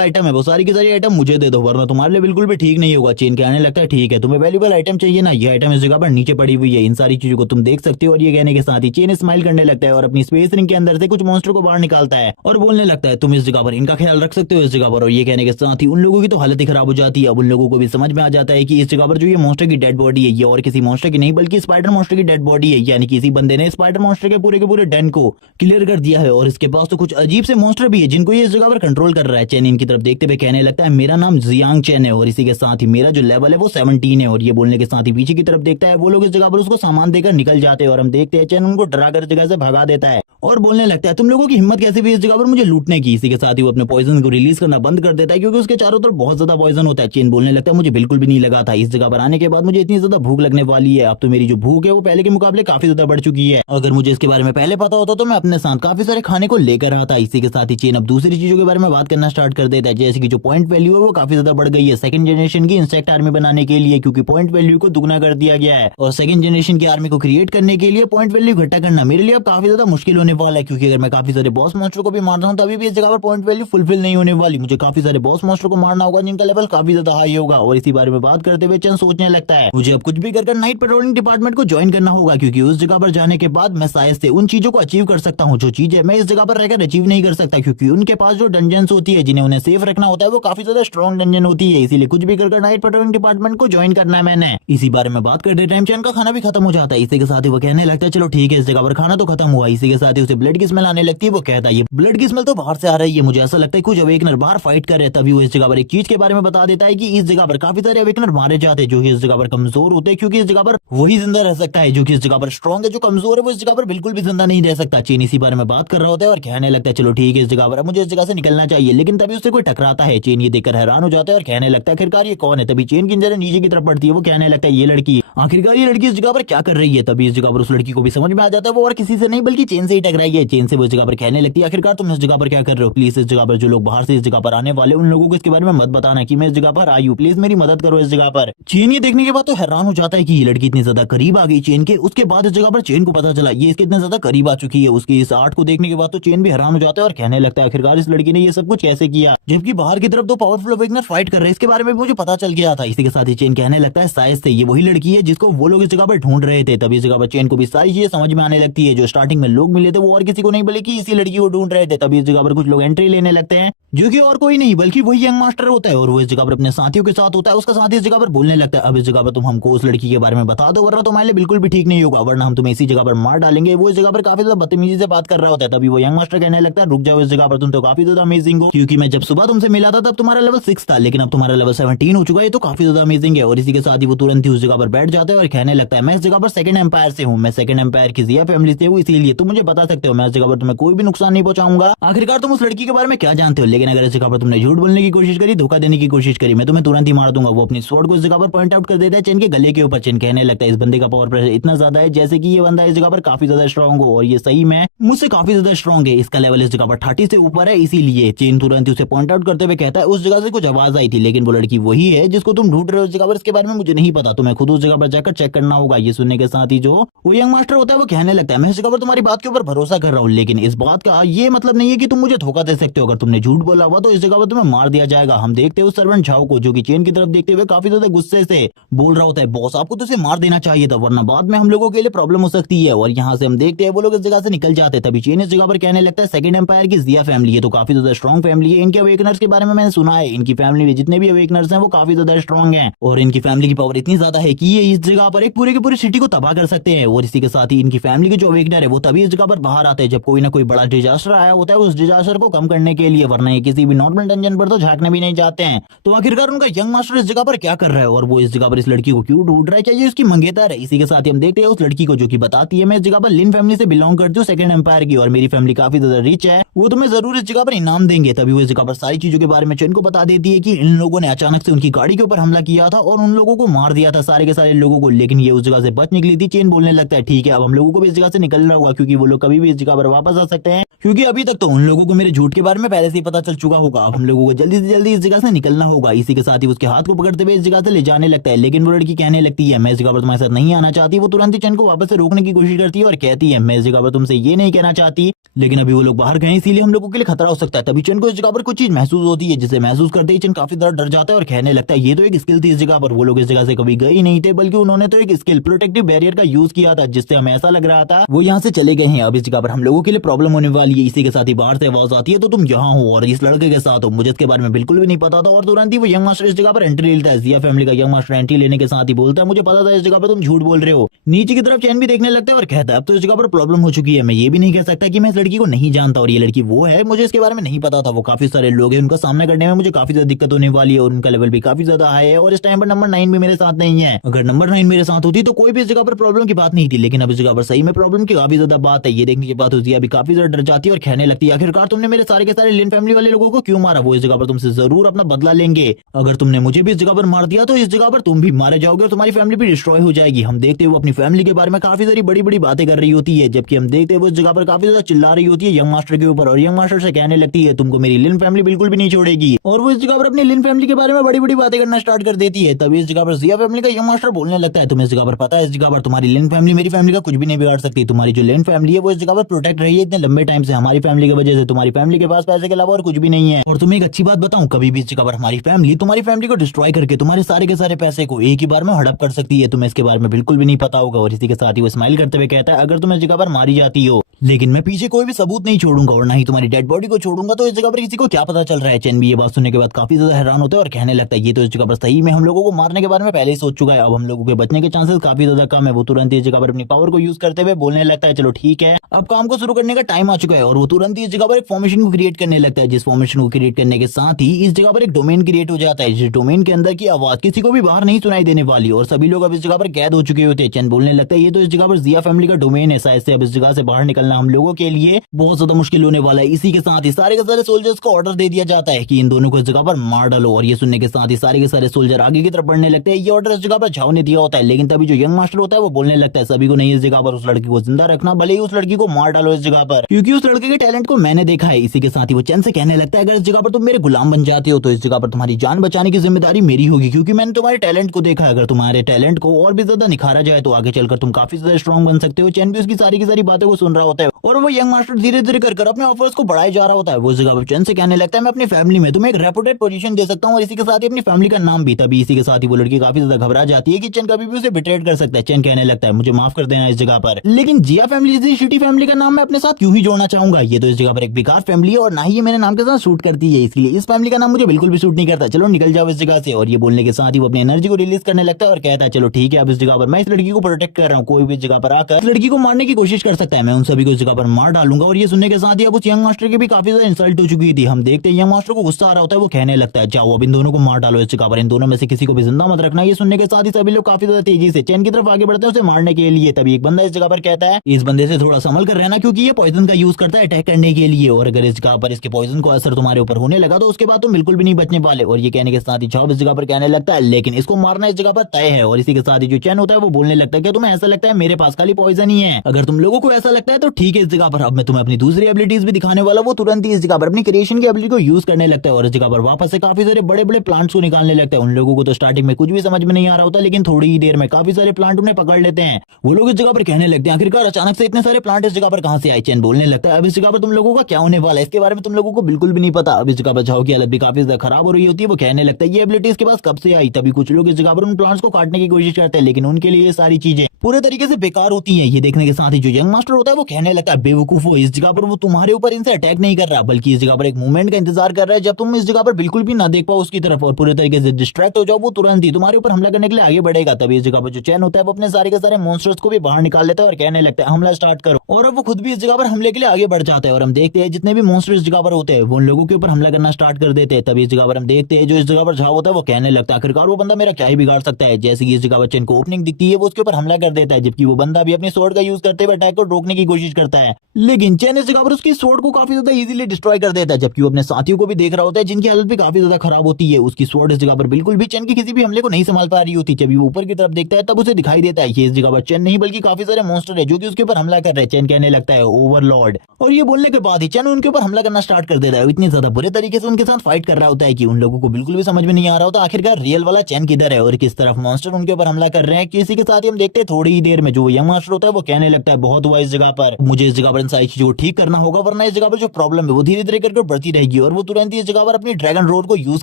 आइटम है वो सारी की सारी आइटम मुझे दे दो, वरना तुम्हारे लिए बिल्कुल भी ठीक नहीं होगा। चेन कहने लगता है ठीक है तुम्हें वैल्यूएबल आइटम चाहिए ना, ये आइटम इस जगह पर नीचे पड़ी हुई है, इन सारी चीजों को तुम देख सकते हो। और ये कहने के साथ ही चेन स्माइल करने लगता है और अपनी स्पेस रिंग के अंदर से कुछ मॉन्स्टर को बाहर निकालता है और बोलने लगता है तुम इस जगह पर इनका ख्याल रख सकते हो इस जगह पर। और ये कहने के साथ ही उन लोगों की तो हालत ही खराब हो जाती है। अब उन लोगों को भी समझ में आ जाता है कि इस जगह पर जो ये मॉन्स्टर की डेड बॉडी है ये और किसी मॉन्स्टर की नहीं बल्कि स्पाइडर मॉन्स्टर की डेड बॉडी है, यानी किसी बंदे ने स्पाइडर मॉन्स्टर के पूरे डेन को क्लियर कर दिया है। और इसके पास तो कुछ अजीब से मॉन्स्टर भी है जिनको ये इस जगह पर कंट्रोल कर रहा है। चेन इनकी तरफ देखते हुए कहने लगता है मेरा नाम जियांग चेन है, और इसी के साथ ही मेरा जो लेवल है वो 17 है। और ये बोलने के साथ ही पीछे की तरफ देखता है वो लोग इस जगह पर उसको सामान देकर निकल जाते हैं, और हम देखते हैं चेन उनको डरा कर जगह से भगा देता है और बोलने लगता है तुम लोगों की हिम्मत कैसे भी इस जगह पर मुझे लूटने की। इसी के साथ ही वो अपने पॉइजन को रिलीज करना बंद कर देता है, क्योंकि उसके चारों तरफ बहुत ज्यादा पॉइजन होता है। चेन बोलने लगता है मुझे बिल्कुल भी नहीं लगा था इस जगह पर आने के बाद मुझे इतनी ज्यादा भूख लगने वाली है। अब तो मेरी जो भूख है वो पहले के मुकाबले काफी ज्यादा बढ़ चुकी है, अगर मुझे इसके बारे में पहले पता होता तो मैं अपने साथ काफी सारे खाने को लेकर आता। इसी के साथ ही चेन अब दूसरी चीजों के बारे में बात करना स्टार्ट कर देता है, जैसे कि जो पॉइंट वैल्यू है वो काफी ज्यादा बढ़ गई है सेकंड जनरेशन की इंसेक्ट आर्मी बनाने के लिए, क्योंकि पॉइंट वैल्यू को दुगना कर दिया गया है। और सेकंड जनरेशन की आर्मी को क्रिएट करने के लिए पॉइंट वैल्यू इकट्ठा करना मेरे लिए अब काफी ज्यादा मुश्किल होने वाला है, क्योंकि अगर मैं काफी सारे बॉस मॉन्स्टर को भी मार रहा हूँ तभी भी इस जगह पर पॉइंट वैल्यू फुलफिल नहीं होने वाली। मुझे काफी सारे बॉस मॉन्स्टर को मारना होगा जिनका लेवल काफी ज्यादा हाई होगा। और इसी बारे में बात करते हुए चंद सोचने लगता है मुझे अब कुछ भी कर नाइट पेट्रोलिंग डिपार्टमेंट को ज्वाइन करना होगा, क्योंकि उस जगह पर जाने के बाद मैं शायद से उन चीजों को अचीव कर सकता हूँ जो चीजें मैं इस जगह पर रहकर अचीव नहीं कर सकता, क्योंकि उनके पास जो डंजन्स होती है जिन्हें उन्हें सेफ रखना होता है वो काफी ज्यादा स्ट्रॉन्ग डंजन होती है। इसीलिए कुछ भी कर नाइट पेट्रोलिंग डिपार्टमेंट को ज्वाइन करना है मैंने। इसी बारे में बात करते टाइम चैन का खाना भी खत्म हो जाता है। इसी के साथ ही वो कहने लगता है चलो ठीक है इस जगह पर खाना तो खत्म हुआ। इसी के साथ ही उसे ब्लड की स्मेल आने लगती है, वो कहता है ये ब्लड की स्मेल तो बाहर से आ रही है, मुझे ऐसा लगता है कुछ अवेकनर बाहर फाइट कर रहे हैं। तभी वो इस जगह पर एक चीज के बारे में बता देता है कि इस जगह पर काफी सारे अवेकनर मारे जाते हैं जो कि इस जगह पर कमजोर होते हैं, क्योंकि इस जगह पर वही जिंदा रह सकता है जो कि इस जगह पर स्ट्रॉन्ग है, जो कमजोर है वो इस जगह पर बिल्कुल भी जिंदा नहीं रह सकता। चीन इसी बारे में बात कर रहा होता है और कहने लगता है चलो ठीक है इस जगह पर मुझे इस जगह से निकलना चाहिए, लेकिन तभी उससे कोई टकराता है। चीन ये देखकर हैरान हो जाता है और कहने लगता है आखिरकार ये कौन है। तभी चेन की नजर नीचे की तरफ पड़ती है, वो कहने लगता है ये लड़की, आखिरकार ये लड़की इस जगह पर क्या कर रही है। तभी इस जगह पर उस लड़की को भी समझ में आ जाता है वो और किसी से नहीं बल्कि चेन से ही टकराई है। चेन से वो इस जगह पर कहने लगती है आखिरकार तुम इस जगह पर क्या कर रहे हो, प्लीज इस जगह पर जो लोग बाहर से इस जगह पर आने वाले उन लोगों को इसके बारे में मत बताना कि मैं इस जगह पर आई हूँ, प्लीज मेरी मदद करो इस जगह पर। चेन ये देखने के बाद तो हैरान हो जाता है कि ये लड़की इतनी ज्यादा करीब आ गई चेन के। उसके बाद इस जगह पर चेन को पता चला ये इसके इतना ज्यादा करीब आ चुकी है। उसकी इस आर्ट को देखने के बाद तो चेन भी हैरान हो जाता है और कहने लगता है आखिरकार इस लड़की ने ये सब कुछ कैसे किया, जबकि बाहर की तरफ दो पावरफुल अवेकनर फाइट कर रहे हैं, इसके बारे में मुझे पता चल गया था। इसी के साथ ही चेन कहने लगता है शायद से ये वही लड़की है जिसको वो लोग इस जगह पर ढूंढ रहे थे। तभी इस जगह पर चेन को भी सारी चीजें समझ में आने लगती है। जो स्टार्टिंग में लोग मिले थे वो और किसी को नहीं बल्कि इसी लड़की को ढूंढ रहे थे। तभी इस जगह पर कुछ लोग एंट्री लेने लगते हैं जो कि और कोई नहीं बल्कि वही यंग मास्टर होता है, और वो इस जगह पर अपने साथियों के साथ होता है। उसका साथी इस जगह पर बोलने लगता है अब इस जगह पर तुम हमको उस लड़की के बारे में बता दो, वरना तुम्हारे लिए बिल्कुल भी ठीक नहीं होगा, वरना हम तुम्हें इसी जगह पर मार डालेंगे। वो इस जगह पर काफी ज्यादा बदतमीजी से बात कर रहा होता है। तभी वो यंग मास्टर कहने लगता है रुक जाओ इस जगह पर तुम तो काफी ज्यादा अमेजिंग हो, क्योंकि मैं जब सुबह तुमसे मिला था तब तुम्हारा लेवल 6 था, लेकिन अब तुम्हारा लेवल 17 हो चुका है, तो काफी ज्यादा अमेजिंग है। और इसी के साथ ही वो तुरंत ही उस जगह पर बैठ जाता है और कहने लगता है मैं इस जगह पर सेकंड एम्पायर से हूँ, मैं सेकंड एम्पायर की जिया फैमिली से हूँ, इसीलिए तुम मुझे बता सकते हो मैं इस जगह पर तुम्हें कोई भी नुकसान नहीं पहुंचाऊंगा। आखिरकार तुम उस लड़की के बारे में क्या जानते हो, लेकिन अगर इस जगह पर तुमने झूठ बोलने की कोशिश करी, धोखा देने की कोशिश करी, मैं तुम्हें तुरंत ही मार दूंगा। वो अपनी स्वॉर्ड को इस जगह पर पॉइंट आउट कर देता है चेन के गले के ऊपर। चेन कहने लगता है इस बंदे का पावर प्रेशर इतना ज्यादा है जैसे कि ये बंदा इस जगह पर काफी ज्यादा स्ट्रॉन्ग हो, और ये सही में मुझसे काफी ज्यादा स्ट्रॉन्ग है। इसका लेवल इस जगह पर 30 से ऊपर है, इसीलिए चेन तुरंत उसे पॉइंट आउट करते हुए कहता है उस जगह से कुछ आवाज आई थी, लेकिन वो लड़की वही है जिसको तुम ढूंढ रहे हो इस जगह पर, इसके बारे में मुझे नहीं पता, तुम्हें खुद उस जगह पर जाकर चेक करना होगा। ये सुनने के साथ ही जो वो यंग मास्टर होता है वो कहने लगता है मैं इस जगह पर तुम्हारी बात के ऊपर भरोसा कर रहा हूँ, लेकिन इस बात का ये मतलब नहीं है कि तुम मुझे धोखा दे सकते हो। अगर तुमने झूठ बोला हुआ तो इस जगह पर तुम्हें मार दिया जाएगा। हम देखते हैं उस सर्वेंट झाओ को जो कि चेन की तरफ देखते हुए काफी ज्यादा गुस्से से बोल रहा होता है, बॉस आपको तो इसे मार देना चाहिए था वरना बाद में हम लोगों के लिए प्रॉब्लम हो सकती है। और यहाँ से हम देखते हैं वो लोग इस जगह से निकल जाते हैं। तभी चेन इस जगह पर कहने लगता है सेकंड एम्पायर की जिया फैमिली है तो काफी ज्यादा स्ट्रॉन्ग फैमिली है। इनके अवेकनर्स के बारे में मैंने सुना है, इनकी फैमिली में जितने भी अवेकनर्स हैं वो काफी ज्यादा स्ट्रॉन्ग हैं और इनकी फैमिली की पावर इतनी ज्यादा है कि ये इस जगह पर एक पूरे की पूरी सिटी को तबाह कर सकते हैं। और इसी के साथ ही इनकी फैमिली के जो अवेकनर है वो तभी इस जगह पर बाहर आते हैं जब कोई ना कोई बड़ा डिजास्टर आया होता है उस डिजास्टर को कम करने के लिए, वरना ये किसी भी नॉर्मल डंजन पर तो झांकने भी नहीं जाते हैं। तो आखिरकार उनका यंग मास्टर इस जगह पर क्या कर रहा है और वो इस जगह पर इस लड़की को क्यों ढूंढ रहा है, क्या ये उसकी मंगेतर है। इसी के साथ ही हम देखते हैं उस लड़की को जो कि बताती है मैं इस जगह पर लिन फैमिली से बिलोंग करती हूँ सेकंड एम्पायर की और मेरी फैमिली काफी ज्यादा रिच है, वो तुम्हें जरूर इस जगह पर इनाम देंगे। तभी वो इस जगह पर सारी चीजों के बारे में चेन को बता देती है कि इन लोगों ने अचानक से उनकी गाड़ी के ऊपर हमला किया था और उन लोगों को मार दिया था सारे के सारे लोगों को, लेकिन ये उस जगह से बच निकली थी। चेन बोलने लगता है ठीक है अब हम लोगों को भी इस जगह से निकलना होगा क्योंकि वो लोग कभी भी इस जगह पर वापस आ सकते हैं, क्योंकि अभी तक तो उन लोगों को मेरे झूठ के बारे में पहले से ही पता चल चुका होगा। अब हम लोगों को जल्दी से जल्दी इस जगह से निकलना होगा। इसी के साथ ही उसके हाथ को पकड़ते हुए इस जगह से ले जाने लगता है, लेकिन वो लड़की कहने लगती है मैं इस जगह पर तुम्हारे साथ नहीं आना चाहती। वो तुरंत ही चेन को वापस से रोकने की कोशिश करती है और कहती है मैं इस जगह पर तुमसे ये नहीं कहना चाहती, लेकिन अभी वो लोग बाहर गए इसीलिए हम लोगों के लिए खतरा हो सकता है। तभी चेन को इस जगह पर कुछ चीज महसूस होती है जिसे महसूस करते ही चेन काफी ज्यादा डर जाता है और कहने लगता है ये तो एक स्किल थी इस जगह पर, वो लोग इस जगह से कभी गए ही नहीं थे बल्कि उन्होंने तो एक स्किल प्रोटेक्टिव बैरियर का यूज किया था जिससे हमें ऐसा लग रहा था वो यहाँ से चले गए हैं। अब इस जगह पर हम लोगों के लिए प्रॉब्लम होने वाली है। इसी के साथ ही बाहर से आवाज आती है तो तुम यहाँ हो और इस लड़के के साथ हो, मुझे इसके बारे में बिल्कुल भी नहीं पता था। और तुरंत ही वो यंग मास्टर इस जगह पर एंट्री लेता है। जिया फैमिली का यंग मास्टर एंट्री लेने के साथ ही बोलता है मुझे पता था इस जगह पर तुम झूठ बोल रहे हो। नीचे की तरफ चैन भी देखने लगता है और कहता है अब तो इस जगह पर प्रॉब्लम हो चुकी है, मैं ये भी नहीं कह सकता कि मैं इस लड़की को नहीं जानता और ये लड़की वो है, मुझे इसके बारे में नहीं पता था। वो काफी सारे लोग हैं, उनका सामना करने में मुझे काफी ज्यादा दिक्कत होने वाली है और उनका लेवल भी काफी ज्यादा हाई है और इस टाइम पर नंबर 9 भी मेरे साथ नहीं है। अगर नंबर 9 मेरे साथ होती तो कोई भी इस जगह पर प्रॉब्लम की बात नहीं थी, लेकिन अब इस जगह पर सही में प्रॉब्लम की काफी ज्यादा बात है। ये देखने के बाद अभी काफी ज्यादा डर जाती है और कहने लगती है आखिरकार तुमने मेरे सारे के सारे लिन फैमिली वाले लोगों को क्यों मारा, वो इस जगह पर तुमसे जरूर अपना बदला लेंगे। अगर तुमने मुझे भी इस जगह पर मार दिया तो इस जगह पर तुम भी मारे जाओगे और तुम्हारी फैमिली भी डिस्ट्रॉय हो जाएगी। हम देखते हैं वो अपनी फैमिली के बारे में काफी सारी बड़ी बड़ी बातें कर रही होती है, जबकि हम देखते हैं वो इस जगह पर काफी ज्यादा चिल्ला रही होती है यंग मास्टर के ऊपर और यंग मास्टर से कहने लगती है तुमको मेरी लिन फैमिली बिल्कुल भी नहीं छोड़ेगी। और वो इस जगह पर अपनी लिन फैमिली के बारे में बड़ी बड़ी बातें करना स्टार्ट कर देती है। तभी इस जगह पर जिया फैमिली का यंग मास्टर बोलने लगता है तुम्हें इस जगह पर पता है इस जगह पर तुम्हारी लिन फैमिली मेरी फैमिली का कुछ भी नहीं बिगाड़ सकती, तुम्हारी जो लिन फैमिली है वो इस जगह पर प्रोटेक्ट रही है इतने लंबे टाइम से हमारी फैमिली की वजह से, तुम्हारी फैमिली के पास पैसे के अलावा और कुछ भी नहीं है। और तुम्हें एक अच्छी बात बताऊं, कभी भी इस जगह पर हमारी फैमिली तुम्हारी फैमिली को डिस्ट्रॉय करके तुम्हारे सारे के सारे पैसे को एक ही बार में हड़प कर सकती है, तुम्हें इसके बारे में बिल्कुल भी नहीं पता होगा। और इसी के साथ ही वो स्माइल करते हुए कहता है अगर तुम इस जगह पर मारी जाती हो लेकिन मैं पीछे कोई भी सबूत नहीं छोड़ूंगा और ना ही तुम्हारी डेड बॉडी को छोड़ूंगा, तो इस जगह पर किसी को क्या पता चल रहा है। चेन भी ये बात सुनने के बाद काफी ज्यादा हैरान होता है और कहने लगता है ये तो इस जगह पर सही में हम लोगों को मारने के बारे में पहले ही सोच चुका है, अब हम लोगों के बचने के चांसेस काफी ज्यादा कम है। वो तुरंत इस जगह पर अपनी पावर को यूज करते हुए बोलने लगता है चलो ठीक है अब काम को शुरू करने का टाइम आ चुका है। और वो तुरंत ही इस जगह पर एक फॉर्मेशन को क्रिएट करने लगता है, जिस फॉर्मेशन को क्रिएट करने के साथ ही इस जगह पर एक डोमेन क्रिएट हो जाता है, जिस डोमेन के अंदर की आवाज किसी को भी बाहर नहीं सुनाई देने वाली और सभी लोग अब इस जगह पर कैद हो चुके होते हैं। चेन बोलने लगता है ये तो इस जगह पर जिया फैमिली का डोमेन है, शायद से अब इस जगह से बाहर निकलना हम लोगों के लिए बहुत ज्यादा मुश्किल होने वाला है। इसी के साथ ही सारे के सारे सोल्जर्स को ऑर्डर दे दिया जाता है कि इन दोनों को इस जगह पर मार डालो। और ये सुनने के साथ ही सारे के सारे सोल्जर आगे की तरफ बढ़ने लगते हैं। ये ऑर्डर इस जगह पर झाओ ने दिया होता है, लेकिन तभी जो यंग मास्टर होता है वो बोलने लगता है सभी को नहीं इस जगह पर उस लड़की को जिंदा रखना, भले ही उस लड़की को मार डालो इस जगह पर, क्योंकि उस लड़के के टैलेंट को मैंने देखा है। इसी के साथ ही वो चेन से कहने लगता है अगर इस जगह पर तुम मेरे गुलाम बन जाते हो तो इस जगह पर तुम्हारी जान बचाने की जिम्मेदारी मेरी होगी, क्योंकि मैंने तुम्हारे टैलेंट को देखा है। अगर तुम्हारे टैलेंट को और भी ज्यादा निखारा जाए तो आगे चलकर तुम काफी ज्यादा स्ट्रॉन्ग बन सकते हो। चेन भी उसकी सारी की सारी बातें को सुन रहा होता है और वो यंग मास्टर धीरे धीरे कर अपने ऑफर्स को बढ़ाए जा रहा होता है। वो इस जगह पर चेन से कहने लगता है मैं अपनी फैमिली में तुम्हें एक रेपुटेड पोजीशन दे सकता हूँ और इसी के साथ ही अपनी फैमिली का नाम भी। तभी इसी के साथ ही वो लड़की काफी ज्यादा घबरा जाती है कि चेन कभी भी उसे बिट्रेड कर सकता है। चेन कहने लगता है मुझे माफ कर देना इस जगह पर, लेकिन जिया फैमिली जैसी शिटी फैमिली का नाम मैं अपने साथ क्यों ही जोड़ना चाहूंगा, ये तो इस जगह पर एक बेकार फैमिली है और ना ही ये मेरे नाम के साथ सूट करती है, इसलिए इस फैमिली का नाम मुझे बिल्कुल भी सूट नहीं करता, चलो निकल जाओ इस जगह से। और ये बोलने के साथ ही वो अपनी एनर्जी को रिलीज करने लगता है और कहता है चलो ठीक है अब इस जगह पर मैं इस लड़की को प्रोटेक्ट कर रहा हूँ, कोई भी इस जगह पर आकर इस लड़की को मारने की कोशिश कर सकता है, मैं उन सभी को इस जगह पर मार डालूंगा। और ये सुनने के साथ ही अब उस यंग मास्टर की भी काफी ज्यादा इंसल्ट हो चुकी थी। हम देखते हैं यंग मास्टर को गुस्सा आ रहा होता है, वो कहने लगता है जाओ अब इन दोनों को मार डालो इस जगह पर, इन दोनों में से किसी को भी जिंदा मत रखना। ये सुनने के साथ ही सभी लोग काफी ज्यादा तेजी से चेन की तरफ आगे बढ़ते हैं उसे मारने के लिए। तभी एक बंदा इस जगह पर कहता है इस बंदे से थोड़ा संभल कर रहना क्योंकि ये पॉइजन का यूज करता है अटैक करने के लिए, और अगर इस जगह पर इसके पॉइजन को असर तुम्हारे ऊपर होने लगा तो उसके बाद तुम बिल्कुल भी नहीं बचने वाले। और ये कहने के साथ ही जॉब इस जगह पर कहने लगता है लेकिन इसको मारना इस जगह पर तय है। और इसी के साथ ही जो चैन होता है वो बोलने लगता है कि तुम्हें ऐसा लगता है मेरे पास खाली पॉइजन ही है, अगर तुम लोगों को ऐसा लगता है तो ठीक है इस जगह पर अब मैं तुम्हें अपनी दूसरी एबिलिटीज भी दिखाने वाला हूं। वो तुरंत ही इस जगह पर अपनी क्रिएशन की एबिलिटी को यूज करने लगता है और इस जगह पर वापस से काफी सारे बड़े बड़े प्लांट्स को निकालने लगता है। उन लोगों को तो स्टार्टिंग में कुछ भी समझ में नहीं आ रहा होता, लेकिन थोड़ी ही देर में काफी सारे प्लांट उन्हें पकड़ लेते हैं। वो लोग इस जगह पर कहने लगते हैं आखिरकार अचानक से इतने सारे प्लांट इस जगह पर कहां से आए। चैन बोलने लगता है अब इस जगह पर तुम लोगों का क्या होने वाला है इसके बारे में तुम लोगों को बिल्कुल भी नहीं पता। अब इस जगह पर झाओ की हालत भी काफी ज्यादा खराब हो रही होती है। वो कहने लगता है ये एबिलिटी इसके पास कब से आई। तभी कुछ लोग इस जगह पर उन प्लांट्स को काटने की कोशिश करते हैं, लेकिन उनके लिए ये सारी चीजें पूरे तरीके से बेकार होती हैं। ये देखने के साथ ही जो यंग मास्टर होता है वो कहने लगता है बेवकूफो, इस जगह पर वो तुम्हारे ऊपर इनसे अटैक नहीं कर रहा, बल्कि इस जगह पर एक मूवमेंट का इंतजार कर रहा है। जब तुम इस जगह पर बिल्कुल भी ना देख पाओ उसकी तरफ और पूरे तरीके से डिस्ट्रैक्ट हो जाओ, वो तुरंत ही तुम्हारे ऊपर हमला करने के लिए आगे बढ़ेगा। तभी इस जगह पर जो चैन होता है वो अपने सारे के सारे मॉन्स्टर्स को भी बाहर निकाल लेता है और कहने लगता है हमला स्टार्ट करो। और अब वो खुद भी इस जगह पर हमले के लिए आगे बढ़ जाता है और हम देखते हैं जितने भी मॉन्स्टर इस जगह पर होते हैं वो उन लोगों के ऊपर हमला करना स्टार्ट कर देते हैं। तभी इस जगह पर हम देखते हैं जो इस जगह पर झाओ होता है वो कहने लगता है आखिरकार वो बंदा मेरा क्या ही बिगाड़ सकता है। जैसे कि इस जगह पर चैन को ओपनिंग दिखती है वो उसके ऊपर हमला कर देता है, जबकि वो बंदा भी अपने स्वॉर्ड का यूज करते हुए अटैक को रोकने की कोशिश करता है, लेकिन चैन इस जगह पर उसकी स्वॉर्ड को काफी ज्यादा इजीली डिस्ट्रॉय कर देता है। जबकि वो अपने साथियों को भी देख रहा होता है जिनकी हालत भी काफी ज्यादा खराब होती है। उसकी स्वॉर्ड इस जगह पर बिल्कुल भी चैन के किसी भी हमले को नहीं संभाल पा रही होती। जब वो ऊपर की तरफ देखता है तब उसे दिखाई देता है ये इस जगह पर चैन नहीं बल्कि काफी सारे मॉन्स्टर है जो कि उसके ऊपर हमला कर रहे हैं। चैन कहने लगता है ओवरलॉर्ड, और ये बोलने के बाद ही चैन उनके ऊपर हमला करना स्टार्ट कर देता है। इतनी ज्यादा बुरे तरीके से उनके साथ फाइट कर रहा होता है कि उन लोगों को बिल्कुल भी समझ में नहीं आ रहा होता आखिरकार रियल वाला चैन किधर है और किस तरफ मॉन्स्टर उनके ऊपर हमला कर रहे हैं। किसी के साथ ही हम देखते हैं थोड़ी ही देर में जो यंग मास्टर होता है वो कहने लगता है बहुत हुआ इस जगह पर, मुझे इस जगह पर इन सारी चीजों को ठीक करना होगा वरना इस जगह पर जो प्रॉब्लम है वो धीरे धीरे करके बढ़ती रहेगी। और वो तुरंत ही इस जगह पर अपनी ड्रैगन रोड को यूज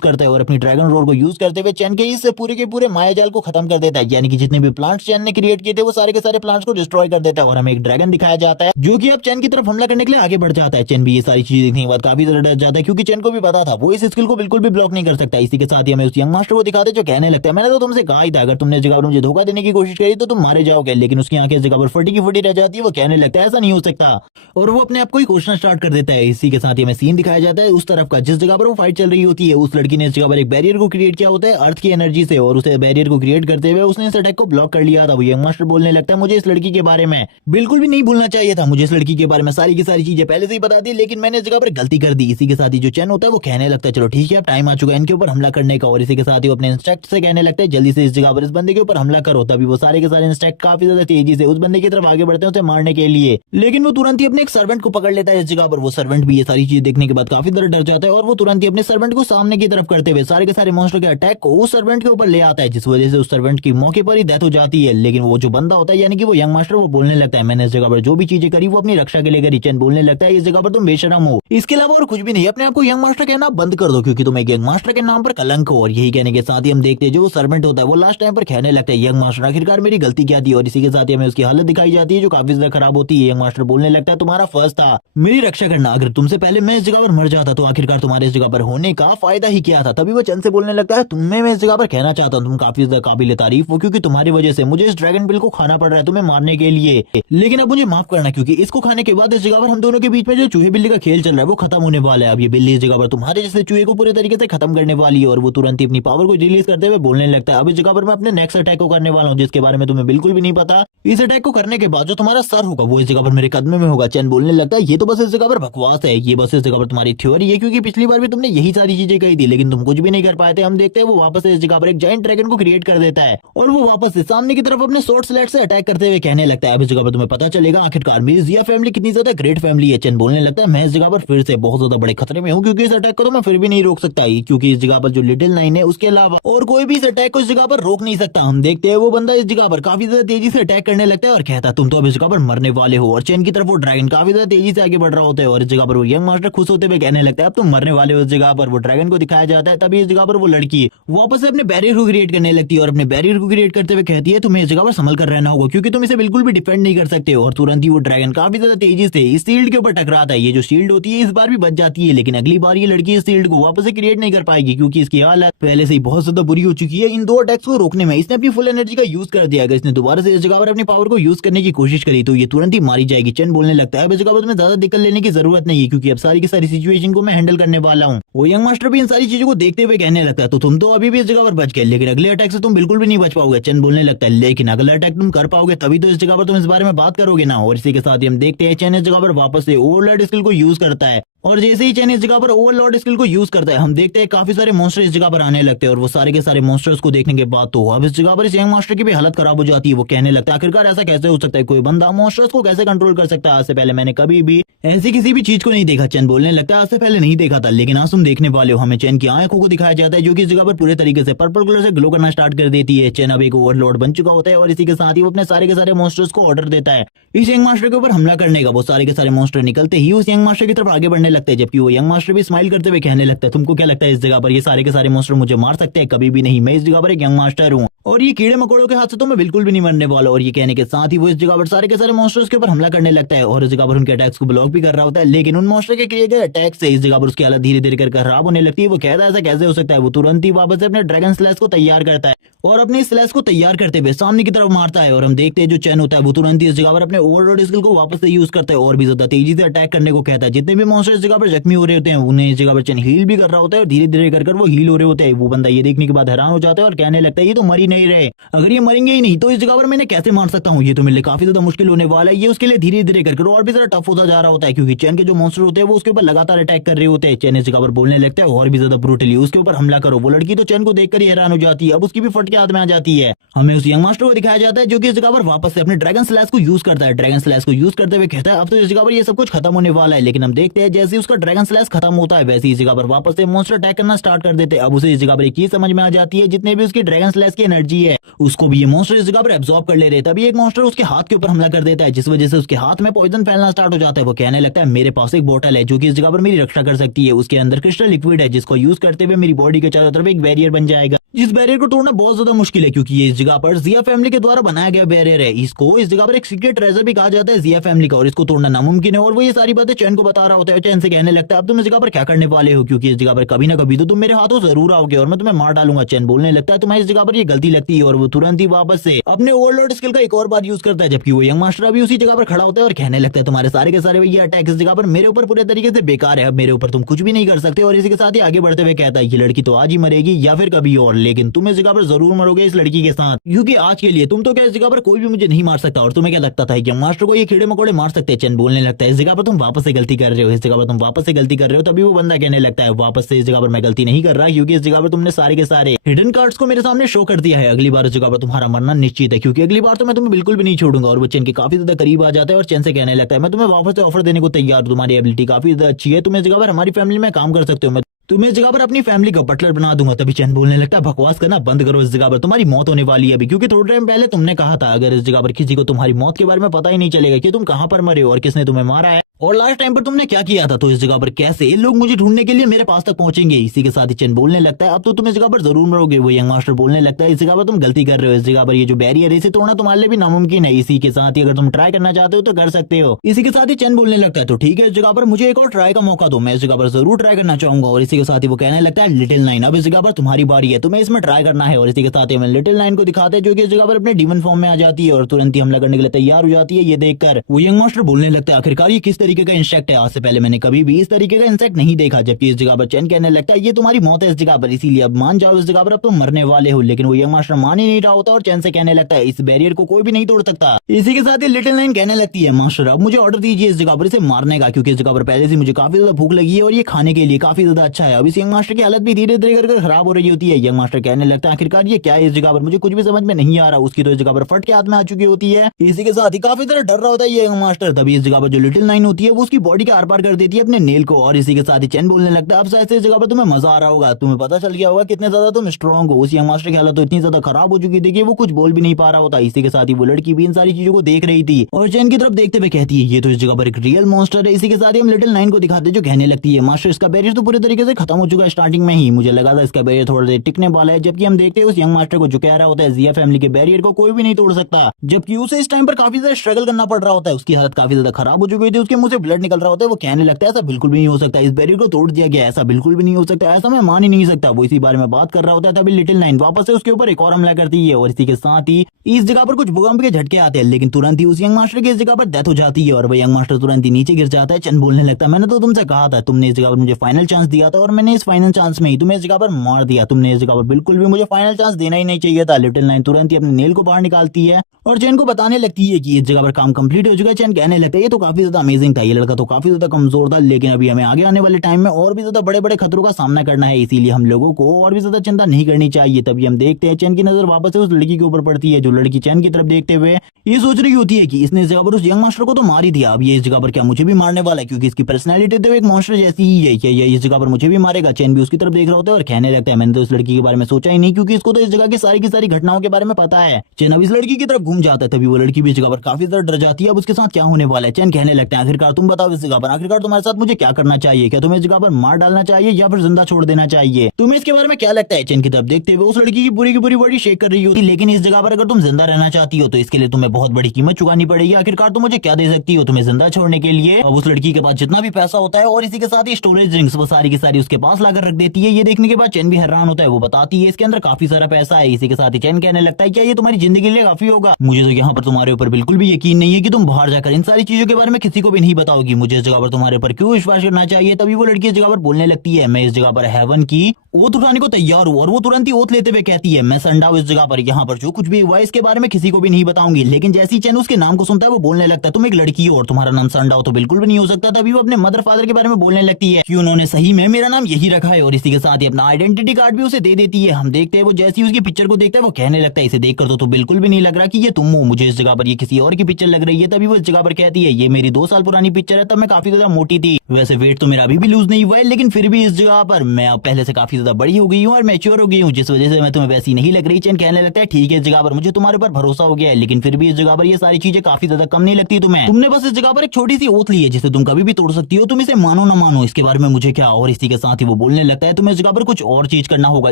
करता है और अपनी ड्रैगन रोड को यूज करते हुए चैन के इस पूरे के पूरे माया जाल को खत्म कर देता है। यानी कि जितने भी प्लांट्स चैन ने क्रिएट किए थे वो सारे के सारे प्लांट्स को डिस्ट्रॉय कर देता है और हमें एक ड्रैगन दिखाया जाता है जो कि अब चैन की तरफ हमला करने के लिए आगे बढ़ जाता है। चैन भी ये सारी चीजें देखने के बाद काफी ज्यादा डर जाता है क्योंकि चैन को भी पता था वो इस स्किल को बिल्कुल भी ब्लॉक नहीं कर सकता। इसी के साथ ही हमें उस यंग मास्टर को दिखाते जो कहने लगता है मैंने तो तुमसे कहा ही था अगर तुमने इस जगह पर मुझे धोखा देने की कोशिश करी तो तुम मारे जाओगे, लेकिन उसकी आंखें इस जगह पर फटी की फटी रह जाती है। वो कहने लगता है ऐसा नहीं हो सकता और वो अपने आप को ही कोसना स्टार्ट कर देता है। इसी के साथ ही हमें सीन दिखाया जाता है उस तरफ का जिस जगह पर वो फाइट चल रही होती है। उस लड़की ने इस जगह पर एक बैरियर को क्रिएट किया होता है अर्थ की एनर्जी से और उसे बैरियर को क्रिएट करते हुए उसने इस अटैक को ब्लॉक कर लिया था। वो यंग मास्टर बोलने लगता है मुझे इस लड़की के बारे में बिल्कुल भी नहीं भूलना चाहिए था, मुझे इस लड़की के बारे में सारी की सारी चीजें पहले से ही बता दी लेकिन मैंने इस जगह पर गलती कर दी। इसी के साथ ही जो चैन होता है वो कहने लगता है चलो ठीक है अब टाइम आ चुका है इनके ऊपर हमला करने का। और इसी के साथ ही वो अपने इंस्ट्रक्ट से कहने लगता है जल्दी से इस जगह पर इस बंदे के ऊपर हमला करो। तभी वो सारे के सारे इंस्ट्रक्ट काफी ज्यादा तेजी से उस बंदे की तरफ आगे बढ़ते हैं उसे मारने के लिए, लेकिन वो तुरंत ही अपने एक सर्वेंट को पकड़ लेता है इस जगह पर। वो सर्वेंट भी ये सारी चीज देखने के बाद काफी ज्यादा डर जाता है और वो तुरंत ही अपने सर्वेंट को सामने की तरफ करते हुए सारे के सारे मॉन्स्टर के अटैक को उस सर्वेंट के ऊपर ले आता है, जिस वजह से उस सर्वेंट की मौके पर ही डेथ हो जाती है। लेकिन वो जो बंदा होता है यानी कि वो यंग मास्टर वो बोलने लगता है मैंने इस जगह पर जो भी चीजें करी वो अपनी रक्षा के लिए करी। चैन बोलने लगता है इस जगह पर तुम बेशरम हो, इसके अलावा और कुछ भी नहीं, अपने आप को यंग मास्टर कहना बंद कर दो क्योंकि तुम एक यंग मास्टर के नाम पर कलंक हो। और यही कहने के साथ ही हम देखते हैं जो सर्वेंट होता है वो लास्ट टाइम पर कहने लगता है यंग मास्टर आखिरकार मेरी गलती क्या थी। और इसी के साथ ही हमें उसकी हालत दिखाई जाती है जो काफी ज्यादा खराब होती है। यंग मास्टर बोलने लगता है तुम्हारा फर्ज था मेरी रक्षा करना, अगर तुमसे पहले मैं इस जगह पर मर जाता तो आखिरकार तुम्हारे इस जगह पर होने का फायदा ही क्या था। तभी वो चंद से बोलने लगता है तुम्हें मैं इस जगह पर कहना चाहता हूँ तुम काफी ज्यादा काबिल तारीफ हो क्योंकि तुम्हारी वजह से मुझे इस ड्रैगन बिल को खाना पड़ रहा है तुम्हें मारने के लिए, लेकिन अब मुझे माफ करना क्योंकि इसको खाने के बाद इस जगह पर हम दोनों के बीच में जो चूहे बिल्ली का खेल चल रहा है वो खत्म होने वाला है। अब ये बिल्ली इस जगह पर तुम्हारे जैसे चूहे को पूरे तरीके से खत्म करने वाली है। और वो तुरंत ही अपनी पावर को रिलीज करते हुए बोलने लगता है अब इस जगह पर मैं अपने नेक्स्ट अटैक को करने वाला हूँ जिसके बारे में तुम्हें बिल्कुल भी नहीं पता। इस अटैक को करने के बाद जो तुम्हारा सर होगा वो इस जगह पर मेरे कदमे में होगा। चैन बोलने लगता है ये तो बस इस जगह पर बकवास है, ये बस इस जगह पर तुम्हारी थ्योरी है क्योंकि पिछली बार भी तुमने यही सारी चीजें कही थी लेकिन तुम कुछ भी नहीं कर पाए थे। हम देखते हैं वो वापस से इस जगह पर एक जायंट ड्रैगन को क्रिएट कर देता है और वो वापस से सामने की तरफ अपने शॉर्ट स्लैट से अटैक करते हुए कहने लगता है अब इस जगह पर तुम्हें पता चलेगा आखिरकार मेरी जिया फैमिली कितनी ज्यादा ग्रेट फैमिली है। चैन बोलने लगता है मैं इस जगह पर फिर से बहुत ज्यादा बड़े खतरे में हूँ क्योंकि इस अटैक को तो मैं फिर भी नहीं रोक सकता क्योंकि इस जगह पर जो लिटिल नाइन है उसके अलावा और कोई भी इस अटैक को इस जगह पर रोक नहीं सकता। हम देखते हैं वो बंदा इस जगह पर काफी ज्यादा तेजी से अटैक करने लगता है और कहता है तुम तो अब इस जगह पर मरने वाले हो। और चैन की तरफ वो ड्रैगन काफी ज्यादा तेजी से आगे बढ़ रहा होता है और इस जगह पर वो यंग मास्टर खुश होते हुए कहने लगता है अब तुम मरने वाले हो। इस जगह पर वो ड्रैगन को दिखाया जाता है। तभी इस जगह पर वो लड़की वापस से अपने बैरियर को क्रिएट करने लगती है और अपने बैरियर को क्रिएट करते हुए कहती है तुम्हें इस जगह पर संभल कर रहना होगा क्योंकि तुम इसे बिल्कुल भी डिफेंड नहीं कर सकते। और तुरंत ही वो ड्रैगन काफी ज्यादा तेजी से इस शील्ड के ऊपर टकराता है। ये जो शील्ड होती है इस बार भी बच जाती है लेकिन अगली बार ये लड़की इस शील्ड को वापस से क्रिएट नहीं कर पाएगी क्योंकि इसकी हालत पहले से ही बहुत ज्यादा बुरी हो चुकी है। इन दो अटैक्स को रोकने में इसने अपनी फुल एनर्जी का यूज कर दिया। अगर इसने दोबारा से इस जगह पर अपनी पावर को यूज करने की कोशिश करी तो ये तुरंत ही मारी जाएगी। चैन बोलने लगता है अब इस जगह पर तुम्हें ज्यादा दिक्कत लेने की जरूरत नहीं है क्योंकि अब सारी की सारी सिचुएशन को मैं हैंडल करने वाला हूँ। वो यंग मास्टर भी इन सारी चीजों को देखते हुए कहने लगता है तो तुम तो अभी भी इस जगह पर बच गए लेकिन अगले अटैक से तुम बिल्कुल भी नहीं बच पाओगे। चैन बोलने लगता है लेकिन अगला अटैक तुम कर पाओगे तभी तो इस जगह पर तुम इस बारे में बात करोगे ना। और इसी के साथ ही हम देखते हैं चैन इस जगह पर वापस से ओवरलॉर्ड स्किल को यूज करता है और जैसे ही चैन इस जगह पर ओवरलॉर्ड स्किल को यूज करता है, हम देखते हैं काफी सारे मॉन्स्टर इस जगह पर आने लगते हैं। और वो सारे के सारे मॉन्स्टर्स को देखने के बाद तो अब इस जगह पर इस यंग मास्टर की भी हालत खराब हो जाती है। वो कहने लगता है आखिरकार ऐसा कैसे हो सकता है, कोई बंदा मॉन्स्टर्स को कैसे कंट्रोल कर सकता है। आज से पहले मैंने कभी भी ऐसी किसी भी चीज को नहीं देखा। चैन बोलने लगता है आज से पहले नहीं देखा था, लेकिन आज तुम देखने वाले हो। हमें चैन की आंखों को दिखाया जाता है जो कि इस जगह पर पूरे तरीके से पर्पल कलर से ग्लो करना स्टार्ट कर देती है। चैन अब एक ओवरलॉर्ड बन चुका होता है और इसी के साथ ही वो अपने सारे के सारे मॉन्स्टर्स को ऑर्डर देता है इस यंग मास्टर के ऊपर हमला करने का। वो सारे के सारे मॉन्स्टर निकलते ही उस यंग मास्टर की तरफ आगे बढ़ने लगते हैं, जबकि वो यंग मास्टर भी स्माइल करते हुए कहने लगता है तुमको क्या लगता है इस जगह पर ये सारे के सारे मॉन्स्टर मुझे मार सकते हैं? कभी भी नहीं, मैं इस जगह पर एक यंग मास्टर हूँ और ये कीड़े मकोड़ों के हाथ से तो मैं बिल्कुल भी नहीं मरने वाला। और ये कहने के साथ ही वो इस जगह पर सारे के सारे मॉन्स्टर्स के ऊपर हमला करने लगता है और इस जगह पर उनके अटैक्स को ब्लॉक भी कर रहा होता है। लेकिन उन मॉन्स्टर के किए गए अटैक से इस जगह पर उसकी हालत धीरे धीरे कर खराब होने लगती है। वो कहता है ऐसा कैसे हो सकता है। वो तुरंत ही वापस से अपने ड्रैगन स्लैश को तैयार करता है और अपने स्लैश को तैयार करते हुए सामने की तरफ मारता है। और हम देखते हैं जो चैन होता है वो तुरंत ही इस जगह पर अपने ओवरलॉर्ड स्किल को वापस से यूज करता है और भी ज्यादा तेजी से अटैक करने को कहता है। जितने भी मॉन्स्टर इस जगह पर जख्मी हो रहे होते हैं उन्हें इस जगह पर चैन हील भी कर रहा होता है और धीरे धीरे कर वो हील हो रहे होते हैं। वो बंदा ये देखने के बाद हैरान हो जाता है और कहने लगता है ये तो मर ही नहीं रहे, अगर ये मरेंगे ही नहीं तो इस जगह पर मैंने कैसे मार सकता हूँ, ये तो मेरे लिए काफी ज्यादा मुश्किल होने वाला है। ये उसके लिए धीरे धीरे कर और भी ज्यादा टफ होता जा रहा होता है क्योंकि चैन के जो मॉन्स्टर होते हैं वो उसके ऊपर लगातार अटैक कर रहे होते हैं। चैन इस जगह पर बोलने लगता है और भी ज्यादा ब्रूटली उसके ऊपर हमला करो। वो लड़की तो चैन को देखकर ही हैरान हो जाती है, अब उसकी भी फट के हाथ में आ जाती है। हमें उस यंग मास्टर को दिखाया जाता है जो कि इस जगह पर वापस से अपने ड्रैगन स्लैश को यूज करता है। ड्रैगन स्लैश को यूज करते हुए कहता है अब तो इस जगह पर ये सब कुछ खत्म होने वाला है। लेकिन हम देखते हैं जैसे उसका ड्रैगन स्लैश खत्म होता है वैसे इस जगह पर वापस से मॉन्स्टर अटैक करना स्टार्ट कर देते हैं। अब उसे इस जगह पर एक चीज समझ में आ जाती है, जितने भी उसकी ड्रैगन स्लैश की एनर्जी है उसको भी ये मॉन्स्टर इस जगह पर एब्जॉर्ब कर ले रहे। तभी एक मॉन्स्टर उसके हाथ के ऊपर हमला कर देता है जिस वजह से उसके हाथ में पॉइजन फैलना स्टार्ट हो जाता है। वो कहने लगता है मेरे पास एक बोतल है जो कि इस जगह पर मेरी रक्षा कर सकती है। उसके अंदर क्रिस्टल लिक्विड है जिसको यूज करते हुए मेरी बॉडी के चारों तरफ एक बैरियर बन जाएगा, जिस बैरियर को तोड़ना बहुत ज्यादा मुश्किल है क्योंकि ये इस जगह पर जिया फैमिली के द्वारा बनाया गया बैरियर है। इसको इस जगह पर एक सीक्रेट ट्रेजर भी कहा जाता है जिया फैमिली का और इसको तोड़ना नामुमकिन है। और वो ये सारी बातें चैन को बता रहा होता है। चैन से कहने लगता है अब तुम इस जगह पर क्या करने वाले हो क्योंकि इस जगह पर कभी ना कभी तो तुम मेरे हाथों जरूर आओगे और मैं तुम्हें मार डालूंगा। चैन बोलने लगता है तुम्हें इस जगह पर ये गलती लगती है और वो तुरंत ही वापस से अपने ओवरलॉर्ड स्किल का एक और बार यूज करता है, जबकि वो यंग मास्टर अभी उसी जगह पर खड़ा होता है और कहने लगता है तुम्हारे सारे के सारे ये अटैक इस जगह पर मेरे ऊपर पूरे तरीके से बेकार है, अब मेरे ऊपर तुम कुछ भी नहीं कर सकते। और इसी के साथ ही आगे बढ़ते हुए कहता है ये लड़की तो आज ही मरेगी या फिर कभी और, लेकिन तुम इस जगह पर जरूर मरोगे इस लड़की के साथ क्योंकि आज के लिए तुम तो क्या इस जगह पर कोई भी मुझे नहीं मार सकता। और तुम्हें क्या लगता था यंग मास्टर को ये कीड़े मकोड़े मार सकते हैं? चैन बोलने लगता है इस जगह पर तुम वापस से गलती कर रहे हो, इस जगह पर तुम वापस से गलती कर रहे हो। तभी वो बंदा कहने लगता है वापस से इस जगह पर मैं गलती नहीं कर रहा क्योंकि इस जगह पर तुमने सारे के सारे हिडन कार्ड्स को मेरे सामने शो कर दिया है। अगली बार इस जगह पर तुम्हारा मरना निश्चित है क्योंकि अगली बार तो मैं तुम्हें बिल्कुल भी नहीं छोड़ूंगा। और वो चैन के काफी ज्यादा करीब आ जाता है और चैन से कहने लगता है मैं तुम्हें वापस से ऑफर देने को तैयार हूं, तुम्हारी एबिलिटी काफी ज्यादा अच्छी है, तुम इस जगह पर हमारी फैमिली में काम कर सकते हो, मैं तुम्हें इस जगह पर अपनी फैमिली का बटलर बना दूंगा। तभी चैन बोलने लगता है बकवास करना बंद करो, इस जगह पर तुम्हारी मौत होने वाली है अभी क्योंकि थोड़े टाइम पहले तुमने कहा था अगर इस जगह पर किसी को तुम्हारी मौत के बारे में पता ही नहीं चलेगा कि तुम कहां पर मरे हो और किसने तुम्हें मारा है और लास्ट टाइम पर तुमने क्या किया था, तो इस जगह पर कैसे लोग मुझे ढूंढने के लिए मेरे पास तक पहुंचेंगे। इसी के साथ ही चैन बोलने लगता है अब तो तुम इस जगह पर जरूर मरोगे। वो यंग मास्टर बोलने लगता है इस जगह पर तुम गलती कर रहे हो, इस जगह पर ये जो बैरियर है इसे तोड़ना तुम्हारे लिए भी नामुमकिन है। इसी के साथ ही अगर तुम ट्राई करना चाहते हो तो कर सकते हो। इसी के साथ ही चैन बोलने लगता है तो ठीक है इस जगह पर मुझे एक और ट्राई का मौका दो, मैं इस जगह पर जरूर ट्राई करना चाहूंगा। और इसी के साथ ही वो कहने लगता है लिटिल नाइन अब इस जगह पर तुम्हारी बारी है, तुम्हें इसमें ट्राई करना है। और इसी के साथ ही हमें लिटिल नाइन को दिखाते हैं जो कि इस जगह पर अपने डीमन फॉर्म में आ जाती है और तुरंत ही हमला करने के लिए तैयार हो जाती है। ये देखकर वो यंग मास्टर बोलने लगता है आखिरकार ये किस तरीके का इंसेक्ट है, आज से पहले मैंने कभी भी इस तरीके का इंसेक्ट नहीं देखा। जबकि इस जगह पर चैन कहने लगता है ये तुम्हारी मौत है इस जगह पर, इसीलिए अब मान जाओ इस जगह पर अब तुम मरने वाले हो। लेकिन वो यंग मास्टर मान ही नहीं रहा होता और चैन से कहने लगता है इस बैरियर को कोई भी नहीं तोड़ सकता। इसी के साथ ही लिटिल नाइन कहने लगती है मास्टर अब मुझे ऑर्डर दीजिए इस जगह पर इसे मारने का क्योंकि इस जगह पर पहले से मुझे काफी ज्यादा भूख लगी है और ये खाने के लिए काफी ज्यादा अच्छा है। अब इस यंग मास्टर की हालत भी धीरे धीरे करके खराब हो रही होती है। यंग मास्टर कहने लगता है आखिरकार ये क्या है इस जगह पर, मुझे कुछ भी समझ में नहीं आ रहा। उसकी तो इस जगह पर फट के हाथ में आ चुकी होती है। इसी के साथ ही काफी ज्यादा डर रहा होता है ये यंग मास्टर। तभी इस जगह पर जो लिटिल नाइन होती है वो उसकी बॉडी के आर पार कर देती है अपने नेल को। और इसी के साथ ही चैन बोलने लगता है अब शायद से इस जगह पर तुम्हें मजा आ रहा होगा, तुम्हें पता चल गया होगा कितने ज्यादा तुम स्ट्रॉन्ग हो। उस यंग मास्टर की हालत तो इतनी ज्यादा खराब हो चुकी थी कि वो कुछ बोल भी नहीं पा रहा होता। इसी के साथ ही वो लड़की भी इन सारी चीजों को देख रही थी और चैन की तरफ देखते हुए कहती है ये तो इस जगह पर एक रियल मॉन्स्टर है। इसी के साथ ही हम लिटिल नाइन को दिखाते हैं जो कहने लगती है मास्टर इसका बैरियर तो पूरे तरीके से खत्म हो चुका है, स्टार्टिंग में ही मुझे लगा था इसका बैरियर थोड़ा देर टिकने वाला है। जबकि हम देखते हैं उस यंग मास्टर को जो कह रहा होता है जिया फैमिली के बैरियर को कोई भी नहीं तोड़ सकता, जबकि उसे इस टाइम पर काफी ज्यादा स्ट्रगल करना पड़ रहा होता है। उसकी हालत काफी ज्यादा खराब हो चुकी थी, उसके मुंह से ब्लड निकल रहा होता है। वो कहने लगता है ऐसा बिल्कुल भी नहीं हो सकता, इस बैरियर को तोड़ दिया गया, ऐसा बिल्कुल भी नहीं हो सकता, ऐसा मैं मान ही नहीं सकता। वो इसी बारे में बात कर रहा होता है तभी लिटिल नाइन वापस से उसके ऊपर एक और हमला करती है और इसी के साथ ही इस जगह पर कुछ भूकंप के झटके आते हैं। लेकिन तुरंत ही उस यंग मास्टर की इस जगह पर डेथ हो जाती है और वो यंग मास्टर तुरंत ही नीचे गिर जाता है। चंद बोलने लगता है मैंने तो तुमसे कहा था, तुमने इस जगह पर मुझे फाइनल चांस दिया था और मैंने इस फाइनल चांस में ही तुम्हें इस जगह पर मार दिया। तुमने इस जगह पर बिल्कुल भी मुझे फाइनल चांस देना ही नहीं चाहिए था। लिटिल नाइन तुरंत ही अपने नेल को बाहर निकालती है और चैन को बताने लगती है कि इस जगह पर काम कंप्लीट हो चुका है। चैन कहने लगता है ये तो काफी ज्यादा अमेजिंग था, ये लड़का तो काफी ज्यादा कमजोर था, लेकिन अभी हमें आगे आने वाले टाइम में और भी ज्यादा बड़े बड़े खतरों का सामना करना है, इसीलिए हम लोगों को और भी ज्यादा चिंता नहीं करनी चाहिए। तभी हम देखते हैं चैन की नजर वापस से उस लड़की के ऊपर पड़ती है, जो लड़की चैन की तरफ देखते हुए ये सोच रही होती है कि इसने इस जगह पर उस यंग मास्टर को तो मार ही दिया, अब ये इस जगह पर क्या मुझे भी मारने वाला है, क्योंकि इसकी पर्सनैलिटी तो एक मॉन्स्टर जैसी ही है, ये इस जगह पर मुझे भी मारेगा। चैन भी उसकी तरफ देख रहा होता है और कहने लगता है मैंने तो उस लड़की के बारे में सोचा ही नहीं, क्योंकि इसको तो इस जगह की सारी घटनाओं के बारे में पता है। चैन अब इस लड़की की तरफ घूम जाता है, तभी वो लड़की भी इस जगह पर काफी ज्यादा डर जाती है, अब उसके साथ क्या होने वाला है। चैन कहने लगता है आखिरकार तुम बताओ इस जगह पर आखिरकार तुम्हारे साथ मुझे क्या करना चाहिए, क्या तुम्हें इस जगह पर मार डालना चाहिए या फिर जिंदा छोड़ देना चाहिए, तुम्हें इसके बारे में क्या लगता है। चैन की तरफ देखते हुए उस लड़की की पूरी बॉडी शेक कर रही होती, लेकिन इस जगह पर अगर तुम जिंदा रहना चाहती हो तो इसके लिए तुम्हें बहुत बड़ी कीमत चुकानी पड़ेगी। आखिरकार तुम मुझे क्या दे सकती हो तुम्हें जिंदा छोड़ने के लिए। अब उस लड़की के पास जितना भी पैसा होता है और इसी के साथ ही स्टोरेज ड्रिंक्स वो सारी की सारी उसके पास लाकर रख देती है। ये देखने के बाद चैन भी हैरान होता है, वो बताती है इसके अंदर काफी सारा पैसा है। इसी के साथ ही चैन कहने लगता है क्या ये तुम्हारी जिंदगी के लिए काफी होगा, मुझे तो यहाँ पर तुम्हारे ऊपर बिल्कुल भी यकीन नहीं है कि तुम बाहर जाकर इन सारी चीजों के बारे में किसी को भी नहीं बताओगी, मुझे इस जगह पर तुम्हारे ऊपर क्यों विश्वास करना चाहिए। तभी वो लड़की इस जगह पर बोलने लगती है मैं इस जगह पर हेवन की ओथ उठाने को तैयार हूँ, और वो तुरंत ही ओथ लेते हुए कहती है मैं संडाऊ इस जगह पर यहाँ पर जो कुछ भी हुआ इसके बारे में किसी को भी नहीं बताऊंगी। लेकिन जैसी चैन उसके नाम को सुनता है वो बोलने लगता है तुम एक लड़की हो और तुम्हारा नाम संडाऊ तो बिल्कुल भी नहीं हो सकता। तभी वो अपने मदर फादर के बारे में बोलने लगती है कि उन्होंने सही में मेरा नाम यही रखा है, और इसी के साथ ही अपना आइडेंटिटी कार्ड भी उसे दे देती है। हम देखते हैं वो जैसी उसकी पिक्चर को देखता है वो कहने लगता है इसे देखकर तो बिल्कुल भी नहीं लग रहा कि ये तुम हो, मुझे इस जगह पर ये किसी और की पिक्चर लग रही है। तभी वो इस जगह पर कहती है ये मेरी 2 साल पुरानी पिक्चर है, तब मैं काफी ज्यादा मोटी थी, वैसे वेट तो मेरा अभी भी लूज नहीं हुआ है, लेकिन फिर भी इस जगह पर मैं अब पहले से काफी ज्यादा बड़ी हो गई हूँ और मैच्योर हो गई हूँ, जिस वजह से मैं तुम्हें वैसी नहीं लग रही। चैन कहने लगता है ठीक है इस जगह पर मुझे तुम्हारे ऊपर भरोसा हो गया है, लेकिन फिर भी इस जगह पर ये सारी चीजें काफी ज्यादा कम नहीं लगती तुम्हें। तुमने बस इस जगह पर एक छोटी सी ओथ ली है जिसे तुम कभी भी तोड़ सकती हो, तुम इसे मानो ना मानो इसके बारे में मुझे क्या। और इसी के साथ ही वो बोलने लगता है तुम्हें इस जगह पर कुछ और चीज करना होगा।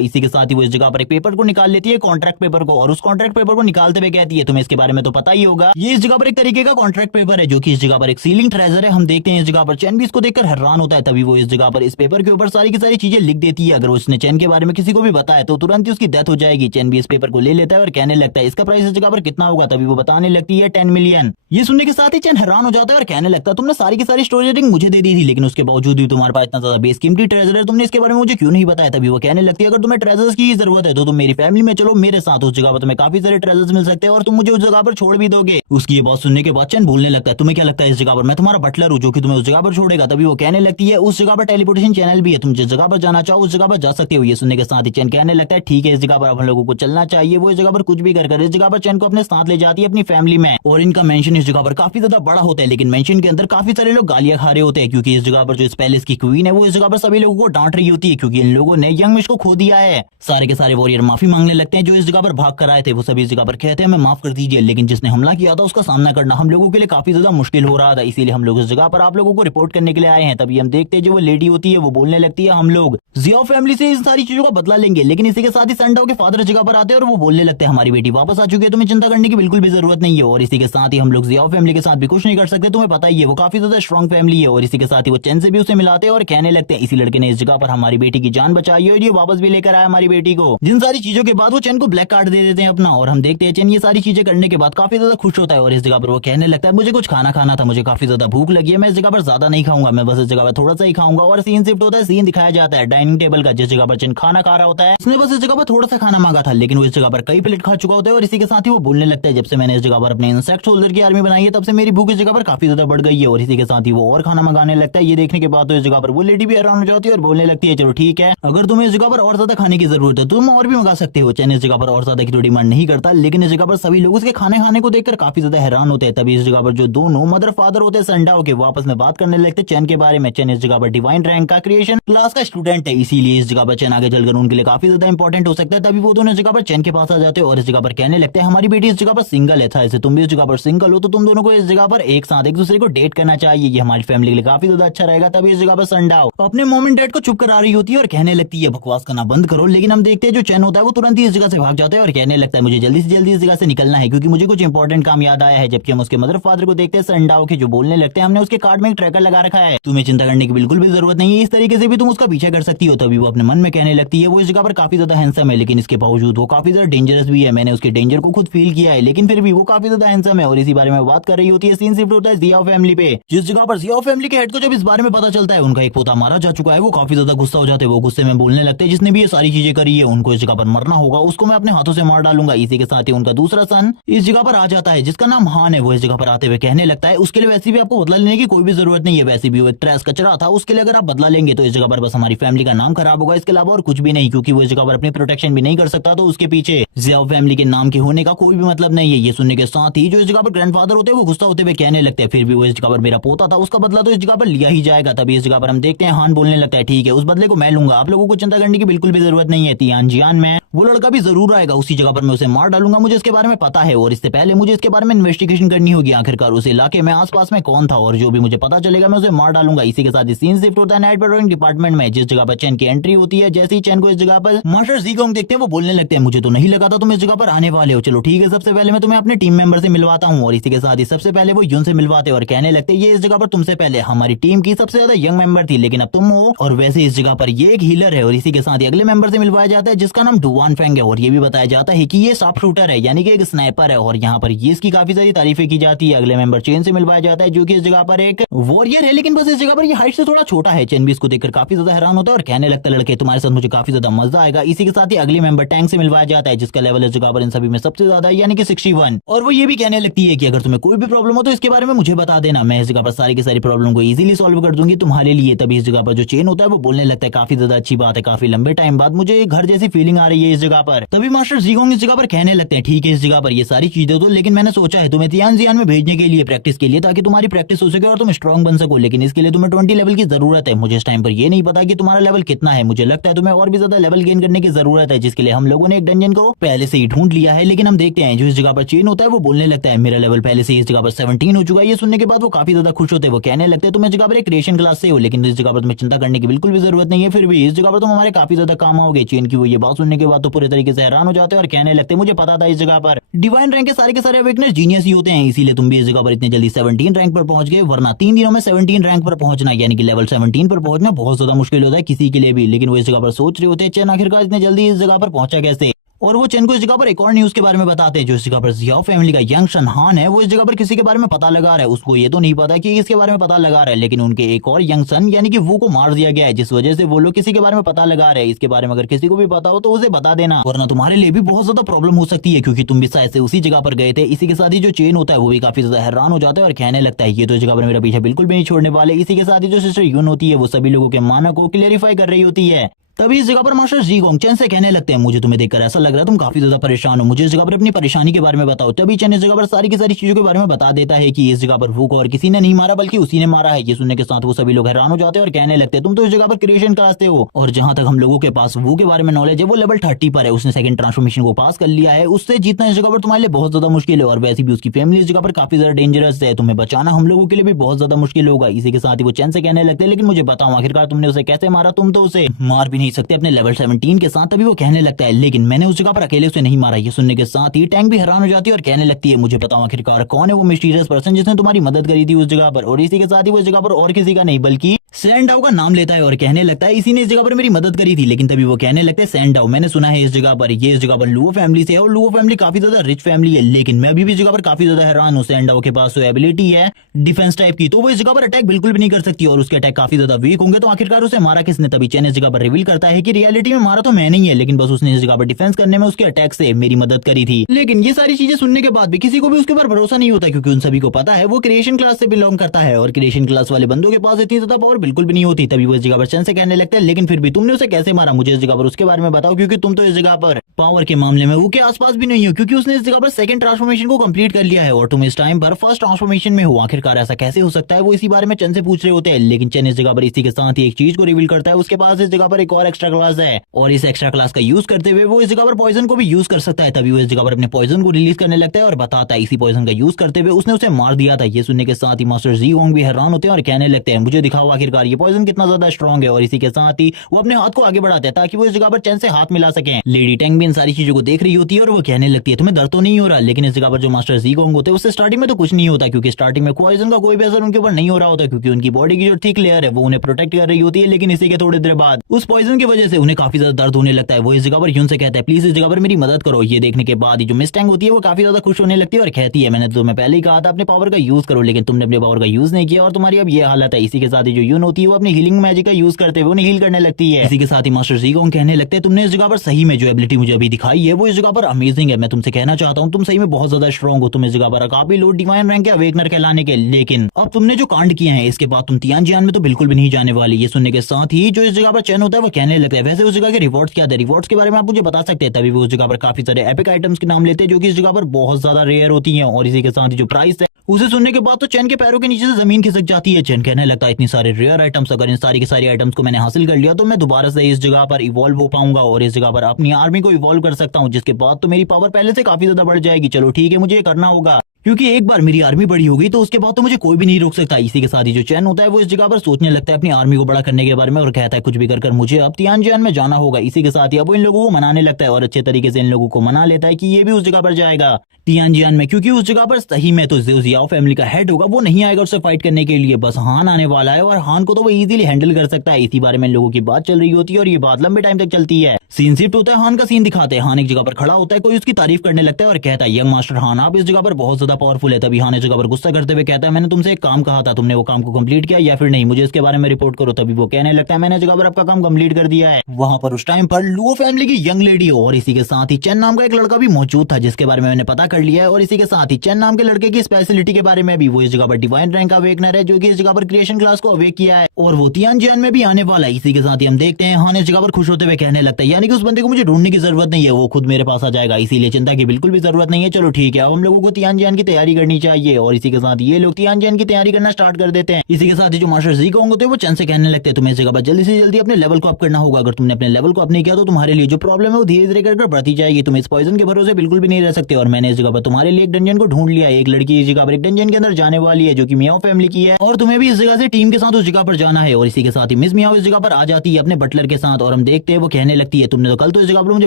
इसी के साथ ही वो इस जगह पर एक पेपर को निकाल लेती है, कॉन्ट्रैक्ट पेपर को, और उस कॉन्ट्रैक्ट पेपर को निकालते हुए कहती है तुम्हें इसके बारे में तो पता ही होगा, ये इस जगह पर एक तरीके का कॉन्ट्रैक्ट पेपर है जो कि इस जगह पर एक सीलिंग ट्रेजर है। हम देखते हैं इस जगह पर चैन भी इसको देखकर हैरान होता है, तभी वो इस जगह पर इस पेपर के ऊपर सारी की सारी चीजें लिख देती है। अगर उसने चैन के बारे में किसी को भी बताया तो तुरंत ही उसकी डेथ हो जाएगी। चैन भी इस पेपर को ले लेता है और कहने लगता है इसका प्राइस इस जगह पर कितना होगा, तभी वो बताने लगती है 10 मिलियन। ये सुनने के साथ ही चैन हैरान हो जाता है और कहने लगता है तुमने सारी की सारी स्टोरेज रिंग मुझे दे दी थी, लेकिन उसके बावजूद भी तुम्हारे पास इतना ज्यादा बेसकीमती ट्रेजर है, तुमने इसके बारे में मुझे क्यों नहीं बताया। तभी वो कहने लगती है अगर तुम्हें ट्रेजर्स की जरूरत है तो तुम मेरी फैमिली में चलो मेरे साथ, उस जगह पर तुम्हें काफी सारे ट्रेजर्स मिल सकते हैं और तुम मुझे उस जगह पर छोड़ भी दोगे। उसकी ये बात सुनने के बाद चैन बोलने लगता है तुम्हें क्या लगता है इस जगह पर मैं तुम्हारा बटलर हूँ जो कि तुम्हें उस जगह पर छोड़ेगा। तभी वो कहने लगती है उस जगह पर टेलीपोर्टेशन चैनल भी है, तुम जिस जगह पर जाना चाहो उस जगह पर जा सकते हो। ये सुनने के साथ ही चैन कहने लगता है ठीक है इस जगह पर हम लोगों को चलना चाहिए। वो इस जगह पर कुछ भी कर इस जगह पर चैन को अपने साथ ले जाती है अपनी फैमिली में, और इनका मेंशन इस जगह पर काफी ज्यादा बड़ा होता है, लेकिन मेंशन के अंदर काफी सारे लोग गालियां खा रहे होते हैं, क्योंकि इस जगह पर जो इस पैलेस की क्वीन है वो इस जगह पर सभी लोगों को डांट रही होती है क्योंकि इन लोगों ने यंग मिश को खो दिया है। सारे के सारे वॉरियर माफी मांगने लगते हैं जो इस जगह पर भाग कर आए थे, वो सभी इस जगह पर कहते हैं हमें माफ कर दीजिए, लेकिन जिसने हमला किया था उसका सामना करना हम लोगों के लिए काफी ज्यादा मुश्किल हो रहा था, इसीलिए हम लोग इस जगह पर आप लोगों को रिपोर्ट करने के लिए आए हैं। तभी हम देखते हैं जो वो लेडी होती है वो बोलने लगती है हम लोग जियो फैमिली से इन सारी चीजों का बदला लेंगे। लेकिन इसी के साथ ही संडाओ के फादर जगह पर आते हैं और वो बोलने लगते हैं हमारी बेटी वापस आ चुकी है, तुम्हें चिंता करने की बिल्कुल भी जरूरत नहीं है। और इसी के साथ ही हम लोग जियो फैमिली के साथ भी कुछ नहीं कर सकते, तुम्हें पता ही है वो काफी ज्यादा स्ट्रॉन्ग फैमिली है। और इसी के साथ ही वो चैन से भी उसे मिलाते हैं और कहने लगते हैं इसी लड़के ने इस जगह पर हमारी बेटी की जान बचाई है और ये वापस भी लेकर आया हमारी बेटी को। जिन सारी चीजों के बाद वो चैन को ब्लैक कार्ड दे देते हैं अपना, और हम देखते हैं चैन ये सारी चीजें करने के बाद काफी ज्यादा खुश होता है और इस जगह पर वो कहने लगता है मुझे कुछ खाना खाना था, मुझे काफी ज्यादा भूख लगी है, मैं इस जगह पर ज्यादा नहीं खाऊंगा, मैं बस इस जगह पर थोड़ा सा ही खाऊंगा। और सीन शिफ्ट होता है, सीन दिखाया जाता है डाइनिंग टेबल का जिस जगह पर चैन खाना खा रहा होता है। उसने बस इस जगह पर थोड़ा सा खाना मांगा था, लेकिन वो इस जगह पर कई प्लेट खा चुका होता है। और इसी के साथ ही वो बोलने लगता है जब से मैंने इस जगह पर अपने इंसेक्ट सोल्जर की आर्मी बनाई है तब से मेरी भूख इस जगह पर काफी ज्यादा बढ़ गई है। और इसी के साथ ही वो और खाना मंगाने लगता है। ये देखने के बाद तो इस जगह पर वो लेडी भी हैरान हो जाती है और बोलने लगती है चलो ठीक है अगर तुम्हें इस जगह पर और ज्यादा खाने की जरूरत है तुम और भी मंगा सकते हो। चैन इस जगह पर और ज्यादा की डिमांड नहीं करता, लेकिन इस जगह पर सभी लोग उसके खाने खाने को देखकर काफी ज्यादा हैरान होते हैं। तभी इस जगह पर जो दोनों मदर फादर होते हैं संडाओ के वो आपस में बात करने लगते चैन के बारे में। चैन इस जगह पर डिवाइन रैंक का क्रिएशन क्लास का स्टूडेंट है, इसीलिए इस जगह पर चैन आगे चलकर उनके लिए काफी ज्यादा इंपॉर्टेंट हो सकता है। तभी वो दोनों इस जगह पर चैन के पास आ जाते हैं और इस जगह पर कहने लगते हैं हमारी बेटी इस जगह पर सिंगल है, था इसे तुम भी इस जगह पर सिंगल हो तो तुम दोनों को इस जगह पर एक साथ एक दूसरे को डेट करना चाहिए, ये हमारी फैमिली के लिए काफी ज्यादा अच्छा रहेगा। तभी इस जगह पर संडाओ अपने मॉम एंड डैड को चुप करा रही होती है और कहने लगती है बकवास करना बंद करो। लेकिन हम देखते हैं जो चैन होता है वो तुरंत ही इस जगह से भाग जाता है और कहने लगता है मुझे जल्दी से जल्दी इस जगह से निकलना है क्योंकि मुझे कुछ इंपॉर्टेंट काम याद आया है। जबकि हम उसके मदर फादर को देखते हैं संडाओ के जो बोलने लगते हैं हमने उसके कार्ड में एक ट्रैकर लगा रखा है, तुम्हें चिंता करने की बिल्कुल भी जरूरत नहीं है, इस तरीके से भी तुम उसका पीछा कर सकती हो। तभी वो अपने मन में कहने लगती है वो इस जगह पर काफी ज्यादा हैंडसम है, लेकिन इसके बावजूद वो काफी ज्यादा डेंजरस भी है, मैंने उसके डेंजर को खुद फील किया है, लेकिन फिर भी वो काफी ज्यादा हैंडसम है। और इसी बारे में बात कर रही होती है। सीन शिफ्ट होता है जियो फैमिली पे, जिस जगह पर जियो फैमिली के हेड को जब इस बारे में पता चलता है उनका एक पोता मारा जा चुका है, है वो काफी ज्यादा गुस्सा हो जाते हैं। वो गुस्से में बोलने लगते हैं जिसने भी ये सारी चीजें करी है उनको इस जगह पर मरना होगा, उसको मैं अपने हाथों से मार डालूंगा। इसी के साथ ही उनका दूसरा सन इस जगह पर आ जाता है जिसका नाम हान है। वो इस जगह पर आते हुए कहने लगता है उसके लिए वैसे भी आपको बदला लेने की कोई भी जरूरत नहीं है, वैसे भी वो एक ट्रैश कचरा था, उसके लिए अगर आप बदला लेंगे तो इस जगह पर बस हमारी फैमिली का नाम खराब होगा, इसके अलावा और कुछ भी नहीं, क्योंकि वो इस जगह पर अपनी प्रोटेक्शन भी नहीं कर सकता, तो उसके पीछे जियाओ फैमिली के नाम के होने का कोई भी मतलब नहीं है। ये सुनने के साथ ही जो इस जगह पर ग्रैंडफादर होते हैं वो गुस्सा होते हुए कहने लगते हैं फिर भी वो इस जगह पर मेरा पोता था, उसका बदला तो इस जगह पर लिया ही जाएगा। तभी इस जगह पर हम देखते हैं हान बोलने लगता है ठीक है उस बदले को मैं लूंगा, आप लोगों को चिंता करने की बिल्कुल भी जरूरत नहीं है। तियान जियान में वो लड़का भी जरूर आएगा, उसी जगह पर मैं उसे मार डालूंगा, मुझे इसके बारे में पता है और इससे पहले मुझे इसके बारे में इन्वेस्टिगेशन करनी होगी आखिरकार उस इलाके में आसपास में कौन था, और जो भी मुझे पता चलेगा मैं उसे मार डालूंगा। इसी के साथ ही सीन शिफ्ट होता है नाइट पेट्रोलिंग डिपार्टमेंट में, जिस जगह पर चैन की एंट्री होती है। जैसे ही चैन को इस जगह पर मास्टर ज़ीगोंग देखते हैं वो बोलने लगते हैं मुझे तो नहीं लगा था तुम इस जगह पर आने वाले हो, चलो ठीक है सबसे पहले मैं तुम्हें अपने टीम मेंबर से मिलवाता हूँ। और इसी के साथ ही सबसे पहले वो यून से मिलवाते और कहने लगते ये इस जगह पर तुमसे पहले हमारी टीम की सबसे ज्यादा यंग मेंबर थी, लेकिन अब तुम हो, और वैसे इस जगह पर ये एक हीलर है। और इसी के साथ ही अगले मेंबर से मिलवाया जाता है जिसका नाम डुवान फेंग है, और ये भी बताया जाता है कि ये शार्प शूटर है यानी कि एक स्नाइपर है, और यहाँ पर ये इसकी काफी सारी तारीफें की जाती है। अगले मेंबर चेन से मिलवाया जाता है जो कि इस जगह पर एक वॉरियर है, लेकिन बस इस जगह पर ये हाइट से थोड़ा छोटा है। चेन भी इसको देखकर काफी ज्यादा हैरान होता है और कहने लगता है लड़के तुम्हारे साथ मुझे काफी ज्यादा मजा आएगा। इसी के साथ ही अगली मेंबर टैंक से मिलवाया जाता है जिसका लेवल इस जगह पर इन सभी में सबसे ज्यादा है यानी कि 61, और वो ये भी कहने लगती है कि अगर तुम्हें कोई भी प्रॉब्लम हो तो इसके बारे में मुझे बता देना, मैं इस जगह पर सारी की सारी प्रॉब्लम को इजीली सॉल्व कर दूंगी तुम्हारे लिए। तभी इस जगह पर जो चेन होता है वो बोलने लगता है काफी ज्यादा अच्छी बात है, काफी लंबे टाइम बाद मुझे घर जैसी फीलिंग आ रही है इस जगह पर। तभी मास्टर ज़ीगोंग इस जगह पर कहने लगते हैं ठीक है इस जगह पर ये सारी चीजें तो, लेकिन मैंने सोचा है तुम्हें तियान जियान में भेजने के लिए प्रैक्टिस के लिए, ताकि तुम्हारी प्रैक्टिस हो सके और तुम स्ट्रॉन्ग बन सको, लेकिन इसके लिए तुम्हें 20 लेवल की जरूरत है। मुझे इस टाइम पर ये नहीं पता कि तुम्हारा लेवल कितना है, मुझे लगता है तुम्हें और भी ज्यादा लेवल गेन करने की जरूरत है, जिसके लिए हम लोगों ने एक डंजन को पहले से ही ढूंढ लिया है। लेकिन हम देखते हैं जो इस जगह पर चेन होता है वो बोलने लगता है मेरा लेवल पहले से इस जगह पर 17 हो चुका है। ये सुनने के बाद वो काफी ज्यादा खुश होते हैं, वो कहने लगते हैं तुम इस जगह पर एक क्रिएशन क्लास से हो, लेकिन इस जगह पर तुम्हें चिंता करने की बिल्कुल भी जरूरत नहीं है, फिर भी इस जगह पर तुम हमारे काफी ज्यादा काम आओगे। चेन की वो ये बात सुनने के बाद तो पूरे तरीके से हैरान हो जाते हैं और कहने लगते हैं मुझे पता था इस जगह पर डिवाइन रैंक के सारे अवेकनर जीनियस ही होते हैं, इसीलिए तुम भी इस जगह पर इतनी जल्दी 17 रैंक पर पहुंच गए, वरना 3 दिनों में 17 रैंक पर पहुंचना यानी कि लेवल 17 पर पहुंचना बहुत ज्यादा मुश्किल होता है किसी के लिए भी। लेकिन वो इस जगह पर सोच रहे होते हैं चैन आखिरकार इतने जल्दी इस जगह पर पहुंचा कैसे, और वो चेन को इस जगह पर एक और न्यूज के बारे में बताते हैं जो इस जगह पर जियाओ फैमिली का यंग सन हान है वो इस जगह पर किसी के बारे में पता लगा रहा है। उसको ये तो नहीं पता कि इसके बारे में पता लगा रहा है, लेकिन उनके एक और यंग सन यानी कि वो को मार दिया गया है, जिस वजह से वो लोग किसी के बारे में पता लगा रहे हैं। इसके बारे में अगर किसी को भी पता हो तो उसे बता देना, वरना तुम्हारे लिए भी बहुत ज्यादा प्रॉब्लम हो सकती है, क्योंकि तुम भी शायद से उसी जगह पर गए थे। इसी के साथ ही जो चेन होता है वो भी काफी ज्यादा हैरान हो जाता है और कहने लगता है ये तो इस जगह पर मेरा पीछा बिल्कुल भी नहीं छोड़ने वाले। इसी के साथ ही जो सिस्टर यून होती है वो सभी लोगों के मानक को क्लियरिफाई कर रही होती है। तभी इस जगह पर मास्टर ज़ीगोंग चेन से कहने लगते हैं मुझे तुम्हें देखकर ऐसा लग रहा है तुम काफी ज्यादा परेशान हो, मुझे इस जगह पर अपनी परेशानी के बारे में बताओ। तभी चेन इस जगह पर सारी की सारी चीजों के बारे में बता देता है कि इस जगह पर वो को और किसी ने नहीं मारा बल्कि उसी ने मारा है। ये सुनने के साथ वो सभी लोग हैरान हो जाते हैं और कहने लगते हैं तुम तो इस जगह पर क्रिएशन क्लास से हो, और जहां तक हम लोगों के पास वो के बारे में नॉलेज है वो लेवल 30 पर है, उसने सेकंड ट्रांसफॉर्मेशन को पास कर लिया है, उससे जीतना इस जगह पर तुम्हारे लिए बहुत ज्यादा मुश्किल है, और वैसे भी उसकी फैमिली इस जगह पर काफी ज्यादा डेंजरस है, तुम्हें बचाना हम लोगों के लिए भी बहुत ज्यादा मुश्किल होगा। इसी के साथ ही वो चैन से कहने लगते हैं लेकिन मुझे बताओ आखिरकार तुमने उसे कैसे मारा, तुम तो उसे मार भी नहीं सकते अपने लेवल 17 के साथ। तभी वो कहने लगता है लेकिन मैंने उस जगह पर अकेले उसे नहीं मारा। ये सुनने के साथ ही टैंक भी हैरान हो जाती है और कहने लगती है मुझे बताओ आखिरकार कौन है वो मिस्टीरियस पर्सन जिसने तुम्हारी मदद करी थी उस जगह पर। और इसी के साथ ही वो इस जगह पर और किसी का नहीं बल्कि सैंडाओ का नाम लेता है और कहने लगता है इसी ने इस जगह पर मेरी मदद करी थी। लेकिन तभी वो कहने लगते हैं सैंडाओ मैंने सुना है इस जगह पर ये इस जगह पर लुओ फैमिली से है, और लुओ फैमिली काफी ज्यादा रिच फैमिली है, लेकिन मैं अभी भी इस जगह पर काफी ज्यादा हैरान हूँ। सैंडाओ के पास एबिलिटी है डिफेंस टाइप की, तो वो इस जगह पर अटैक बिल्कुल भी नहीं कर सकती, और उसके अटैक काफी ज्यादा वीक होंगे, तो आखिरकार उसे मारा किसने। तभी चैन इस जगह पर रिवील करता है कि रियलिटी में मारा तो मैं नहीं है, लेकिन बस उसने इस जगह पर डिफेंस करने में उसके अटैक से मेरी मदद करी थी। लेकिन ये सारी चीजें सुनने के बाद भी किसी को भी उसके ऊपर भरोसा नहीं होता, क्योंकि उन सभी को पता है वो क्रिएशन क्लास से बिलोंग करता है, और क्रिएशन क्लास वाले बंदों के पास इतनी ज्यादा पावर बिल्कुल भी नहीं होती। तभी वो इस जगह पर चैन से कहने लगता है लेकिन फिर भी तुमने उसे कैसे मारा, मुझे इस जगह पर उसके बारे में बताओ, क्योंकि तुम तो इस जगह पर पावर के मामले में वो के आसपास भी नहीं हो, क्योंकि उसने इस जगह पर सेकंड ट्रांसफॉर्मेशन को कंप्लीट कर लिया है और तुम इस टाइम पर फर्स्ट ट्रांसफॉर्मेशन में हो। आखिरकार ऐसा कैसे हो सकता है, वो इसी बारे में चैन से पूछ रहे होते हैं। लेकिन चैन इस जगह पर इसी के साथ ही एक चीज को रिवील करता है, उसके पास इस जगह पर एक और एक्स्ट्रा क्लास है, और इस एक्स्ट्रा क्लास का यूज करते हुए वो इस जगह पर पॉइजन को भी यूज कर सकता है। तभी वो इस जगह पर अपने पॉइजन को रिलीज करने लगता है और बताता है इसी पॉइजन का यूज करते हुए उसने उसे मार दिया था। ये सुनने के साथ ही मास्टर ज़ीगोंग भी हैरान होते हैं और कहने लगते हैं मुझे दिखाओ आखिरकार ये पॉइजन कितना ज्यादा स्ट्रॉन्ग है, और इसी के साथ ही वो अपने हाथ को आगे बढ़ाते हैं ताकि वो इस जगह पर चैन से हाथ मिला सके। लेडी टैंग भी इन सारी चीजों को देख रही होती है और वो कहने लगती है तुम्हें दर्द तो नहीं हो रहा। लेकिन इस जगह पर जो मास्टर जीगोंग होते हैं उससे स्टार्टिंग में तो कुछ नहीं होता, क्योंकि स्टार्टिंग में पॉइजन का कोई भी असर उनके ऊपर नहीं हो रहा होता, क्योंकि उनकी बॉडी की जो थिक लेयर है वो उन्हें प्रोटेक्ट कर रही होती है। लेकिन इसी के थोड़ी देर बाद उस पॉइजन की वजह से उन्हें काफी ज्यादा दर्द होने लगता है। वो इस जगह पर यून से कहता है प्लीज इस जगह पर मेरी मदद करो। ये देखने के बाद जो मिस टैंग होती है वो काफी ज्यादा खुश होने लगती है और कहती है मैंने तुम्हें पहले ही कहा था अपने पावर का यूज करो, लेकिन तुमने अपने पावर का यूज नहीं किया और तुम्हारी अब ये हालत है। इसी के साथ ही जो यून होती है वो अपनी हीलिंग मैजिक का यूज करते हुए उन्हें हील करने लगती है। इसी के साथ ही मास्टर जीगोंग कहने लगते हैं तुमने इस जगह पर सही में जो एबिलिटी मुझे अभी दिखाई है वो इस जगह पर अमेजिंग है। मैं तुमसे कहना चाहता हूँ तुम सही में बहुत ज्यादा स्ट्रॉन्ग हो, तुम इस जगह पर काफी लो डिवाइन रैंक के अवेकनर कहलाने के, लेकिन अब तुमने जो कांड किए हैं इसके बाद तुम तियानजियान में तो बिल्कुल भी नहीं जाने वाली। ये सुनने के साथ ही जो इस जगह पर चैन होता है वो कहने लगता है वैसे उस जगह के रिवॉर्ड्स क्या थे, रिवॉर्ड्स के बारे में आप मुझे बता सकते हैं। तभी वो उस जगह पर काफी सारे एपिक आइटम्स के नाम लेते हैं जो कि इस जगह पर बहुत ज्यादा रेयर होती हैं। और इसी के साथ ही जो प्राइस है उसे सुनने के बाद तो चैन के पैरों के नीचे से जमीन खिसक जाती है। चैन कहने लगता है इतनी सारे रेयर आइटम्स, अगर इन सारी के सारी आइटम्स को मैंने हासिल कर लिया तो मैं दोबारा से इस जगह पर इवॉल्व हो पाऊंगा और इस जगह पर अपनी आर्मी को इवॉल्व कर सकता हूँ, जिसके बाद तो मेरी पावर पहले से काफी ज्यादा बढ़ जाएगी। चलो ठीक है मुझे ये करना होगा, क्योंकि एक बार मेरी आर्मी बड़ी हो गई तो उसके बाद तो मुझे कोई भी नहीं रोक सकता। इसी के साथ ही जो चैन होता है वो इस जगह पर सोचने लगता है अपनी आर्मी को बड़ा करने के बारे में और कहता है कुछ भी कर मुझे अब तियानजियान में जाना होगा। इसी के साथ ही अब वो इन लोगों को मनाने लगता है और अच्छे तरीके से इन लोगों को मना लेता है कि ये भी उस जगह पर जाएगा तियानजियान में, क्योंकि उस जगह पर सही में तो जियाओ फैमिली का हेड होगा, वो नहीं आएगा उससे फाइट करने के लिए, बस हान आने वाला है और हान को तो वो इजीली हैंडल कर सकता है। इसी बारे में इन लोगों की बात चल रही होती है और ये बात लंबे टाइम तक चलती है। सीन शिफ्ट होता है, हान का सीन दिखाते हैं। हान एक जगह पर खड़ा होता है, कोई उसकी तारीफ करने लगता है और कहता है यंग मास्टर हान आप इस जगह पर बहुत ज्यादा पावरफुल है। तभी हान इस जगह पर गुस्सा करते हुए कहता है मैंने तुमसे एक काम कहा था, तुमने वो काम को कंप्लीट किया या फिर नहीं, मुझे इसके बारे में रिपोर्ट करो। तभी वो कहने लगता है मैंने इस जगह पर आपका काम कंप्लीट कर दिया है। वहां पर उस टाइम पर लुओ फैमिली की यंग लेडी और इसी के साथ ही चैन नाम का एक लड़का भी मौजूद था, जिसके बारे में मैंने पता कर लिया है। और इसी के साथ ही चैन नाम के लड़के की स्पेशलिटी के बारे में भी, वो इस जगह पर डिवाइन रैंक का अवेकनर है जो कि इस जगह पर क्रिएशन क्लास को अवेक किया है और वो तियानजियान में भी आने वाला है। इसी के साथ ही हम देखते हैं हान इस जगह पर खुश होते हुए कहने लगता है यानी कि उस बंदे को मुझे ढूंढने की जरूरत नहीं है, वो खुद मेरे पास आ जाएगा, इसीलिए चिंता की बिल्कुल भी जरूरत नहीं है। चलो ठीक है अब हम लोगों को तियानजियान की तैयारी करनी चाहिए। और इसी के साथ ये लोग तियानजियान की तैयारी करना स्टार्ट कर देते हैं। इसी के साथ ही जो मास्टर जीगोंग होते हैं वो चैन से कहने लगते हैं तुम्हें इस जगह पर जल्दी से जल्दी अपने लेवल को अप करना होगा, अगर तुमने अपने लेवल को अप नहीं किया तो तुम्हारे लिए जो प्रॉब्लम है वो धीरे धीरे कर बढ़ती जाएगी, तुम इस पॉइजन के भरोसे बिल्कुल भी नहीं रह सकते। और मैंने इस जगह पर तुम्हारे लिए एक डंजन को ढूंढ लिया है, एक लड़की इस जगह पर एक डंजन के अंदर जाने वाली है जो कि मियाओ फैमिली की है और तुम्हें भी इस जगह से टीम के साथ उस जगह पर जाना है। और इसी के साथ ही मिस मियाओ इस जगह पर आ जाती है अपने बटलर के साथ और हम देखते हैं वो कहने लगती है तुमने तो कल तो इस जगह पर मुझे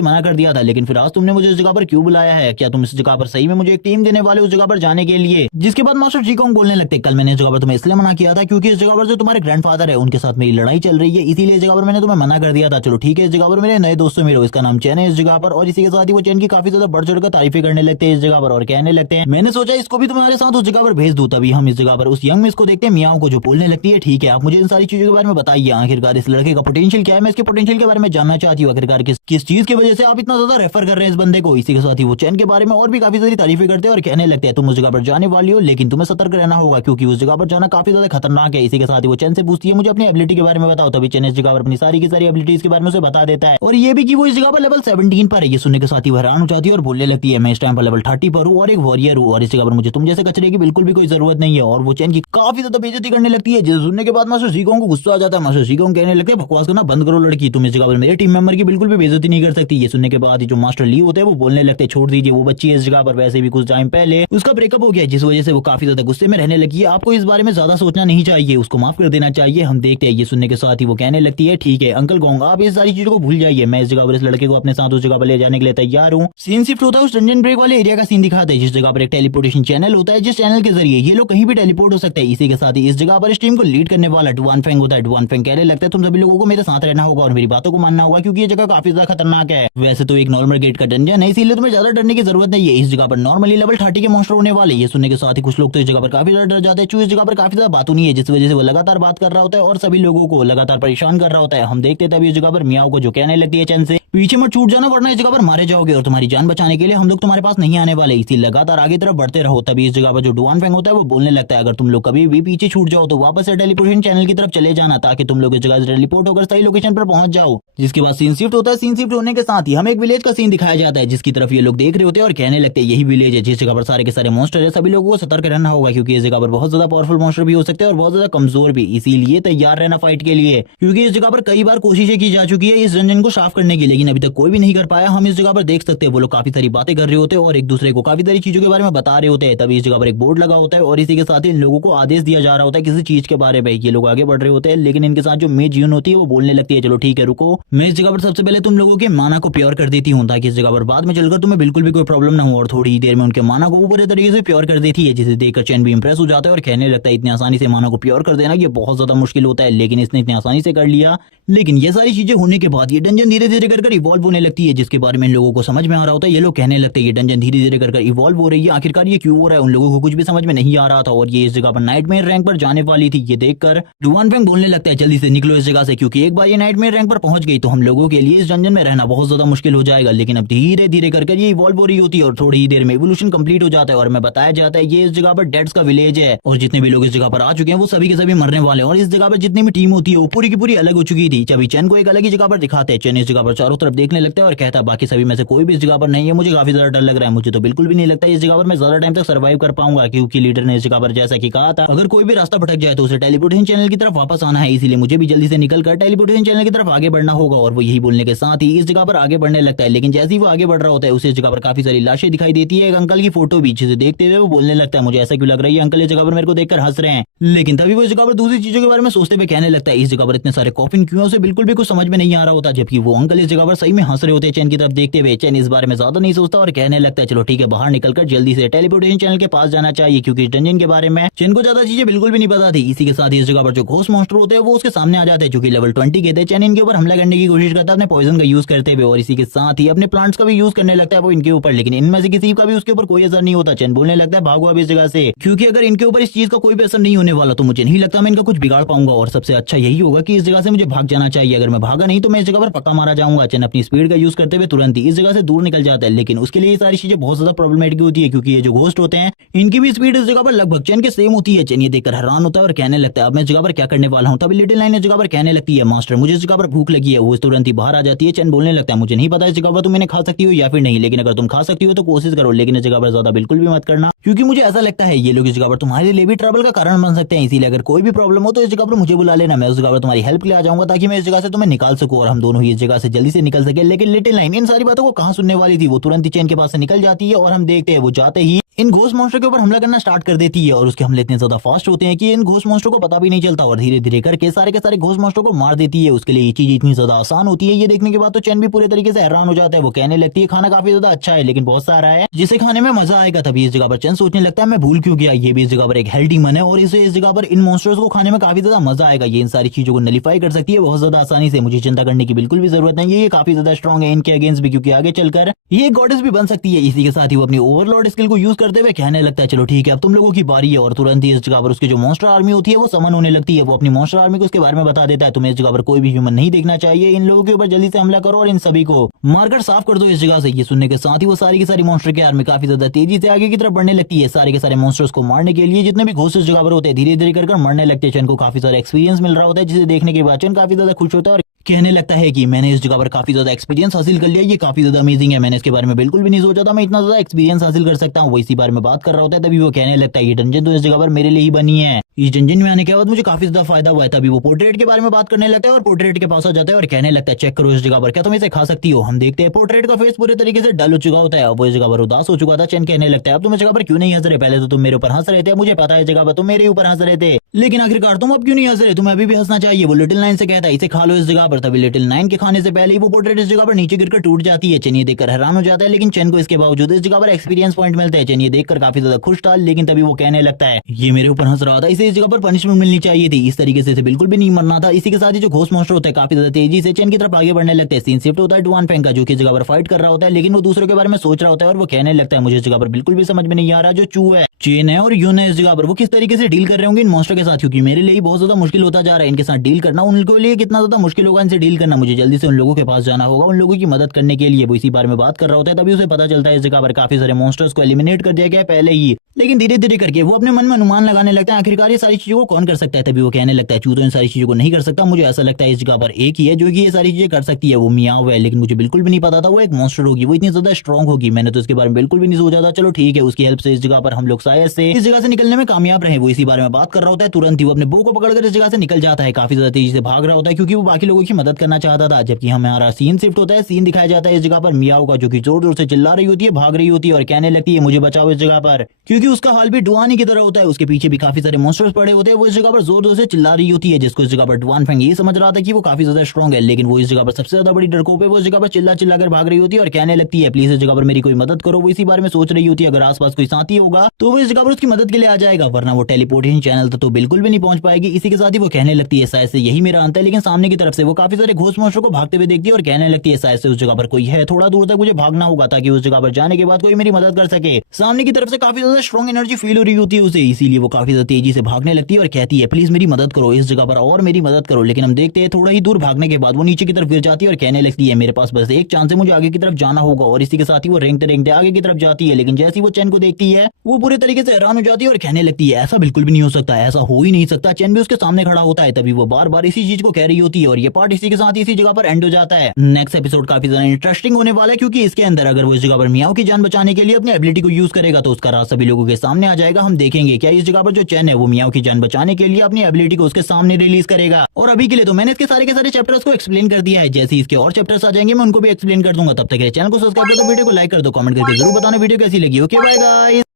मना कर दिया था, लेकिन फिर आज तुमने मुझे इस जगह पर क्यों बुलाया है, क्या तुम इस जगह पर सही में मुझे एक टीम देने वाले उस जगह पर जाने के लिए। जिसके बाद मास्टर जीगोंग बोलने लगते कल मैंने इस जगह पर तुम्हें इसलिए मना किया था क्योंकि इस जगह पर जो तुम्हारे ग्रैंडफादर है उनके साथ मेरी लड़ाई चल रही है, इसीलिए इस जगह पर मैंने तुम्हें मना कर दिया था। चलो ठीक है इस जगह पर मेरे नए दोस्तों मिलो, इसका नाम चैन है इस जगह पर। और इसी के साथ ही वो चैन की काफी ज्यादा बढ़ चढ़कर तारीफें करने लगते हैं इस जगह पर और कहने लगते हैं मैंने सोचा इसको भी तुम्हारे साथ उस जगह पर भेज दूं। तभी हम इस जगह पर उस यंग मिस को देखते हैं मियाओ को, जो बोलने लगती है ठीक है आप मुझे इन सारी चीजों के बारे में बताइए, आखिरकार इस लड़के का पोटेंशियल क्या है, मैं इसके पोटेंशियल के बारे में जानना चाहती हूँ, आखिरकार किस चीज की वजह से आप इतना ज्यादा रेफर कर रहे हैं इस बंदे को। इसी के साथ ही वो चैन के बारे में और भी काफी सारी तारीफें करते हैं और कहने लगते हैं तुम उस जगह पर जाने वाली हो लेकिन तुम्हें सतर्क रहना होगा क्योंकि उस जगह पर जाना काफी ज्यादा खतरनाक है। इसी के साथ ही वो चैन से पूछती है मुझे अपनी एबिलिटी के बारे में बताओ। तभी चैन इस जगह पर अपनी सारी की सारी एबिलिटीज के बारे में उसे बता देता है और ये भी कि वो इस जगह पर लेवल 17 पर है। ये सुनने के साथ ही वो हैरान हो जाती है और बोलने लगती है मैं इस टाइम पर लेवल 30 पर हूँ और एक वॉरियर हूँ और इस जगह पर मुझे तुम जैसे कचरे की बिल्कुल भी कोई जरूरत नहीं है। और वो चैन की काफी ज्यादा बेइज्जती करने लगती है, जिसे सुनने के बाद मास्टर जीगोंग को गुस्सा आ जाता है। मास्टर जीगोंग कहने लगते हैं बकवास करना बंद करो लड़की, तुम इस जगह पर मेरे टीम मेंबर की बिल्कुल भी बेइज्जती नहीं कर सकती। ये सुनने के बाद ही जो मास्टर ली होते हैं वो बोलने लगते हैं छोड़ दीजिए, वो बच्ची है इस जगह पर, वैसे भी कुछ टाइम पहले उसका ब्रेकअप हो गया जिस वजह से वो काफी ज्यादा गुस्से में रहने लगी है, आपको इस बारे में ज्यादा सोचना नहीं चाहिए, उसको माफ कर देना चाहिए। हम देखते हैं ये सुनने के साथ ही वो कहने लगती है ठीक है अंकल गोंग आप इस सारी चीजों को भूल जाइए, मैं इस जगह पर इस लड़के को अपने साथ उस जगह पर ले जाने के लिए तैयार हूँ। सीन शिफ्ट होता है उस डंजन ब्रेक वाले एरिया का सीन दिखाते हैं जिस जगह पर एक टेलीपोर्टेशन चैनल होता है, जिस चैनल के जरिए ये लोग कहीं भी टेलीपोर्ट हो सकते हैं। इसी के साथ ही इस जगह पर इस टीम को लीड करने वाला डुआन फेंग होता है। डुआन फेंग कहने लगता है तुम सभी लोगों को मेरे साथ रहना होगा और मेरी बातों को मानना होगा क्योंकि ये जगह काफी ज्यादा खतरनाक है। वैसे तो एक नॉर्मल गेट का डंजन है इसीलिए तुम्हें ज्यादा डरने की जरूरत नहीं है, इस जगह पर नॉर्मली लेवल 30 के मॉन्स्टर होने वाले। ये सुनने के साथ ही कुछ लोग तो इस जगह पर काफी ज्यादा डर जाते हैं, इस जगह पर काफी ज्यादा बात नहीं है जिस वजह से वो लगातार बात कर रहा होता है और सभी लोगों को लगातार परेशान कर रहा होता है। हम देखते तभी इस जगह पर मियाओ को जो कहने लगती है चैन से पीछे मत छूट जाना वरना इस जगह पर मारे जाओगे और तुम्हारी जान बचाने के लिए हम लोग तुम्हारे पास नहीं आने वाले, इसी लगातार आगे तरफ बढ़ते रहो। तभी इस जगह पर जो डुआन फेंग होता है वो बोलने लगता है अगर तुम लोग कभी भी पीछे छूट जाओ तो वापस से टेलीपोर्टेशन चैनल की तरफ चले जाना ताकि तुम लोग इस जगह से टेलीपोर्ट होकर सही लोकेशन पर पहुंच जाओ। जिसके बाद सीन शिफ्ट होता है, सीन शिफ्ट होने के साथ ही हमें एक विलेज का सीन दिखाया जाता है जिसकी तरफ ये लोग देख रहे होते हैं और कहने लगते हैं यही विलेज है जिस जगह पर सारे के सारे मॉन्स्टर है, सभी लोगों को सतर्क रहना होगा क्योंकि इस जगह पर बहुत ज्यादा पावरफुल मॉन्स्टर भी हो सकते हैं और बहुत ज्यादा कमजोर भी, इसीलिए तैयार रहना फाइट के लिए क्योंकि इस जगह पर कई बार कोशिशें की जा चुकी है इस डंजन को साफ करने की लेकिन अभी तक कोई भी नहीं कर पाया। हम इस जगह पर देख सकते हैं वो लोग काफी सारी बातें कर रहे होते हैं और एक दूसरे को काफी सारी चीजों के बारे में बता रहे होते हैं। तभी इस जगह पर एक बोर्ड लगा होता है और इसी के साथ ही इन लोगों को आदेश दिया जा रहा होता है किसी चीज के बारे में। ये लोग आगे बढ़ रहे होते हैं लेकिन इनके साथ जो मेज यून होती है वो बोलने लगती है चलो ठीक है रुको, मैं इस जगह पर सबसे सबसे पहले तुम लोगों के माना को प्योर कर देती हूँ, ताकि इस जगह पर बाद में चलकर तुम्हें बिल्कुल भी कोई प्रॉब्लम ना हो। और थोड़ी ही देर में उनके माना को वो पूरे तरीके से प्योर कर देती है, जिसे देखकर चैन भी इंप्रेस हो जाता है और कहने लगता है इतनी आसानी से माना को प्योर कर देना ये बहुत ज्यादा मुश्किल होता है, लेकिन इसने इतनी आसानी से कर लिया। लेकिन ये सारी चीजें होने के बाद ये डंजन धीरे धीरे कर इवॉल्व होने लगती है, जिसके बारे में इन लोगों को समझ में आ रहा होता है। ये लोग कहने लगते हैं ये डंजन धीरे धीरे कर इवॉल्व हो रही है, आखिरकार ये क्यों हो रहा है, उन लोगों को कुछ भी समझ में नहीं आ रहा था। और ये इस जगह पर नाइटमेयर रैंक पर जाने वाली थी, ये देखकर डुआन फेंग बोलने लगता है जल्दी से निकलो इस जगह से, क्योंकि एक बार ये नाइटमेयर रैंक पर पहुंच गई तो हम लोगों के लिए इस डंजन में रहना बहुत ज्यादा मुश्किल हो जाएगा। लेकिन अब धीरे धीरे कर ये इवॉल्व हो रही होती है और थोड़ी ही देर में इवोल्यूशन कंप्लीट हो जाता है और हमें बताया जाता है ये इस जगह पर डेड्स का विलेज है और जितने भी लोग इस जगह पर आ चुके हैं वो सभी के सभी मरने वाले हैं। और इस जगह पर जितनी भी टीम होती है वो पूरी की पूरी अलग हो चुकी थी। जब चैन को एक अलग ही जगह पर दिखाते हैं, चैन इस जगह पर चारों तरफ देखने लगता है और कहता है बाकी सभी में से कोई भी इस जगह पर नहीं है, मुझे काफी ज्यादा डर लग रहा है, मुझे तो बिल्कुल भी नहीं लगता इस जगह पर मैं ज्यादा टाइम तक सर्वाइव कर पाऊंगा, क्योंकि लीडर ने इस जगह पर जैसा कि कहा था अगर कोई भी रास्ता भटक जाए तो उसे टेलीपोर्टेशन चैनल की तरफ वापस आना है, इसीलिए मुझे भी जल्दी से निकलकर टेलीपोर्टेशन चैनल की तरफ आगे बढ़ना होगा। और वो यही बोलने के साथ ही इस जगह पर आगे बढ़ने लगता है। लेकिन जैसे ही वो आगे बढ़ रहा होता है उसे इस जगह पर काफी सारी लाशें दिखाई देती है, एक अंकल की फोटो भी, जिसे देखते हुए वो बोलने लगता है मुझे ऐसा क्यों लग रहा है अंकल इस जगह पर मेरे को देखकर हंस रहे हैं। लेकिन तभी वो इस जगह पर दूसरी चीजों के बारे में सोचते हुए कहने लगता है इस जगह पर इतने सारे कॉफिन क्यों, उसे बिल्कुल भी कुछ समझ में नहीं आ रहा होता, जबकि वो अंकल इस जगह पर सही में हंस रहे होते हैं चैन की तरफ देखते हुए। चैन इस बारे में ज्यादा नहीं सोचता और कहने लगता है चलो ठीक है बाहर निकलकर जल्दी से टेलीपोर्टेशन चैनल के पास जाना चाहिए, क्योंकि इस डंजन के बारे में चैन को ज्यादा चीजें बिल्कुल भी नहीं पता थी। इसी के साथ ही इस जगह पर जो घोस्ट मॉन्स्टर होते हैं वो उसके सामने आ जाते हैं, क्योंकि लेवल 20 के थे। चैन इनके ऊपर हमला करने की कोशिश करता है अपने पॉइजन का यूज करते हुए और इसी के साथ ही अपने प्लांट्स का भी यूज करने लगता है वो इनके ऊपर, लेकिन इनमें से किसी का भी उसके ऊपर कोई असर नहीं होता। चैन बोलने लगता है भागो अब इस जगह से, क्योंकि अगर इनके ऊपर इस चीज का कोई भी असर नहीं होने वाला तो मुझे नहीं लगता मैं इनका कुछ बिगाड़ पाऊंगा और सबसे अच्छा यही होगा कि इस जगह से मुझे भाग जाना चाहिए। अगर मैं भागा नहीं तो मैं इस जगह पर पक्का मारा जाऊंगा। चैन अपनी स्पीड का यूज करते हुए तुरंत ही इस जगह से दूर निकल जाता है, लेकिन उसके लिए ये सारी चीजें बहुत ज्यादा प्रॉब्लमेटिक होती है, क्योंकि ये जो घोस्ट होते हैं इनकी भी स्पीड इस जगह पर लगभग चैन के सेम होती है। चैन ये देखकर हैरान होता है और कहने लगता है अब मैं इस जगह पर क्या करने वाला हूँ। तभी लिटिल नाइन इस जगह पर कहने लगती है मास्टर मुझे इस जगह पर भूख लगी है। वो तुरंत ही बाहर आ जाती है। चैन बोलने लगता है मुझे नहीं पता इस जगह पर तुम इन्हें खा सकती हो या फिर नहीं, लेकिन अगर तुम खा सकती हो तो कोशिश करो, लेकिन इस जगह पर ज्यादा बिल्कुल भी मत करना, क्योंकि मुझे ऐसा लगता है ये लोग इस जगह पर तुम्हारे लिए भी ट्रबल का कारण बन सकते हैं। इसीलिए अगर कोई भी प्रॉब्लम हो तो इस जगह पर मुझे बुला लेना, मैं उस जगह पर तुम्हारी हेल्प के लिए आ जाऊंगा ताकि मैं इस जगह से तुम्हें निकाल सकूं और हम दोनों ही इस जगह से जल्दी से निकल सके। लेकिन लिटिल नाइन इन सारी बातों को कहां सुनने वाली थी, वो तुरंत ही चैन के पास से निकल जाती है और हम देखते हैं वो जाते ही इन घोस्ट मॉन्स्टर के ऊपर हमला करना स्टार्ट कर देती है और उसके हमले इतने ज्यादा फास्ट होते हैं कि इन घोस्ट मॉन्स्टर को पता भी नहीं चलता और धीरे धीरे करके सारे के सारे घोस्ट मॉन्स्टर को मार देती है। उसके लिए ये चीज इतनी ज्यादा आसान होती है। ये देखने के बाद तो चैन भी पूरे तरीके से हैरान हो जाता है। वो कहने लगती है खाना काफी ज्यादा अच्छा है लेकिन बहुत सारा है जिसे खाने में मजा आएगा। तभी इस जगह पर चैन सोचने लगता है मैं भूल क्यों गया, ये भी इस जगह पर एक हेल्थी मन है और इसे इस जगह पर इन मॉन्स्टर्स को खाने में काफी ज्यादा मजा आएगा। ये इन सारी चीजों को नलीफाई कर सकती है बहुत ज्यादा आसानी से, मुझे चिंता करने की बिल्कुल भी जरूरत नहीं है। ये काफी ज्यादा स्ट्रॉन्ग है इनके अगेंस्ट भी, क्योंकि आगे चलकर ये गॉडेस भी बन सकती है। इसी के साथ ही वो अपनी ओवरलॉर्ड स्किल को यूज करते हुए कहने लगता है चलो ठीक है अब तुम लोगों की बारी है। और तुरंत ही इस जगह पर उसकी जो मॉन्स्टर आर्मी होती है वो समन होने लगती है। वो अपनी मॉन्स्टर आर्मी को उसके बारे में बता देता है तुम्हें इस जगह पर कोई भी ह्यूमन नहीं देखना चाहिए, इन लोगों के ऊपर जल्दी से हमला करो और इन सभी को मारकर साफ कर दो इस जगह से। ये सुनने के साथ ही वो सारी की सारी मॉन्स्टर की आर्मी काफी ज्यादा तेजी से आगे की तरफ बढ़ने लगती है। सारे के सारे मॉन्स्टर्स को मारने के लिए जितने भी घोस्ट इस जगह पर होते हैं धीरे धीरे कर मरने लगते हैं। चैन को काफी सारा एक्सपीरियंस मिल रहा होता है, जिसे देखने के बाद चैन काफी ज्यादा खुश होता है और कहने लगता है कि मैंने इस जगह पर काफी ज्यादा एक्सपीरियंस हासिल कर लिया, ये काफी ज्यादा अमेजिंग है, मैंने इसके बारे में बिल्कुल भी नहीं सोचा था मैं इतना ज्यादा एक्सपीरियंस हासिल कर सकता हूँ। वो इसी बारे में बात कर रहा होता है तभी वो कहने लगता है ये डंजन तो इस जगह पर मेरे लिए ही बनी है, इस डंजन में आने के बाद मुझे काफी ज्यादा फायदा हुआ है। तभी वो पोर्ट्रेट के बारे में बात करने लगता है और पोर्ट्रेट के पास आ जाता है और कहने लगता है चेक करो इस जगह पर क्या तुम इसे खा सकती हो। हम देखते हैं पोर्ट्रेट का फेस पूरे तरीके से डल हो चुका होता है, अब वो इस जगह पर उदास हो चुका था। चैन कहने लगता है अब तुम इस जगह पर क्यों नहीं हंस रहे, पहले तो तुम मेरे ऊपर हंस रहे थे, मुझे पता है इस जगह पर तुम मेरे ऊपर हंस रहे थे, लेकिन आखिरकार तुम अब क्यों नहीं हंस रहे, तुम्हें अभी भी हंसना चाहिए। वो लिटिल नाइन से कहता है इसे खा लो इस जगह पर। तभी लिटिल नाइन के खाने से पहले ही वो पोर्ट्रेट इस जगह पर नीचे गिरकर टूट जाती है। चैन ये देखकर हैरान हो जाता है, लेकिन चैन को इसके बावजूद इस जगह पर एक्सपीरियंस पॉइंट मिलते हैं। चैन ये देखकर काफी ज्यादा खुश था, लेकिन तभी वो कहने लगता है ये मेरे ऊपर हंस रहा था, इसे इस जगह पर पनिशमेंट मिलनी चाहिए थी, इस तरीके से बिल्कुल भी नहीं मरना था। इसी के साथ ही जो घोस्ट मॉन्स्टर होता है काफी ज्यादा तेजी से चैन की तरफ आगे बढ़ने लगते हैं। सीन शिफ्ट होता है डुआन फेंग का, जो कि इस जगह पर फाइट कर रहा होता है, लेकिन वो दूसरों के बारे में सोच रहा होता है और वो कहने लगता है मुझे इस जगह पर बिल्कुल भी समझ में नहीं आ रहा जो चू है, चेन है और यून है इस जगह पर वो किस तरीके से डील कर रहे होंगे इन मॉन्स्टर के साथ, क्योंकि मेरे लिए बहुत ज्यादा मुश्किल होता जा रहा है इनके साथ डील करना। उनके लिए कितना ज्यादा मुश्किल होगा इनसे डील करना, मुझे जल्दी से उन लोगों के पास जाना होगा उन लोगों की मदद करने के लिए। वो इसी बारे में बात कर रहा होता है तभी उसे पता चलता है इस जगह पर काफी सारे मॉन्स्टर्स को एलिमिनेट कर दिया गया है पहले ही, लेकिन धीरे धीरे करके वो अपने मन में अनुमान लगाने लगता है आखिरकार ये सारी चीजों को कौन कर सकता है। तभी वो कहने लगता है चू तो इन सारी चीजों को नहीं कर सकता, मुझे ऐसा लगता है इस जगह पर एक ही है जो कि ये सारी चीजें कर सकती है, वो मियाओ है, लेकिन मुझे बिल्कुल भी नहीं पता था वो एक मॉन्स्टर होगी, वो इतनी ज्यादा स्ट्रॉन्ग होगी, मैंने तो इसके बारे में बिल्कुल भी नहीं सोचा था। चलो ठीक है उसकी हेल्प से इस जगह पर हम लोग शायद से इस जगह से निकलने में कामयाब रहे। वो इसी बारे में बात कर रहा होता है, तुरंत ही वो अपने बो को पकड़कर इस जगह से निकल जाता है, काफी ज्यादा तेजी से भाग रहा होता है क्योंकि वो बाकी लोगों की मदद करना चाहता था। जबकि हमारा सीन शिफ्ट होता है, सीन दिखाया जाता है इस जगह पर मियाओ का, जो कि जोर जोर से चिल्ला रही होती है, भाग रही होती है और कहने लगती है मुझे बचाओ इस जगह पर, क्योंकि क्योंकि उसका हाल भी डुआनी की तरह होता है। उसके पीछे भी काफी सारे मॉन्स्टर्स पड़े होते हैं। वो इस जगह पर जोर जोर से चिल्ला रही होती है, जिसको इस जगह पर डुआन फेंग ये समझ रहा था कि वो काफी ज्यादा स्ट्रॉन्ग है, लेकिन वो इस जगह पर सबसे ज्यादा बड़ी डरकोप है। वो इस जगह पर चिल्ला चिल्ला कर भाग रही होती है और कहने लगती है प्लीज इस जगह पर मेरी कोई मदद करो। वो इसी बारे में सोच रही होती है अगर आसपास कोई साथी होगा तो वो इस जगह पर उसकी मदद के लिए आ जाएगा, वरना वो टेलीपोर्टेशन चैनल तो बिल्कुल भी नहीं पहुंच पाएगी। इसी के साथ ही वो कहने लगती है शायद से यही मेरा अंत है, लेकिन सामने की तरफ से वो काफी सारे घोस्ट मॉन्स्टर को भागते हुए देखती है और कहने लगती है शायद से उस जगह पर कोई है, थोड़ा दूर तक मुझे भागना होगा ताकि उस जगह पर जाने के बाद कोई मेरी मदद कर सके। सामने की तरफ से काफी ज्यादा स्ट्रॉन्ग एनर्जी फील हो रही होती है उसे, इसीलिए वो काफी ज्यादा तेजी से भागने लगती है और कहती है प्लीज मेरी मदद करो इस जगह पर और मेरी मदद करो। लेकिन हम देखते हैं थोड़ा ही दूर भागने के बाद वो नीचे की तरफ गिर जाती है और कहने लगती है मेरे पास बस एक चांस है, मुझे आगे की तरफ जाना होगा। और इसी के साथ ही वो रेंगते रेंगते आगे की तरफ जाती है, लेकिन जैसे ही वो चैन को देखती है वो पूरे तरीके से हैरान हो जाती है और कहने लगती है ऐसा बिल्कुल भी नहीं हो सकता, ऐसा हो ही नहीं सकता। चैन भी उसके सामने खड़ा होता है, तभी वो बार बार इसी चीज को कह रही होती है और ये पार्ट इसी के साथ इसी जगह पर एंड हो जाता है। नेक्स्ट एपिसोड काफी ज्यादा इंटरेस्टिंग होने वाला है, क्योंकि इसके अंदर अगर वो इस जगह पर मियाओ की जान बचाने के लिए अपनी एबिलिटी को यूज करेगा तो उसका राज सभी लोगों के सामने आ जाएगा। हम देखेंगे क्या इस जगह पर जो चैन है वो मियाओ की जान बचाने के लिए अपनी एबिलिटी को उसके सामने रिलीज करेगा। और अभी के लिए तो मैंने इसके सारे के सारे चैप्टर्स को एक्सप्लेन कर दिया है, जैसे इसके और चैप्टर्स आ जाएंगे मैं उनको भी एक्सप्लेन कर दूंगा। तब तक चैनल को सब्सक्राइब कर दो, वीडियो को लाइक कर दो, कमेंट करके जरूर बताना वीडियो कैसी लगी। Okay bye guys.